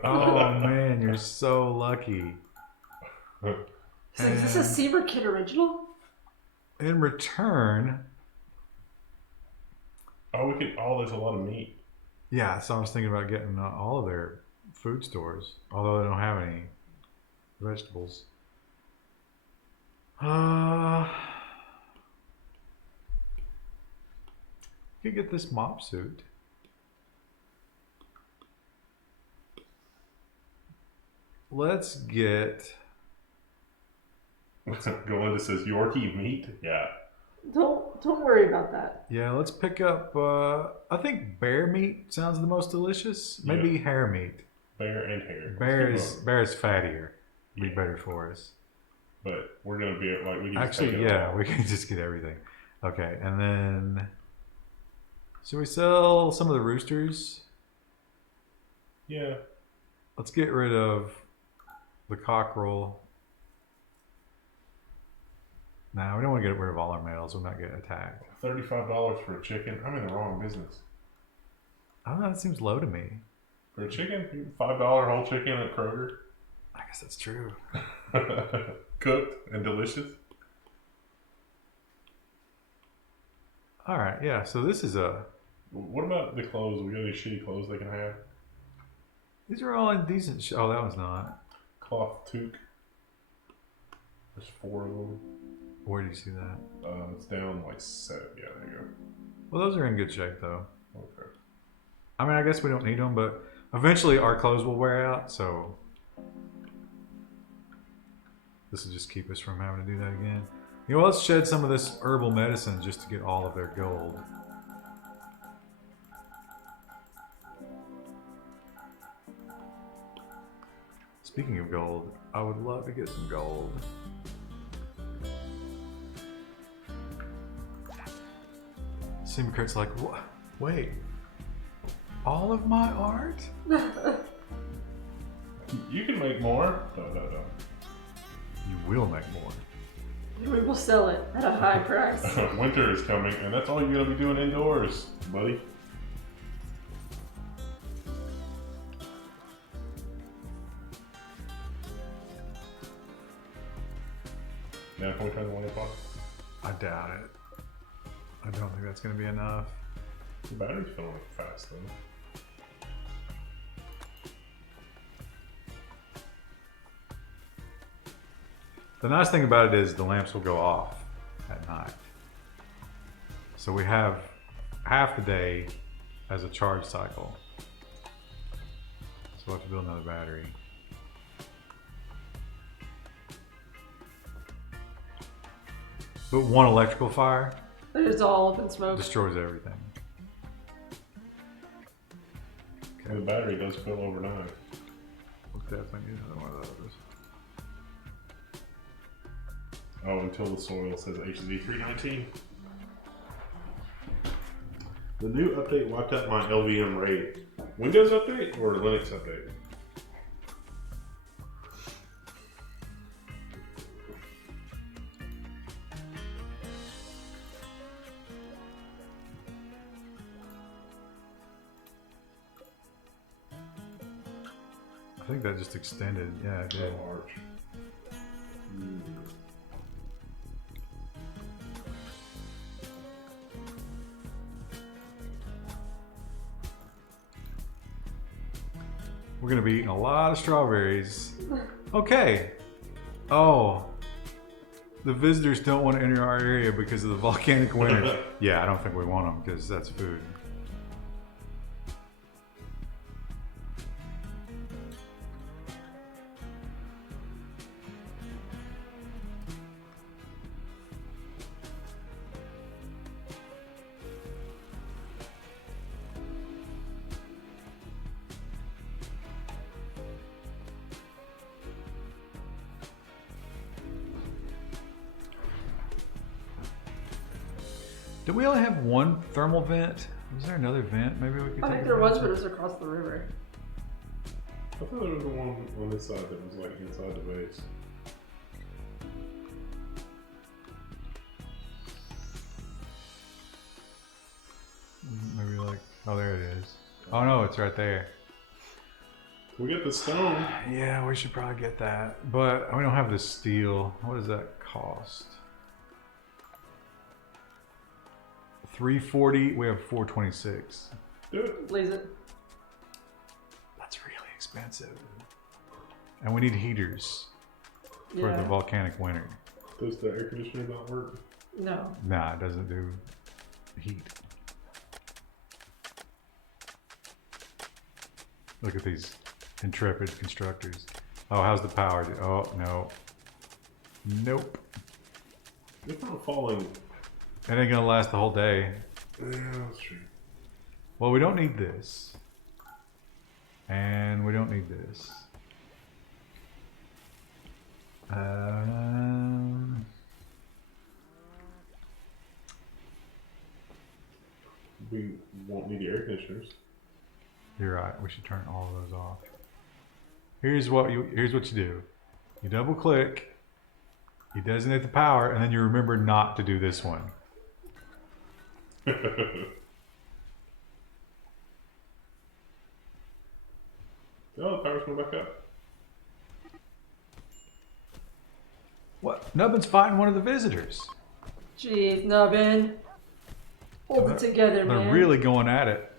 Oh, man. You're so lucky. Is this a Seaver Kid original? In return... Oh, we could. Oh, there's a lot of meat. Yeah, so I was thinking about getting all of their food stores, although they don't have any vegetables. You could get this mop suit. Let's get... Galinda says Yorkie meat. Yeah. Don't worry about that. Yeah, let's pick up, I think bear meat sounds the most delicious. Maybe Yeah. hare meat. Bear and hare. Bear Let's do is fattier. Be Yeah. better for us. both. But we're gonna be like we can just Actually, take it yeah, all. we can just get everything. Okay, and then should we sell some of the roosters? Yeah. Let's get rid of the cockerel. Nah, we don't want to get rid of all our males. We'll not get attacked. $35 for a chicken. I'm in the wrong business. I don't know. That seems low to me. For a chicken, $5 whole chicken at Kroger, I guess that's true. cooked and delicious. All right, yeah. So this is a. What about the clothes? We got any shitty clothes they can have? These are all in decent. Oh, that one's not. Cloth toque. There's 4 of them. Where do you see that? It's down like 7. Yeah, there you Well, those are in good shape though. go. Okay. I mean, I guess we don't need them, but eventually our clothes will wear out, so this will just keep us from having to do that again. You know, let's shed some of this herbal medicine just to get all of their gold. Let's Speaking of gold, I would love to get some gold. Simcrit's like, what? Wait, all of my art? You can make more. No. You will make more. We will sell it at a high price. Winter is coming, and that's all you're gonna be doing indoors, buddy. Now, can we try the 1 o'clock? I doubt it. I don't think that's going to be enough. The battery's filling up fast, though. The nice thing about it is the lamps will go off at night. So we have half the day as a charge cycle. So we'll have to build another battery. But one electrical fire It's all up in smoke. destroys everything. And the battery does fill overnight. We'll definitely need another one of those. Oh, until the soil says HZ 319. The new update wiped out my LVM RAID. Windows update or Linux update? I think that just extended. Yeah, it did. March. We're gonna be eating a lot of strawberries. Okay. Oh. The visitors don't want to enter our area because of the volcanic winter. Yeah, I don't think we want them because that's food. Did we only have one thermal vent? Was there another vent? Maybe we could I take think there was, but advantage it was across the river. I thought there was the one on this side that was like inside the base. of- Maybe like, oh, there it is. Oh no, it's right there. We got the stone. Yeah, we should probably get that, but we don't have the steel. What does that cost? 340. We have 426. Do it. Blaze it. That's really expensive. And we need heaters for the Yeah. volcanic winter. Does the air conditioner not work? No. Nah, it doesn't do heat. Look at these intrepid constructors. Oh, how's the power? Oh, no. Nope. It's not falling. It ain't gonna last the whole day. Yeah, that's true. Well, we don't need this. And we don't need this. We won't need the air conditioners. You're right. We should turn all of those off. Here's what you do. You double click, you designate the power, and then you remember not to do this one. Oh, the power's going back up. What? Nubbin's fighting one of the visitors. Jeez, Nubbin. Hold it together, They're man. really going at it.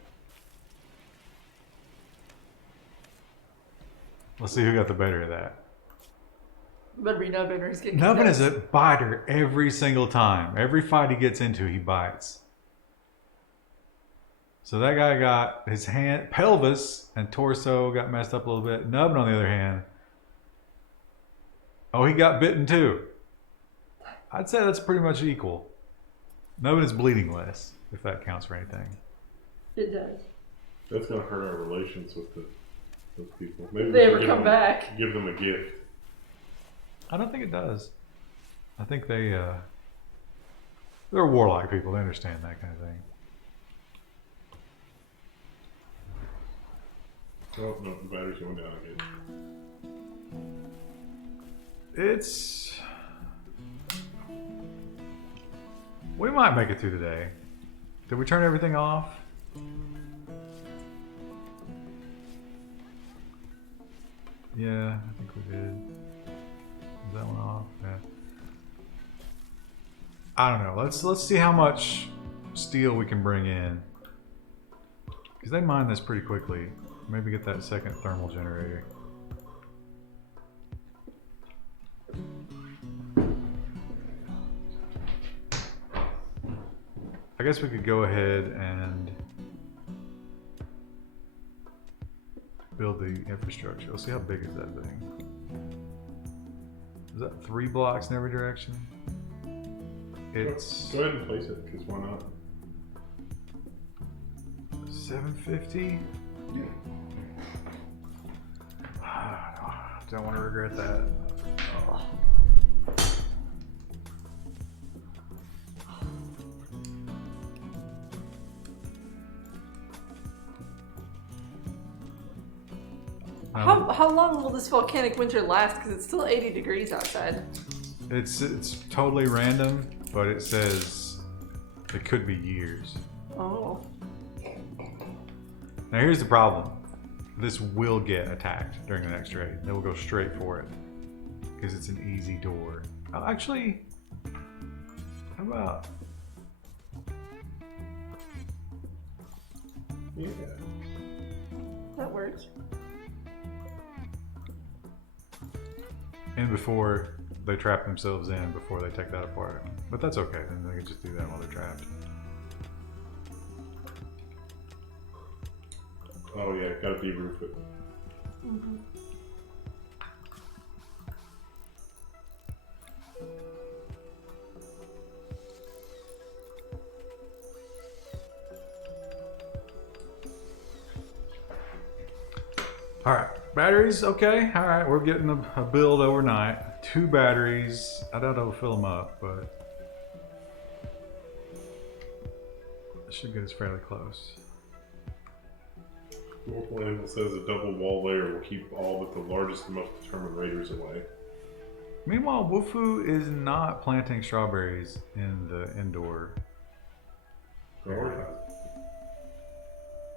Let's see who got the better of that. Better be Nubbin or he's getting Nubbin is nuts. a biter every single time. Every fight he gets into, he bites. So that guy got his hand, pelvis, and torso got messed up a little bit. Nubbin, on the other hand, oh, he got bitten too. I'd say that's pretty much equal. Nubbin is bleeding less, if that counts for anything. It does. That's going to hurt our relations with the Those people. Maybe If we they should ever give come them- back. Give them a gift. I don't think it does. I think they're warlike people. They understand that kind of thing. Oh, no, the battery's going down again. It's... We might make it through the day. Did we turn everything off? Yeah, I think we did. Is that one off? Yeah. I don't know. Let's see how much steel we can bring in. Because they mine this pretty quickly. Maybe get that second thermal generator. I guess we could go ahead and build the infrastructure. Let's see how big is that thing. Is that 3 blocks in every direction? It's Go ahead and place it, because why not? 750. Yeah. Don't want to regret that. Oh. How long will this volcanic winter last? Because it's still 80 degrees outside. It's totally random, but it says it could be years. Oh. Now here's the problem. This will get attacked during the next raid. They will go straight for it because it's an easy door. Actually, how about? Yeah. That works. And before they trap themselves in, before they take that apart. But that's okay. Then they can just do that while they're trapped. Oh yeah, gotta de-roof it. Mm-hmm. All right, batteries, okay. All right, we're getting a build overnight. 2 batteries. I doubt I'll fill them up, but it should get us fairly close. Local Anvil says a double wall layer will keep all but the largest and most determined raiders away. Meanwhile, Wufu is not planting strawberries in the indoor area.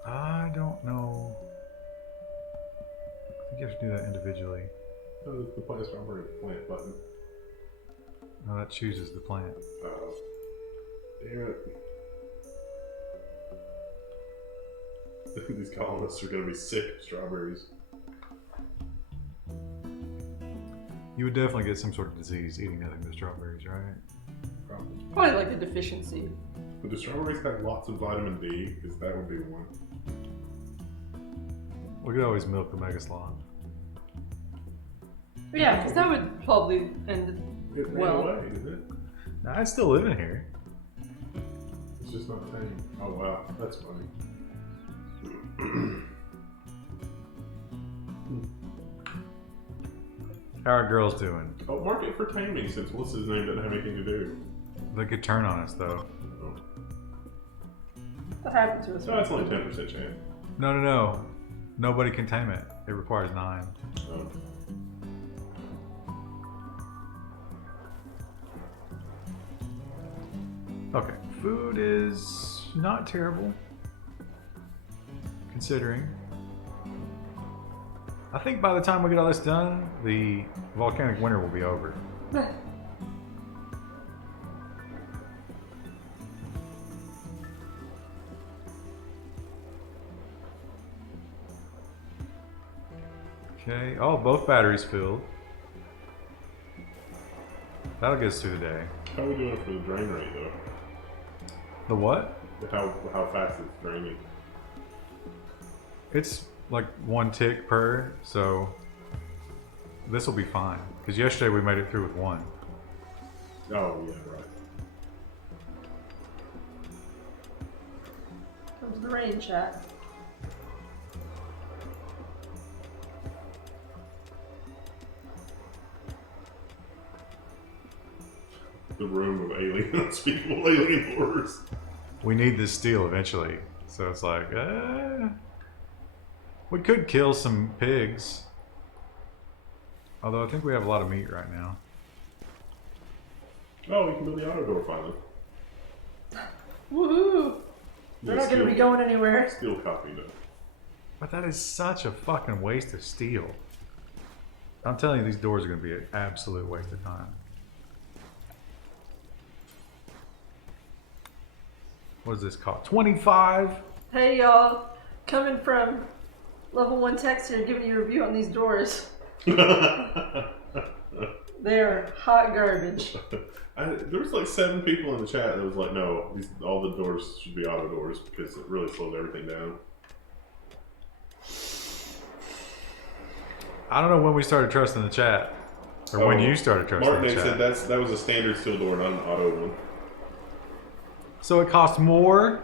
I don't know. I think you have to do that individually. Oh, the plant strawberry plant button. No, that chooses the plant. Damn it. These colonists are gonna be sick of strawberries. You would definitely get some sort of disease eating nothing but strawberries, right? Probably. Probably like a deficiency. But the strawberries have lots of vitamin D, because that would be one. We could always milk the Mega Sloth. Yeah, because that would probably end It ran well. away, isn't it? Nah, it's still living here. It's just not tame. Oh wow, that's funny. How are girls doing? Oh, mark it for taming since what's his name doesn't have anything to do. They could turn on us though. Oh. That happened to us. No, it's only 10% chance. No. Nobody can tame it. It requires 9. Oh. Okay, food is not terrible, considering. I think by the time we get all this done, the volcanic winter will be over. Okay, oh, both batteries filled. That'll get us through the day. How are we doing for the drain rate though? The what? How fast it's draining? It's like 1 tick per, so this will be fine. Because yesterday we made it through with 1. Oh yeah, right. Comes the rain, chat. the room of alien, unspeakable alien horrors. We need this steel eventually. So it's like, we could kill some pigs. Although I think we have a lot of meat right now. Oh, we can build the auto door finally. Woohoo! They're not going to be going anywhere. Steel copy though. But that is such a fucking waste of steel. I'm telling you, these doors are going to be an absolute waste of time. What does this cost? 25? Hey y'all, coming from level 1 text here, giving you a review on these doors. They're hot garbage. There was like 7 people in the chat that was like, no, all the doors should be auto doors because it really slows everything down. I don't know when we started trusting the chat. Or when you started trusting Martin the chat. said that was a standard steel door, not an auto one. So it costs more?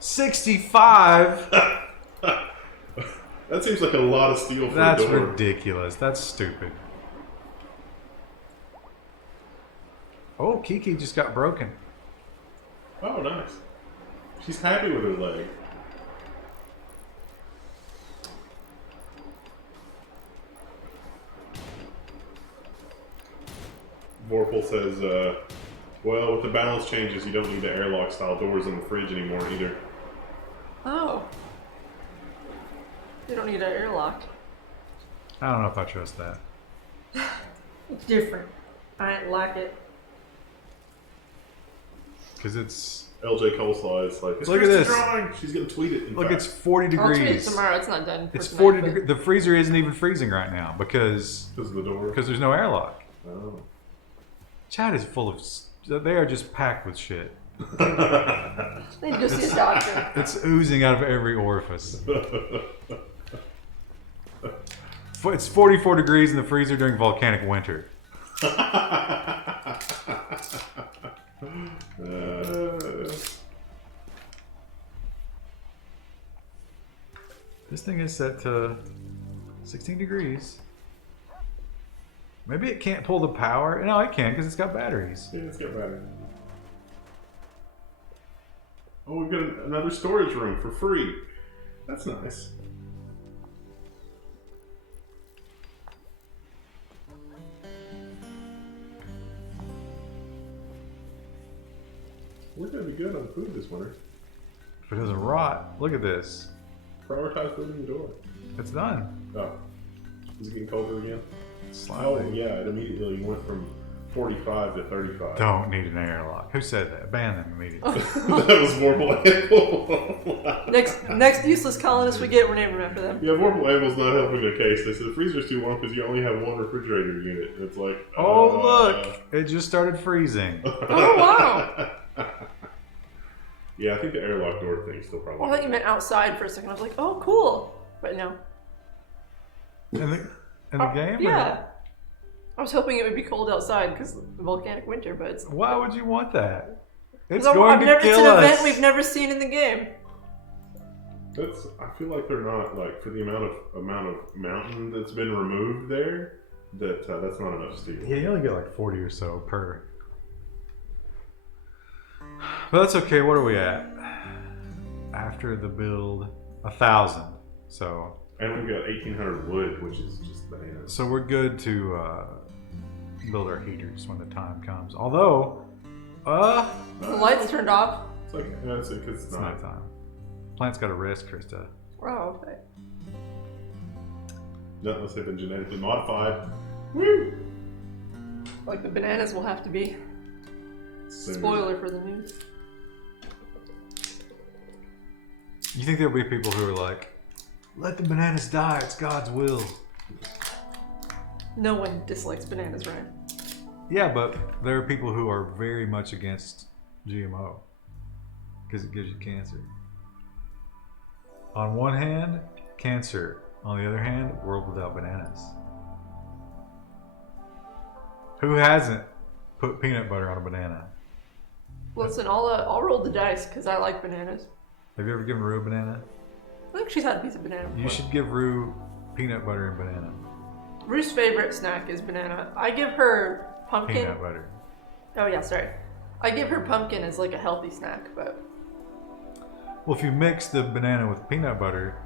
$65? That seems like a lot of steel for That's a door. ridiculous. That's stupid. Oh, Kiki just got broken. Oh, nice. She's happy with her leg. Vorpal says, well, with the balance changes, you don't need the airlock style doors in the fridge anymore either. Oh. You don't need an airlock. I don't know if I trust that. It's different. I ain't like it. Because it's... LJ Coleslaw is like, Look at this. Drawing. She's going to tweet it. Look, it's 40 I'll tweet it degrees. tomorrow. It's not done. for It's tonight, 40 but- degrees. The freezer isn't even freezing right now because of the door. there's no airlock. Oh. Chat is full of... They are just packed with shit. They need to go see a doctor. It's oozing out of every orifice. It's 44 degrees in the freezer during volcanic winter. This thing is set to 16 degrees. Maybe it can't pull the power. No, it can because it's got batteries. Yeah, let's get better. Oh, we've got another storage room for free. That's nice. We're gonna be good on food this winter. If it doesn't rot, look at this. Prioritize building the door. It's done. Oh, is it getting colder again? Slightly. Oh yeah, it immediately went from 45 to 35. Don't need an airlock. Who said that? Ban them immediately. That was Vorpal Anvil. Next useless colonist we get, we're naming him after them. Yeah, Vorpal Anvil's not helping the case. They said the freezer's too warm because you only have one refrigerator unit. It's like, Oh, look! It just started freezing. Oh wow! Yeah, I think the airlock door thing's still probably. Well, I thought you meant outside for a second. I was like, oh cool, but no. In the game? Yeah. I was hoping it would be cold outside because the volcanic winter, but it's. Why would you want that? It's I've going to never, kill it's an us. event we've never seen in the game. That's. I feel like they're not like for the amount of mountain that's been removed there. That's not enough steel. Yeah, you only get like 40 or so per. But that's okay. What are we at? After the build, 1,000. So. And we've got 1,800 wood, which is just bananas. So we're good to build our heaters when the time comes. Although, The lights turned off. It's like it's not not. time. Plant's got a rest, Krista. Oh, okay. Not unless they've been genetically modified. Woo! Like the bananas will have to be. Spoiler for the news. You think there'll be people who are like, let the bananas die, it's God's will. No one dislikes bananas, Ryan. Yeah, but there are people who are very much against GMO because it gives you cancer. On one hand, cancer. On the other hand, world without bananas. Who hasn't put peanut butter on a banana? Listen, I'll roll the dice because I like bananas. Have you ever given Rue a banana? I think she's had a piece of banana before. You should give Rue peanut butter and banana. Ruth's favorite snack is banana. I give her pumpkin. Peanut butter. Oh yeah, sorry. I give her pumpkin as like a healthy snack, but Well, if you mix the banana with peanut butter,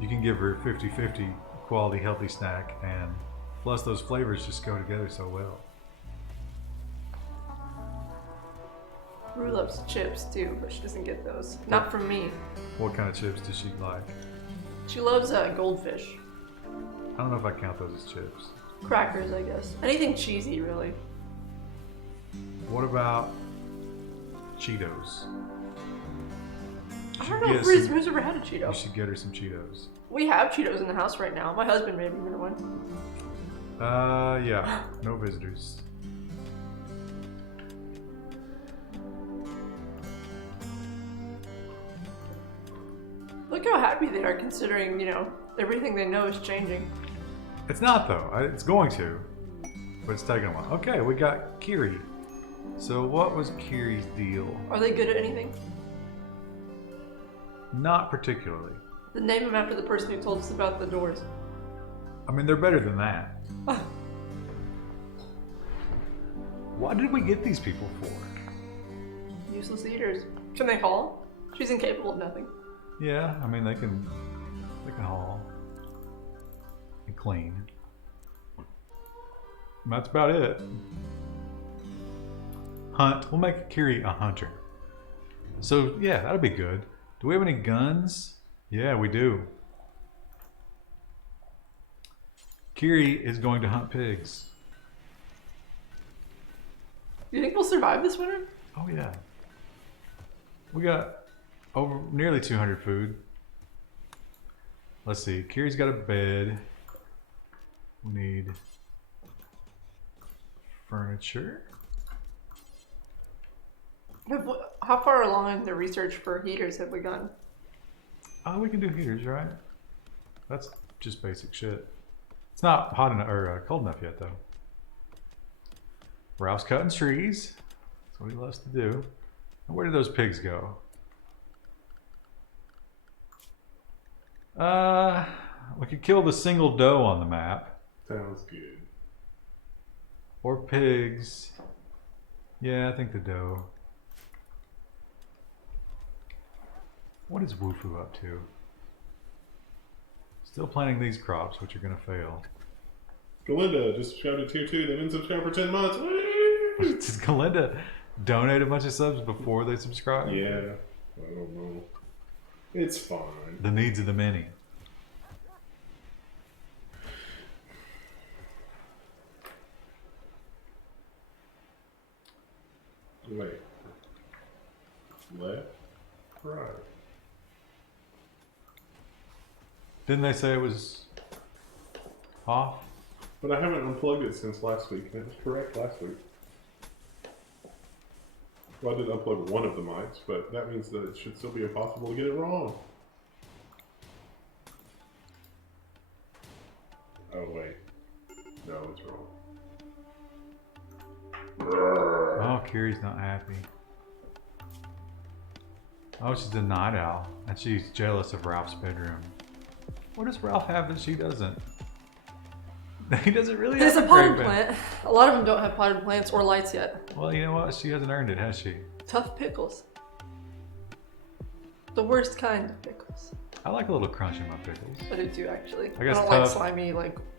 you can give her 50-50 quality healthy snack, and plus those flavors just go together so well. Rue loves chips too, but she doesn't get those. Not from me. What kind of chips does she like? She loves goldfish. I don't know if I count those as chips. Crackers, I guess. Anything cheesy, really. What about Cheetos? I don't know if Rue's ever had a Cheeto. You should get her some Cheetos. We have Cheetos in the house right now. My husband made me one. Yeah. No visitors. Look how happy they are considering, everything they know is changing. It's not though. It's going to, but it's taking a while. Okay, we got Kiri. So what was Kiri's deal? Are they good at anything? Not particularly. Then name them after the person who told us about the doors. I mean, they're better than that. What did we get these people for? Useless eaters. Can they haul? She's incapable of nothing. Yeah, I mean they can haul and clean. And that's about it. Hunt. We'll make Kiri a hunter. So yeah, that'll be good. Do we have any guns? Yeah, we do. Kiri is going to hunt pigs. You think we'll survive this winter? Oh yeah. We got over nearly 200 food. Let's see. Kiri's got a bed. We need furniture. How far along in the research for heaters have we gone? Oh, we can do heaters, right? That's just basic shit. It's not hot enough or cold enough yet, though. Ralph's cutting trees. That's what he loves to do. And where did those pigs go? We could kill the single doe on the map. Sounds good. Or pigs. Yeah, I think the doe. What is Wufu up to? Still planting these crops, which are going to fail. Galinda just subscribed to tier 2. They've been subscribed for 10 months. Woo! Does Galinda donate a bunch of subs before they subscribe? Yeah. I don't know. It's fine. The needs of the many. Wait. Left? Right. Didn't they say it was off? But I haven't unplugged it since last week, and it was correct last week. Well, I did unplug one of the mics, but that means that it should still be impossible to get it wrong. Oh, wait. No, it's wrong. Oh, Kiri's not happy. Oh, she's a night owl, and she's jealous of Ralph's bedroom. What does Ralph have that she doesn't? He doesn't really There's have a a great potted bed. plant. A lot of them don't have potted plants or lights yet. Well, you know what? She hasn't earned it, has she? Tough pickles. The worst kind of pickles. I like a little crunch in my pickles. I do too, actually. I guess don't like tough- slimy,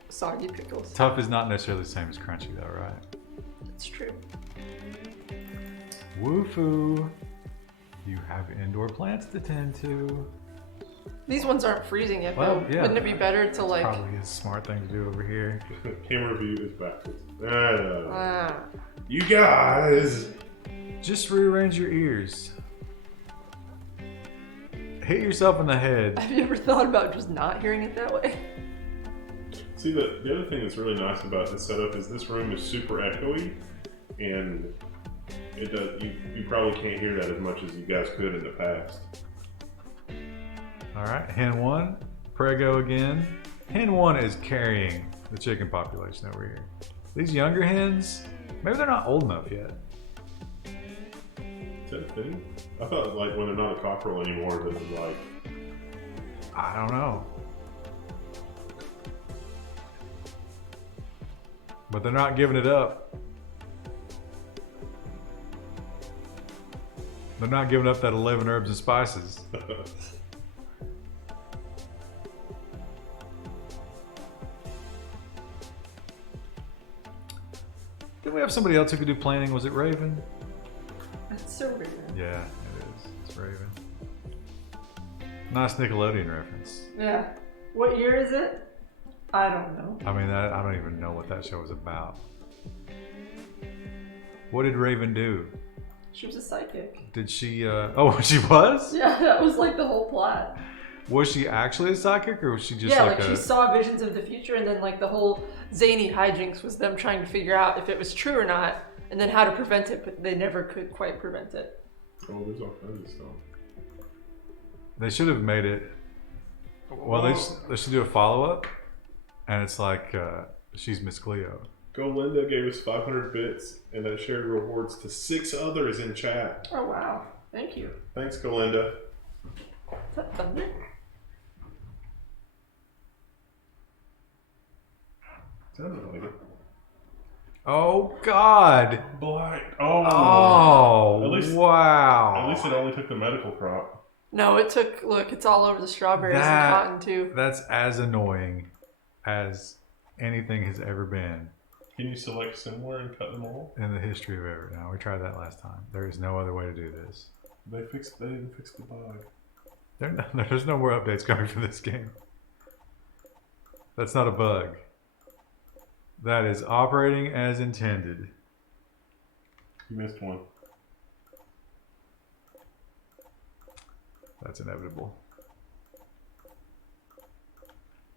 soggy pickles. Tough is not necessarily the same as crunchy, though, right? It's true. Woofu. You have indoor plants to tend to. These ones aren't freezing yet, Well, though. yeah. Wouldn't it be better to Probably a smart thing to do over here. Camera view is backwards. Ah. You guys! Just rearrange your ears. Hit yourself in the head. Have you ever thought about just not hearing it that way? See, the other thing that's really nice about this setup is this room is super echoey, and it does. You probably can't hear that as much as you guys could in the past. All right, hen one, prego again. Hen one is carrying the chicken population over here. These younger hens, maybe they're not old enough yet. Is that a thing? I thought like when they're not a cockerel anymore, that was like. I don't know. But they're not giving it up. They're not giving up that 11 herbs and spices. Didn't we have somebody else who could do planning? Was it Raven? That's so weird. Yeah, it is. It's Raven. Nice Nickelodeon reference. Yeah. What year is it? I don't know. I mean, I don't even know what that show was about. What did Raven do? She was a psychic. Did she, oh, she was? Yeah, that was like the whole plot. Was she actually a psychic, or was she just yeah, like she saw visions of the future, and then like the whole zany hijinks was them trying to figure out if it was true or not, and then how to prevent it, but they never could quite prevent it. Oh, there's all kinds of stuff. They should have made it, well, they should do a follow-up, and it's like, she's Miss Cleo. Golinda gave us 500 bits and shared rewards to 6 others in chat. Oh wow, thank you. Thanks, Golinda. Is that thunder? Sounded like it. Oh, God. Blight. Oh, At least wow. it only took the medical crop. No, it took, look, it's all over the strawberries and cotton too. That's as annoying as anything has ever been Can you select similar and cut them all? in the history of ever. No, we tried that last time. There is no other way to do this. They didn't fix the bug. There's no more updates coming for this game. That's not a bug. That is operating as intended. You missed one. That's inevitable.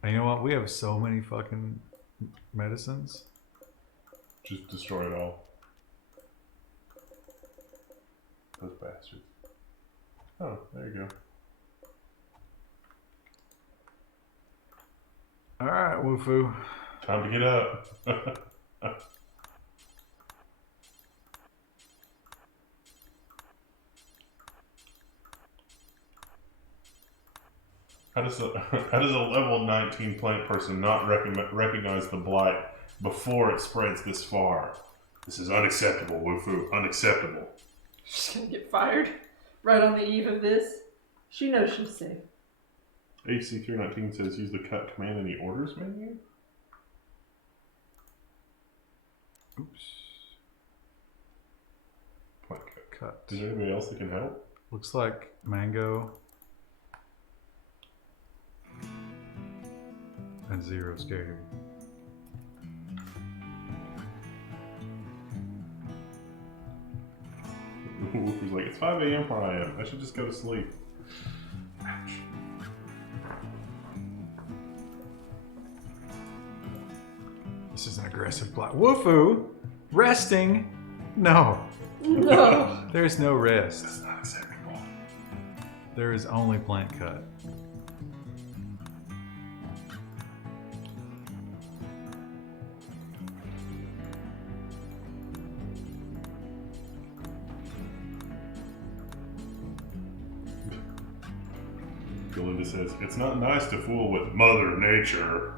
And you know what? We have so many fucking medicines. Just destroy it all. Those bastards. Oh, there you go. Alright, Woofu. Time to get up. How does a level 19 plant person not recognize the blight before it spreads this far? This is unacceptable, Woofu. Unacceptable. She's gonna get fired right on the eve of this. She knows she's safe. HC319 says use the cut command in the orders menu. Oops. Plant cut. Cut. Is there anybody else that can help? Looks like mango and zero scary. Woofu's like, it's 5 a.m. where I am. I should just go to sleep. Ouch. This is an aggressive plot. Woofu! Resting? No. No. There's no rest. That's not acceptable. There is only plant cut. Galinda says, it's not nice to fool with Mother Nature.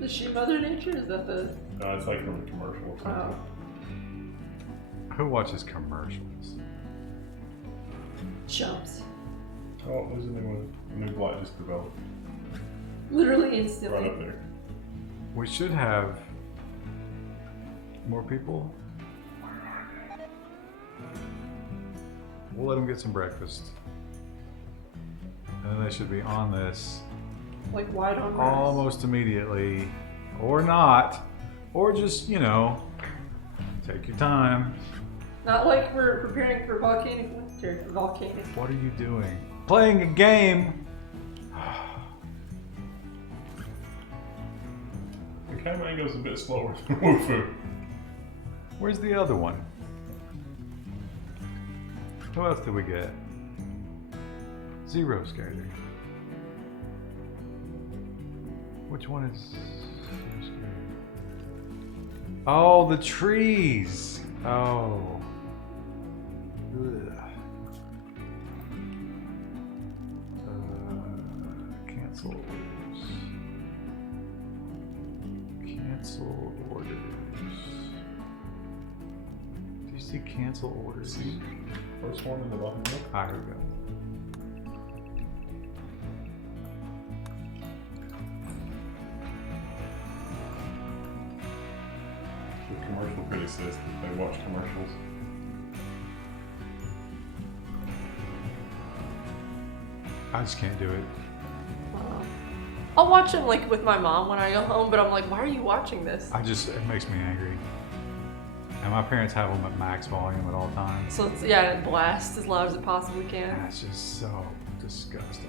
Is she Mother Nature? Is that the... No, it's like from a commercial or something. Oh. Who watches commercials? Chumps. Oh, there's a new one. A new Blight just developed. Literally Right instantly. up there. We should have more people. We'll let them get some breakfast. And then they should be on this Like wide on grass. almost immediately. Or not. Or just, you know, take your time. Not like we're preparing for volcanic winter. Volcanic. What are you doing? Playing a game! The cat mango's a bit slower than Woofu. Where's the other one? Who else did we get? Zero Skater. Which one is Zero Skater? Oh, the trees! Oh. Ugh. Cancel. Cancel. Cancel orders. Do you see cancel orders? See? First one in the bottom left. Ah, here we go. The commercial critic says that they watch commercials. I just can't do it. I'll watch it like with my mom when I go home, but I'm like, why are you watching this? It makes me angry. And my parents have them at max volume at all times. So it's, yeah, it blasts as loud as it possibly can. That's just so disgusting.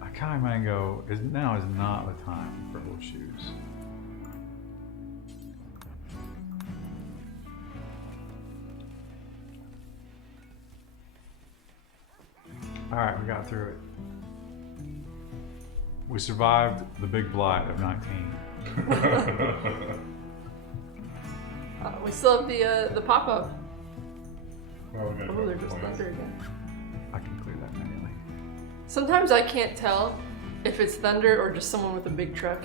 Akai Mango now is not the time for horseshoes. Alright, we got through it. We survived the big blight of 19. We still have the pop-up. Well, we gotta Oh, go they're to just plans. thunder again. I can clear that manually. Sometimes I can't tell if it's thunder or just someone with a big truck.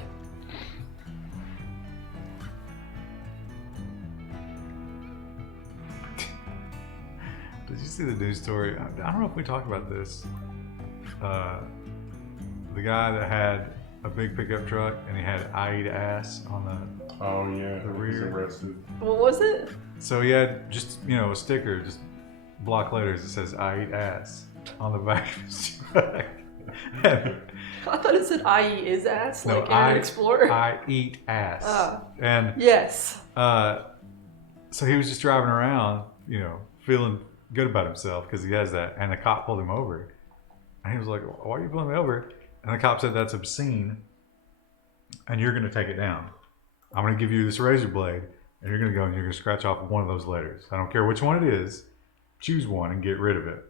Did you see the news story? I don't know if we talked about this. The guy that had a big pickup truck and he had I eat ass on the. Oh yeah, The he's rear. arrested. What was it? So he had just, a sticker, just block letters that says I eat ass on the back of his truck. And, I thought it said IE is ass, no, like Internet Explorer. I eat ass. Ah. And Yes. so he was just driving around, feeling good about himself because he has that. And the cop pulled him over. And he was like, why are you pulling me over? And the cop said, that's obscene. And you're going to take it down. I'm going to give you this razor blade. And you're going to go and you're going to scratch off one of those letters. I don't care which one it is. Choose one and get rid of it.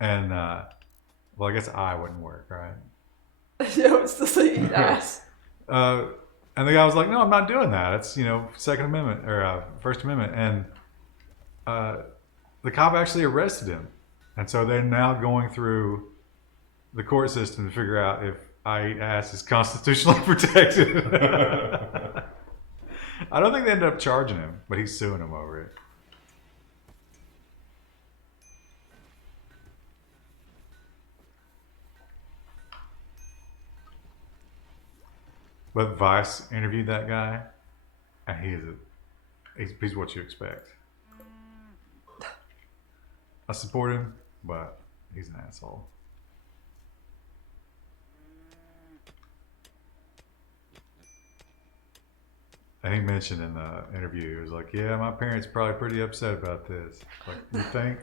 And, well, I guess I wouldn't work, right? No, it's just like eat ass. And the guy was like, no, I'm not doing that. It's, Second Amendment or First Amendment. And the cop actually arrested him. And so they're now going through the court system to figure out if I eat ass is constitutionally protected. I don't think they ended up charging him, but he's suing him over it. But Vice interviewed that guy, and he's what you expect. I support him, but he's an asshole. And he mentioned in the interview, he was like, yeah, my parents are probably pretty upset about this. Like, you think?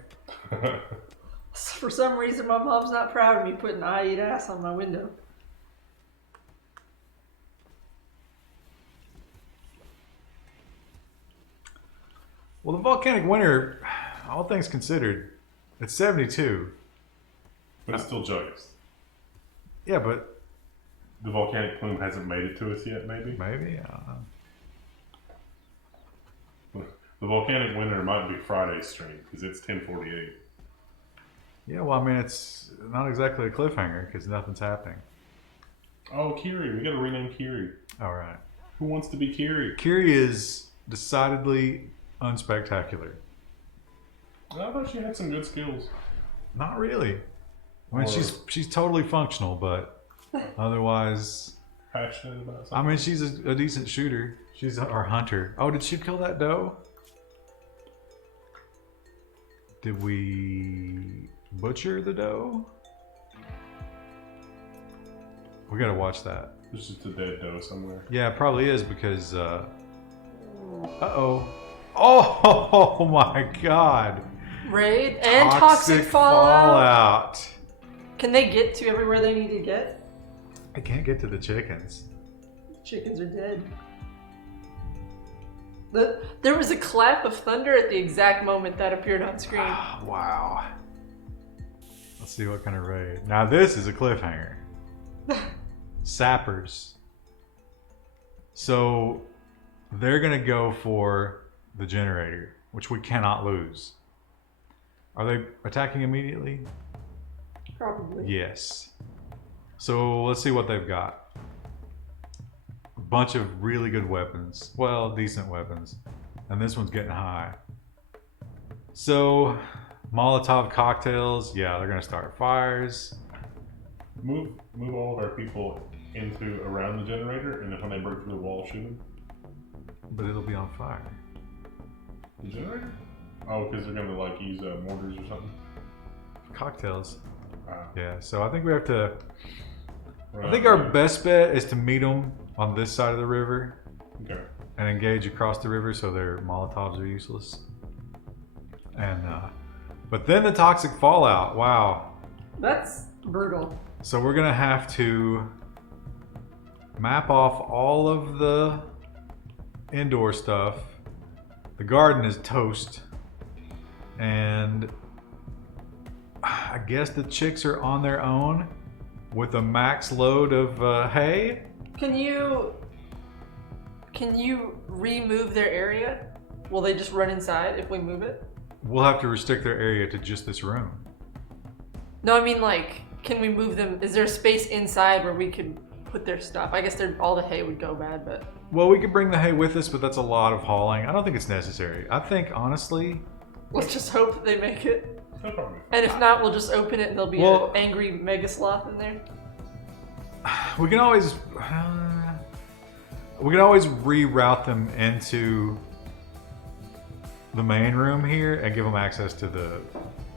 For some reason, my mom's not proud of me putting I eat ass on my window. Well, the volcanic winter, all things considered, it's 72. But it's still Joyous. Yeah, but The volcanic plume hasn't made it to us yet, maybe? maybe, I don't know. The volcanic winter might be Friday's stream, because it's 10:48. Yeah, well, I mean, it's not exactly a cliffhanger because nothing's happening. Oh, Kiri. We gotta rename Kiri. All right. Who wants to be Kiri? Kiri is decidedly unspectacular. I thought she had some good skills. Not really. I mean, Or- she's totally functional, but otherwise, Passionate about something. I mean, she's a decent shooter. She's our hunter. Oh, did she kill that doe? Did we butcher the doe? We gotta watch that. There's just a dead doe somewhere. Yeah, it probably is because, uh-oh. Oh my god. Raid and toxic fallout. Can they get to everywhere they need to get? I can't get to the chickens. Chickens are dead. There was a clap of thunder at the exact moment that appeared on screen. Wow. Let's see what kind of raid. Now this is a cliffhanger. Sappers. So they're gonna go for the generator, which we cannot lose. Are they attacking immediately? Probably. Yes. So let's see what they've got. bunch of really good weapons. Well, decent weapons. And this one's getting high. So, Molotov cocktails, yeah, they're gonna start fires. Move all of our people into around the generator, and then when they break through the wall, shoot them. But it'll be on fire. The generator? Oh, because they're gonna like use mortars or something. Cocktails. Ah. Yeah, so I think we have to. I Right. think our best bet is to meet them on this side of the river Okay. and engage across the river so their Molotovs are useless. And, but then the toxic fallout, wow. That's brutal. So we're gonna have to map off all of the indoor stuff. The garden is toast. And I guess the chicks are on their own with a max load of hay. Can you remove their area? Will they just run inside if we move it? We'll have to restrict their area to just this room. No, I mean like, can we move them? Is there a space inside where we could put their stuff? I guess all the hay would go bad, but... Well, we could bring the hay with us, but that's a lot of hauling. I don't think it's necessary. I think, honestly... Let's just hope that they make it. No problem. And if not, we'll just open it and there'll be an angry mega sloth in there. We can always... we can always reroute them into the main room here and give them access to the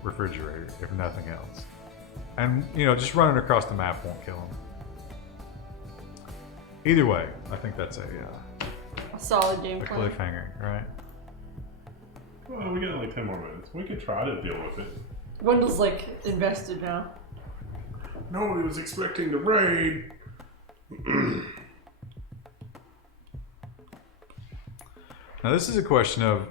refrigerator, if nothing else. And, you know, just running across the map won't kill them. Either way, I think that's a solid game plan. cliffhanger, right? Well, we got like 10 more minutes. We could try to deal with it. Wendell's like invested now. Nobody was expecting the raid. Now this is a question of,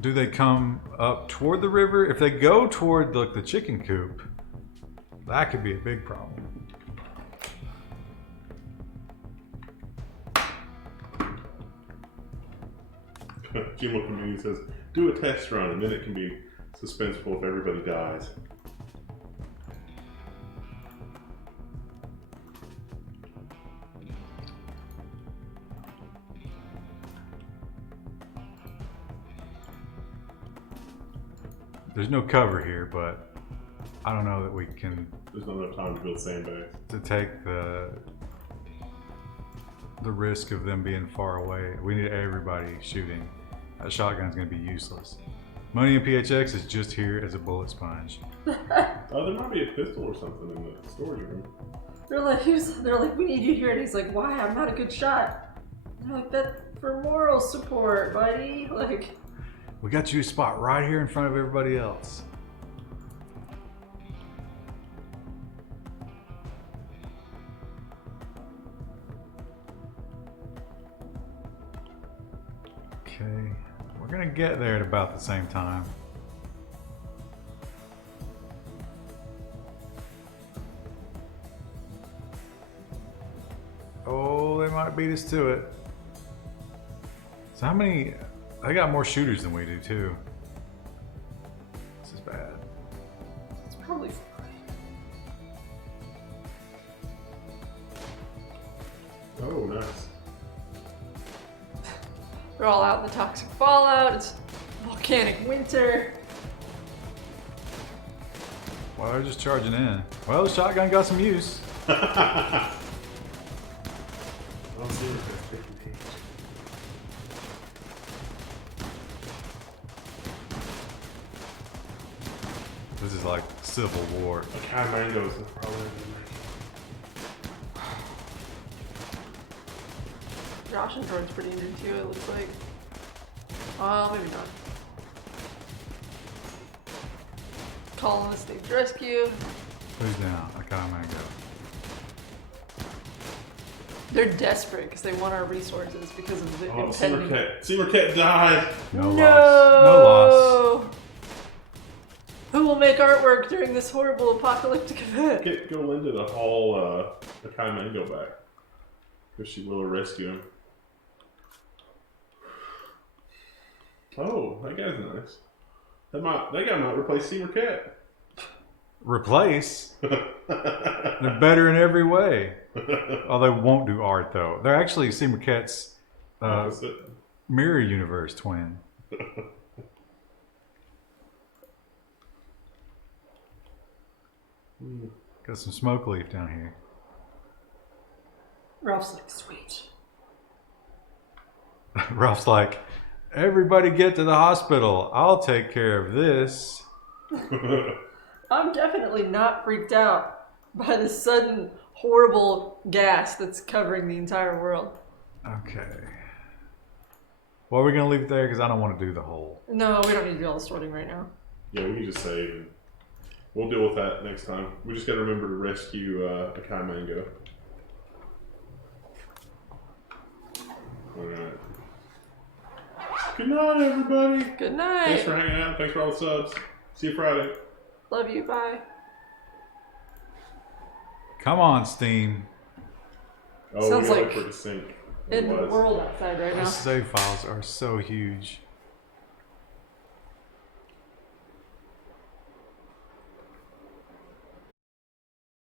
do they come up toward the river? If they go toward like the chicken coop, that could be a big problem. GMO community says, do a test run and then it can be suspenseful if everybody dies. There's no cover here, but I don't know that we can There's not enough time to build sandbags. to take the risk of them being far away. We need everybody shooting. That shotgun's gonna be useless. Money and PHX is just here as a bullet sponge. Oh, there might be a pistol or something in the storage room. They're like, we need you here, and he's like, why? I'm not a good shot. And they're like, that for moral support, buddy. Like, We got you a spot right here in front of everybody else. Okay, we're gonna get there at about the same time. Oh, they might beat us to it. So how many? They got more shooters than we do too. This is bad. it's probably Oh, nice. they're all out in the toxic fallout. It's volcanic winter. Well, they're just charging in. Well, the shotgun got some use. I'll see if that's 50 pages. This is like Civil War. A Kai Mangoes is probably Josh and Jordan's pretty injured too, it looks like. Maybe not. Colonist named Rescue. Who's down? I kind of might go. They're desperate because they want our resources because of the Oh, impending. Seymour Cat died. No No. loss. No loss. Who will make artwork during this horrible apocalyptic event? Go Linda to haul the Kai Mango back. Because she will rescue him. Oh, that guy's nice. That guy might replace Seymour Cat. replace. They're better in every way. Oh, they won't do art though. They're actually Seymour Cat's mirror universe twin. Got some smoke leaf down here. Ralph's like, sweet. Ralph's like, everybody get to the hospital. I'll take care of this. I'm definitely not freaked out by the sudden horrible gas that's covering the entire world. Okay. Well, we're going to leave it there because I don't want to do the whole. No, we don't need to do all the sorting right now. Yeah, we can just save and we'll deal with that next time. We just got to remember to rescue a Kai Mango. Alright. Good night, everybody. Good night. Thanks for hanging out. Thanks for all the subs. See you Friday. Love you. Bye. Come on, Steam. Oh, Sounds we gotta like wait for it to sync. In the Otherwise- world outside right now. Those save files are so huge.